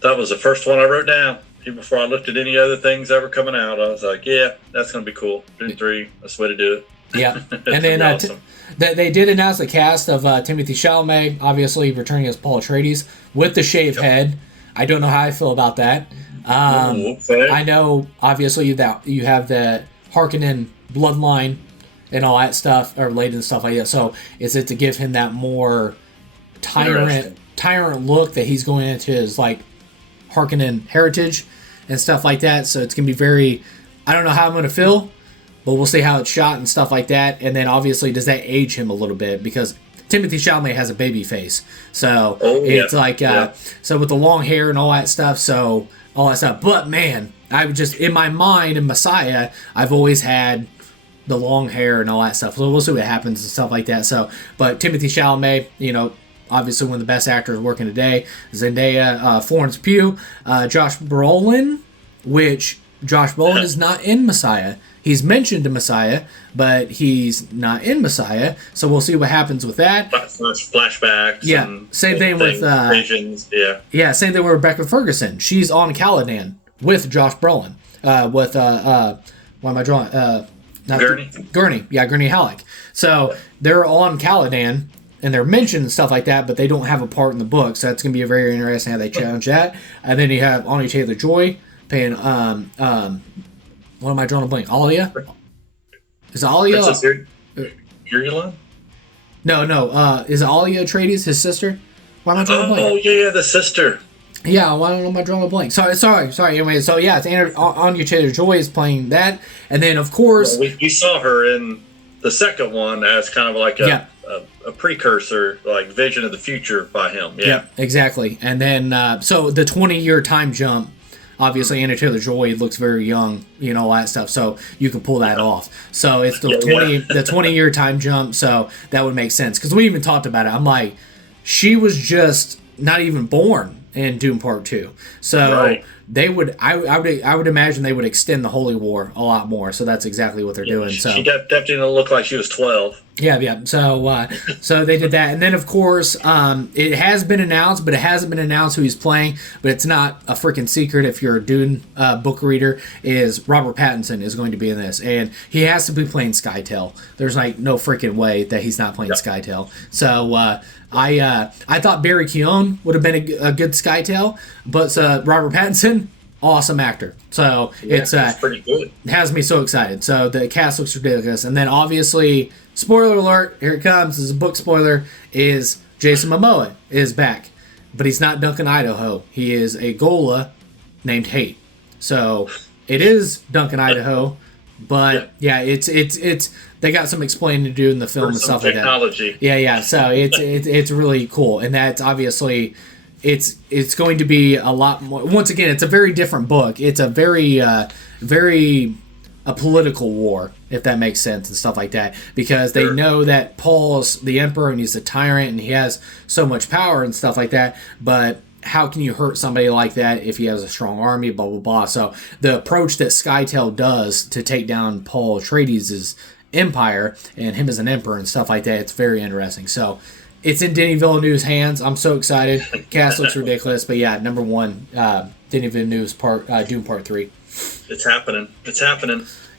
the first one I wrote down. Even before I looked at any other things ever coming out, I was like, yeah, that's going to be cool. Dune 3, that's the way to do it. Yeah. And then awesome. They did announce the cast of Timothée Chalamet, obviously returning as Paul Atreides, with the shaved head. I don't know how I feel about that. I know, obviously, that you have the Harkonnen bloodline and all that stuff, or related and stuff like that. So is it to give him that more tyrant look that he's going into his, like, Harkonnen heritage and stuff like that? So it's going to be very, I don't know how I'm going to feel, but we'll see how it's shot and stuff like that. And then obviously, does that age him a little bit? Because Timothée Chalamet has a baby face. So it's like, so with the long hair and all that stuff. But man, I would just, in my mind, in Messiah, I've always had the long hair and all that stuff. So we'll see what happens and stuff like that. So, but Timothée Chalamet, obviously one of the best actors working today. Zendaya, Florence Pugh, Josh Brolin, which Josh Brolin is not in Messiah. He's mentioned in Messiah, but he's not in Messiah. So we'll see what happens with that. Flashbacks. Yeah. Same thing with visions. Yeah. Same thing with Rebecca Ferguson. She's on Caladan with Josh Brolin. What am I drawing? Gurney. Yeah, Gurney Halleck. So they're on Caladan, and they're mentioned and stuff like that, but they don't have a part in the book. So that's going to be very interesting how they challenge that. And then you have Anya Taylor-Joy playing, what am I drawing a blank? Alia? Is it Alia? Cillain? No. Is it Alia Atreides, his sister? Why am I drawing a blank? Oh, yeah, the sister. Yeah, why don't I draw a blank? Sorry. Anyway, so yeah, it's Anya Taylor-Joy is playing that, and then of course we saw her in the second one as kind of like a precursor, like vision of the future by him. Yeah, exactly. And then so the 20-year time jump. Obviously, Anya Taylor-Joy looks very young, all that stuff. So you can pull that off. So it's the 20-year time jump. So that would make sense because we even talked about it. I'm like, she was just not even born in Doom Part 2. So they would, I would imagine they would extend the Holy War a lot more. So that's exactly what they're doing. So she definitely didn't look like she was 12. Yeah. So they did that, and then of course it has been announced, but it hasn't been announced who he's playing. But it's not a freaking secret if you're a Dune book reader. Is Robert Pattinson is going to be in this, and he has to be playing Skytel. There's like no freaking way that he's not playing Skytel. So I thought Barry Keoghan would have been a good Skytel, but Robert Pattinson, awesome actor. So it's pretty good. Has me so excited. So the cast looks ridiculous, and then obviously. Spoiler alert, here it comes, this is a book spoiler, is Jason Momoa is back. But he's not Duncan Idaho. He is a Gola named Hate. So it is Duncan Idaho, but it's they got some explaining to do in the film and stuff like that. Yeah. So it's really cool. And that's obviously it's going to be a lot more. Once again, it's a very different book. It's a very a political war, if that makes sense, and stuff like that, because they know that Paul's the emperor and he's a tyrant and he has so much power and stuff like that, but how can you hurt somebody like that if he has a strong army, blah, blah, blah. So the approach that Skytel does to take down Paul Atreides' empire and him as an emperor and stuff like that, it's very interesting. So it's in Denis Villeneuve's hands. I'm so excited. Cast looks ridiculous, but yeah, number one, Denis Villeneuve's Dune Part 3. It's happening.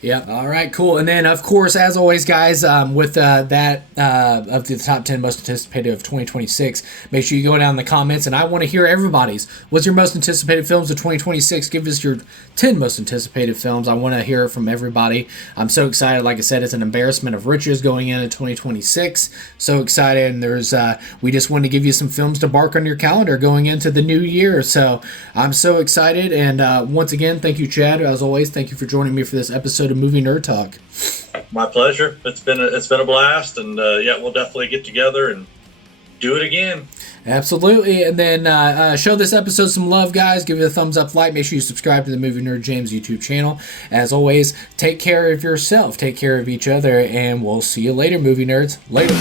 Yeah. All right, cool. And then, of course, as always, guys, with that of the top 10 most anticipated of 2026, make sure you go down in the comments, and I want to hear everybody's. What's your most anticipated films of 2026? Give us your 10 most anticipated films. I want to hear from everybody. I'm so excited. Like I said, it's an embarrassment of riches going into 2026. So excited. And there's we just wanted to give you some films to mark on your calendar going into the new year. So I'm so excited. And once again, thank you, Chad. As always, thank you for joining me for this episode of Movie Nerd Talk. My pleasure. It's been a blast, and we'll definitely get together and do it again. Absolutely. And then show this episode some love, guys. Give it a thumbs up, like. Make sure you subscribe to the Movie Nerd James YouTube channel. As always, take care of yourself, take care of each other, and we'll see you later, movie nerds. Later.